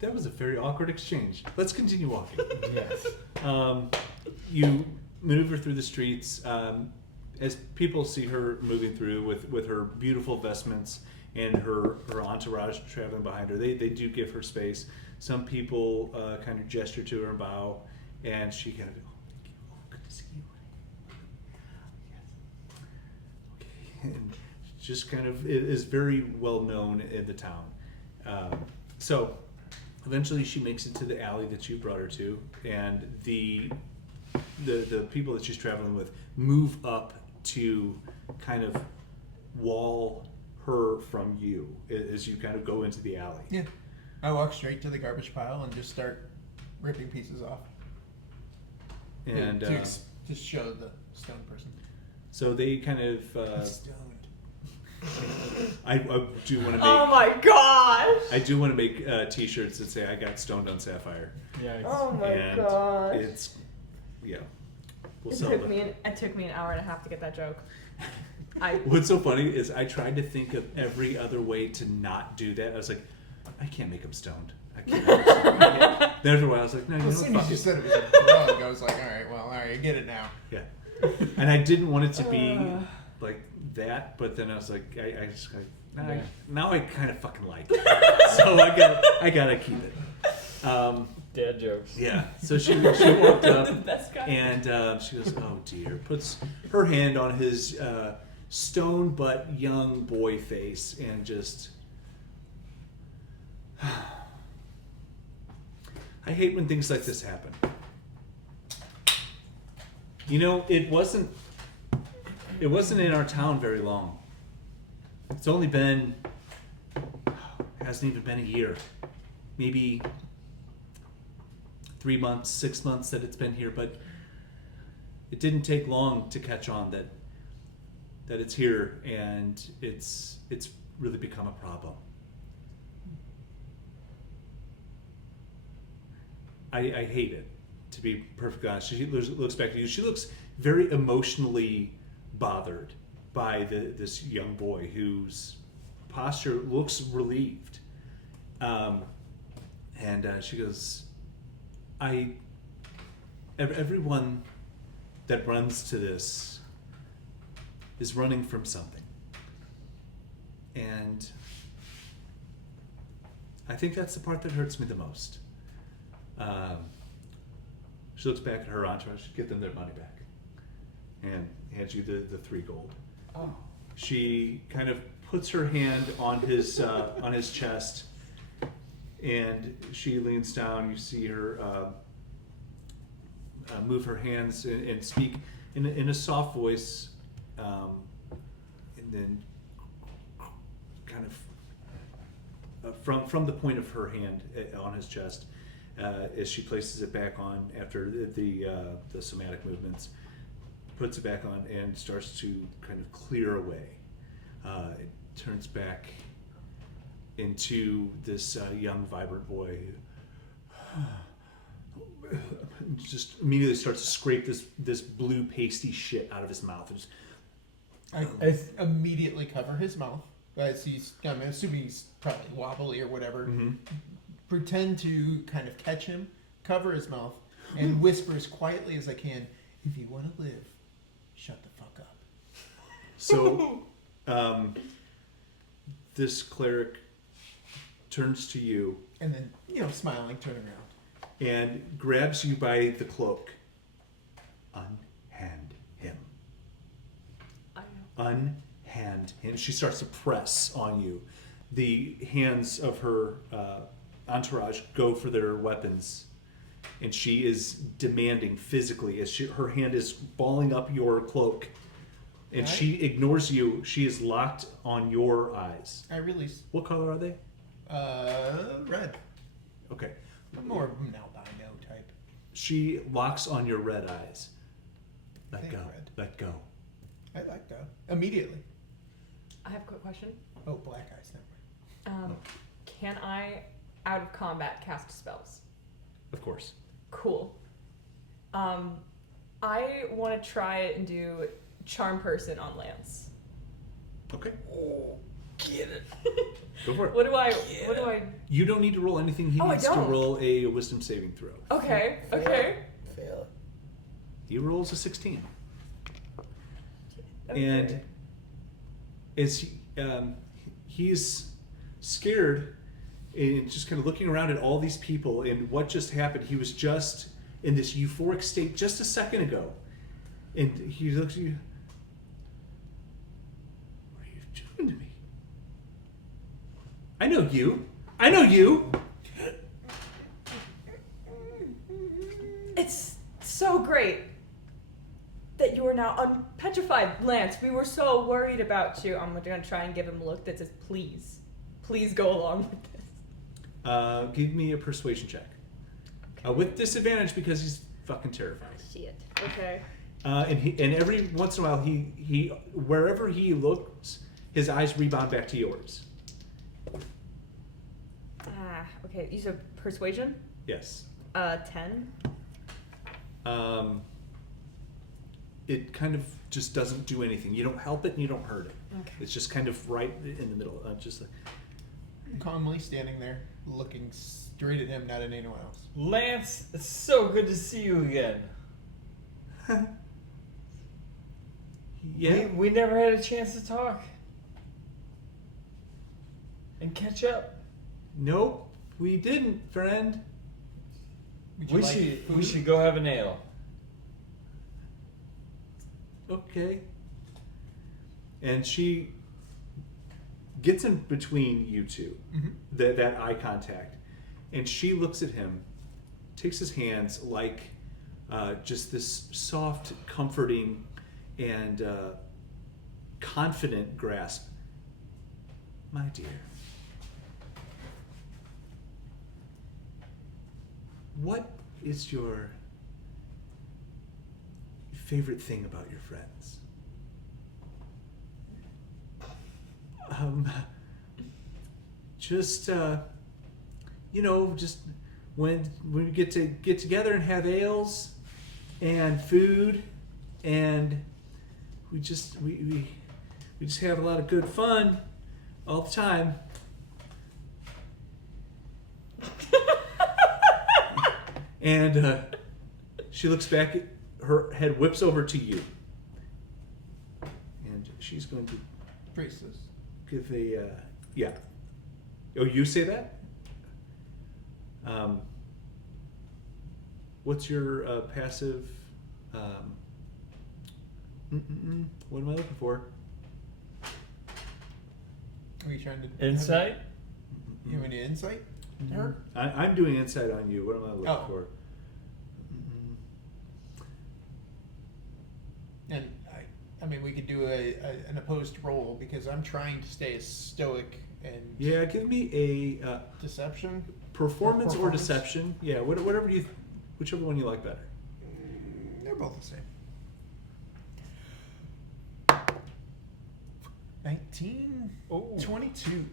That was a very awkward exchange. Let's continue walking. Yes. You maneuver through the streets as people see her moving through with her beautiful vestments and her entourage traveling behind her. They do give her space. Some people kind of gesture to her and bow, and she kind of goes, "Oh, thank you. Oh, good to see you. Yes. Okay." And just kind of is very well known in the town. So eventually she makes it to the alley that you brought her to, and the people that she's traveling with move up to kind of wall her from you as you kind of go into the alley. Yeah. I walk straight to the garbage pile and just start ripping pieces off. And to show the stone person. so they kind of Stoned. I do want to make Oh my gosh! I do want to make t-shirts that say "I got stoned on Sapphire." Yeah. Oh my And gosh! it's we'll It sell took them. me an hour and a half to get that joke. What's so funny is I tried to think of every other way to not do that. I was like, I can't make them stoned. I can't. Then after a while, I was like, no, you As know soon what? as Fuck you it. said it was a drug, I was like, all right, I get it now. Yeah. And I didn't want it to be like that, but then I was like, I just like, now I kind of fucking like it. So I gotta keep it. Dad jokes. Yeah. So she walked up The best guy. and she goes, oh dear, puts her hand on his stone but young boy face and just. I hate when things like this happen. You know, it wasn't in our town very long. It's only been, it hasn't even been a year. Maybe 3 months, 6 months that it's been here, but it didn't take long to catch on that it's here and it's really become a problem. I hate it, to be perfectly honest. She looks back at you. She looks very emotionally bothered by this young boy whose posture looks relieved. And she goes, everyone that runs to this is running from something. And I think that's the part that hurts me the most. She looks back at her entourage, get them their money back, and hands you the 3 gold. Oh. She kind of puts her hand on his chest, and she leans down. You see her move her hands and speak in a soft voice, and then kind of from the point of her hand on his chest. As she places it back on after the somatic movements, puts it back on and starts to kind of clear away. It turns back into this young, vibrant boy. Just immediately starts to scrape this blue pasty shit out of his mouth. Just, I immediately cover his mouth. I'm assuming he's probably wobbly or whatever. mm-hmm. Pretend to kind of catch him, cover his mouth, and whisper as quietly as I can, if you want to live, shut the fuck up. So, this cleric turns to you And then, smiling, turn around. and grabs you by the cloak. Unhand him. I know. Unhand hand, and she starts to press on you. The hands of her entourage go for their weapons, and she is demanding physically as her hand is balling up your cloak, and Right. she ignores you. She is locked on your eyes. I release. What color are they? Red. Okay. More albino type. She locks on your red eyes. Let Think go. red. Let go. I like that. Immediately. I have a quick question. Oh, black eyes. Never mind. Can I, out of combat, cast spells? Of course. Cool. I want to try it and do Charm Person on Lance. Okay. Oh, get it. Go for it. What do I? You don't need to roll anything. He Oh, I needs to don't. roll a wisdom saving throw. Okay. Okay. Fail it. He rolls a 16. Okay. And as he's scared and just kind of looking around at all these people and what just happened, he was just in this euphoric state just a second ago. And he looks at you. What are you doing to me? I know you. I know you. It's so great that you are now unpetrified, Lance. We were so worried about you. I'm gonna try and give him a look that says, please, please go along with this. Give me a persuasion check. With disadvantage because he's fucking terrified. Shit. Okay. And every once in a while, he wherever he looks, his eyes rebound back to yours. Okay. You said persuasion? Yes. 10. It kind of just doesn't do anything. You don't help it and you don't hurt it. Okay. It's just kind of right in the middle. Just like, Calmly standing there, looking straight at him, not at anyone else. Lance, it's so good to see you again. yeah. We never had a chance to talk and catch up. Nope, we didn't, friend. Would you We like should food? go have an ale. Okay. And she gets in between you two, Mhm. that eye contact, and she looks at him, takes his hands like just this soft, comforting, and confident grasp. My dear, what is your favorite thing about your friends? Just just when we get together and have ales and food, and we just have a lot of good fun all the time. And she looks back at her head, whips over to you, and she's going to Priestess. give a yeah. Oh, you say that? What's your passive? What am I looking for? Are you trying to Insight? You have any insight? Her? I'm doing insight on you. What am I looking Oh. for? And I mean, we could do an opposed roll because I'm trying to stay as stoic and Yeah, give me a deception. performance or Performance? deception. Yeah, whatever whichever one you like better. They're both the same. 19, Oh. 22.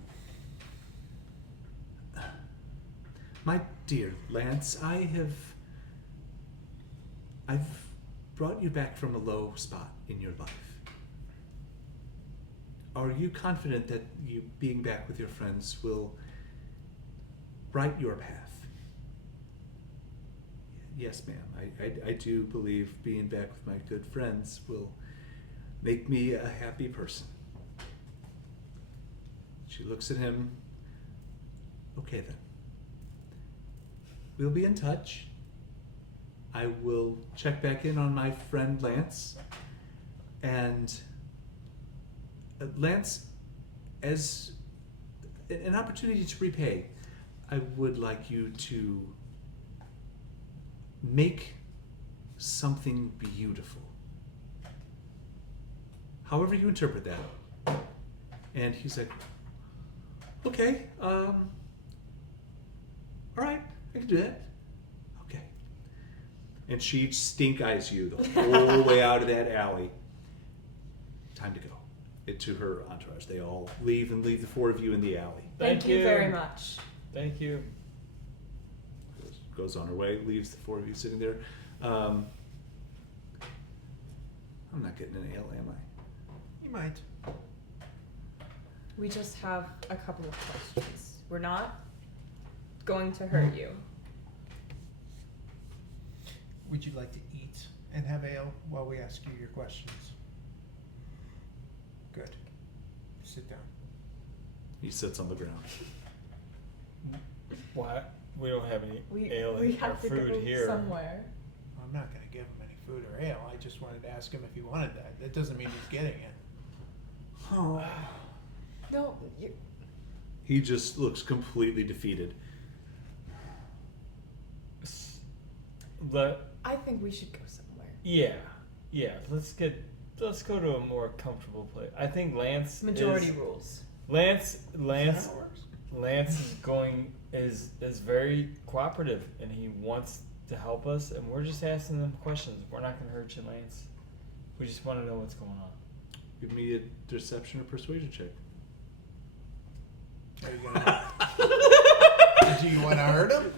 My dear Lance, I've brought you back from a low spot in your life. Are you confident that you being back with your friends will right your path? Yes, ma'am. I do believe being back with my good friends will make me a happy person. She looks at him. Okay then. We'll be in touch. I will check back in on my friend Lance, and Lance, as an opportunity to repay, I would like you to make something beautiful. However you interpret that. And he's like, okay, all right, I can do that. Okay. And she stink eyes you the whole way out of that alley. Time to go. To her entourage. They all leave and leave the four of you in the alley. Thank you very much. Thank you. Goes on her way, leaves the four of you sitting there. I'm not getting an ale, am I? You might. We just have a couple of questions. We're not going to hurt you. Would you like to eat and have ale while we ask you your questions? Good. Sit down. He sits on the ground. What? We don't have any We ale or have to food go here. somewhere. I'm not going to give him any food or ale. I just wanted to ask him if he wanted that. That doesn't mean he's getting it. Oh. No, you, He just looks completely defeated. I think we should go somewhere. Yeah. Let's go to a more comfortable place. I think Lance Majority rules. Lance Is that how it works? is very cooperative and he wants to help us and we're just asking them questions. We're not gonna hurt you, Lance. We just want to know what's going on. Give me a deception or persuasion check. Are you gonna... Do you want to hurt him?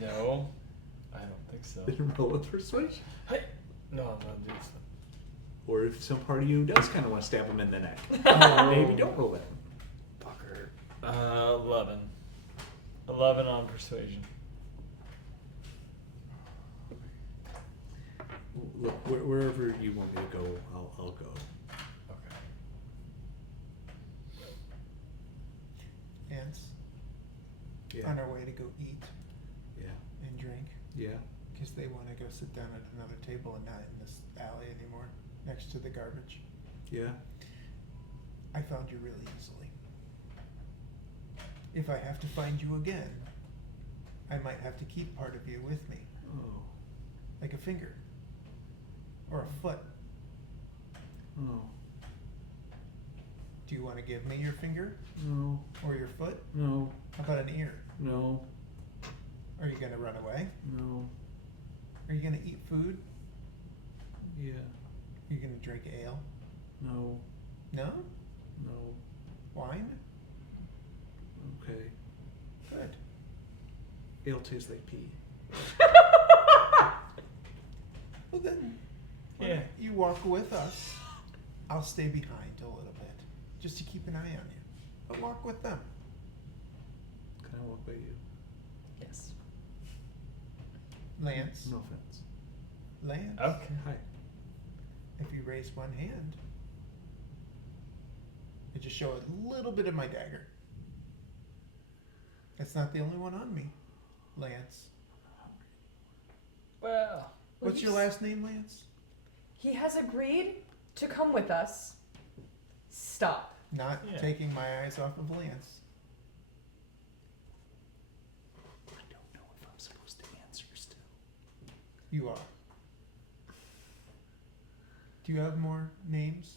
No, I don't think so. Roll with persuasion. Hey, no, I'm not doing so. Or if some part of you does kind of want to stab him in the neck. Oh. Maybe don't roll that. Fucker. 11. 11 on persuasion. Look, wherever you want me to go, I'll go. Okay. Ants, Yeah. on our way to go eat Yeah. and drink, Yeah. because they want to go sit down at another table and not in this alley anymore, next to the garbage. Yeah. I found you really easily. If I have to find you again, I might have to keep part of you with me, Oh. like a finger or a foot. Oh. Do you want to give me your finger No. or your foot? No. How about an ear? No. Are you going to run away? No. Are you going to eat food? Yeah. Are you going to drink ale? No. No? No. Wine? Okay. Good. Ale tastes like pee. Well then, why Yeah. not you walk with us. I'll stay behind a little bit, just to keep an eye on you. But walk with them. Can I walk by you? Yes. Lance. No offense. Lance. Okay. Hi. If you raise one hand, I just show a little bit of my dagger. That's not the only one on me, Lance. Well, What's your last name, Lance? He has agreed to come with us. Stop. Not Yeah. taking my eyes off of Lance. I don't know if I'm supposed to answer still. You are. Do you have more names?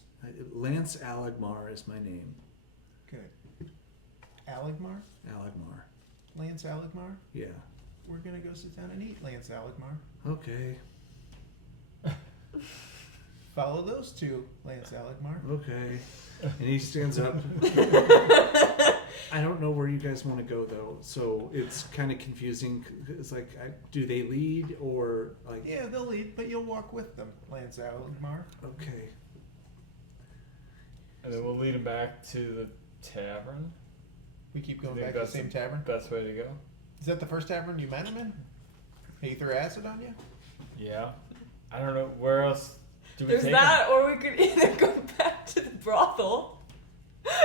Lance Alagmar is my name. Good. Alagmar? Alagmar. Lance Alagmar? Yeah. We're gonna go sit down and eat, Lance Alagmar. Okay. Follow those two, Lance Alagmar. Okay. And he stands up. I don't know where you guys want to go though, so it's kind of confusing. It's like, do they lead or like? Yeah, they'll lead, but you'll walk with them, Lance Alagmar. Okay. and then we'll lead him back to the tavern. We keep You going think back to the that's same tavern. Best way to go. Is that the first tavern you met him in? He threw acid on you? Yeah. I don't know where else do we There's take that, or we could either go back to the brothel.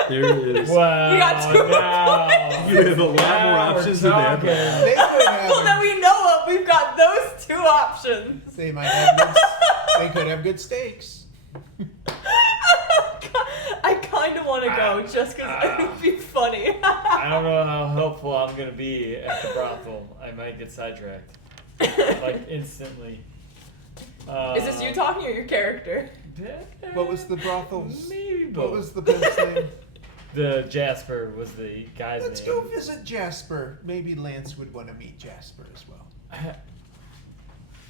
There is. him? Wow. We got two now. You have a lot more Now we're options than that. talking. They could have. Well, that we know of, we've got those two options. They might have good. They could have good steaks. want to go just because it would be funny. I don't know how helpful I'm gonna be at the brothel. I might get sidetracked, like instantly. Is this you talking or your character? What was the brothel's? Maybe both. What was the pimp's name? The Jasper was the guy's Let's name. go visit Jasper. Maybe Lance would want to meet Jasper as well.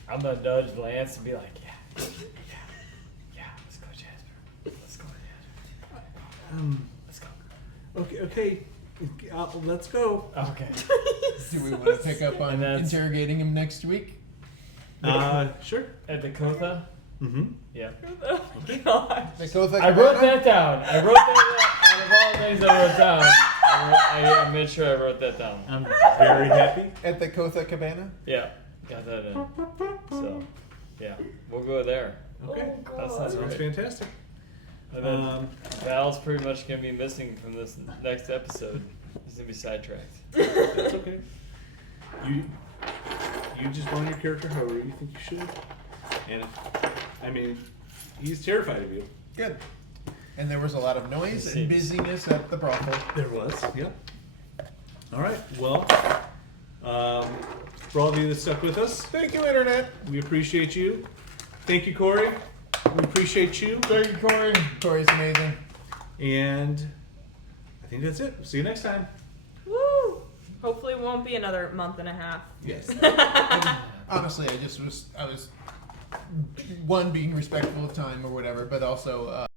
I'm gonna nudge Lance and be like, yeah, let's go, Jasper. Let's go, Jasper. Let's go. Okay. Let's go. Okay. Do we want to pick up on And that's- interrogating him next week? Sure. At the Kotha? Mm-hmm. Yeah. Oh god. I wrote that down. I wrote that out of all the things I wrote down. I made sure I wrote that down. I'm very happy. At the Kotha Cabana? Yeah, got that in. So, yeah, we'll go there. Okay. Oh, That God. sounds Sounds great. fantastic. And then Val's pretty much gonna be missing from this next episode. He's gonna be sidetracked. That's okay. You just run your character however you think you should. And I mean, he's terrified of you. Good. And there was a lot of noise and Seems- busyness at the brothel. There was. Yep. All right. Well, for all of you that stuck with us, Thank you, Internet. we appreciate you. Thank you, Corey. We appreciate you. Thank you, Corey. Corey's amazing. And I think that's it. See you next time. Woo! Hopefully it won't be another month and a half. Yes. Honestly, I was one, being respectful of time or whatever, but also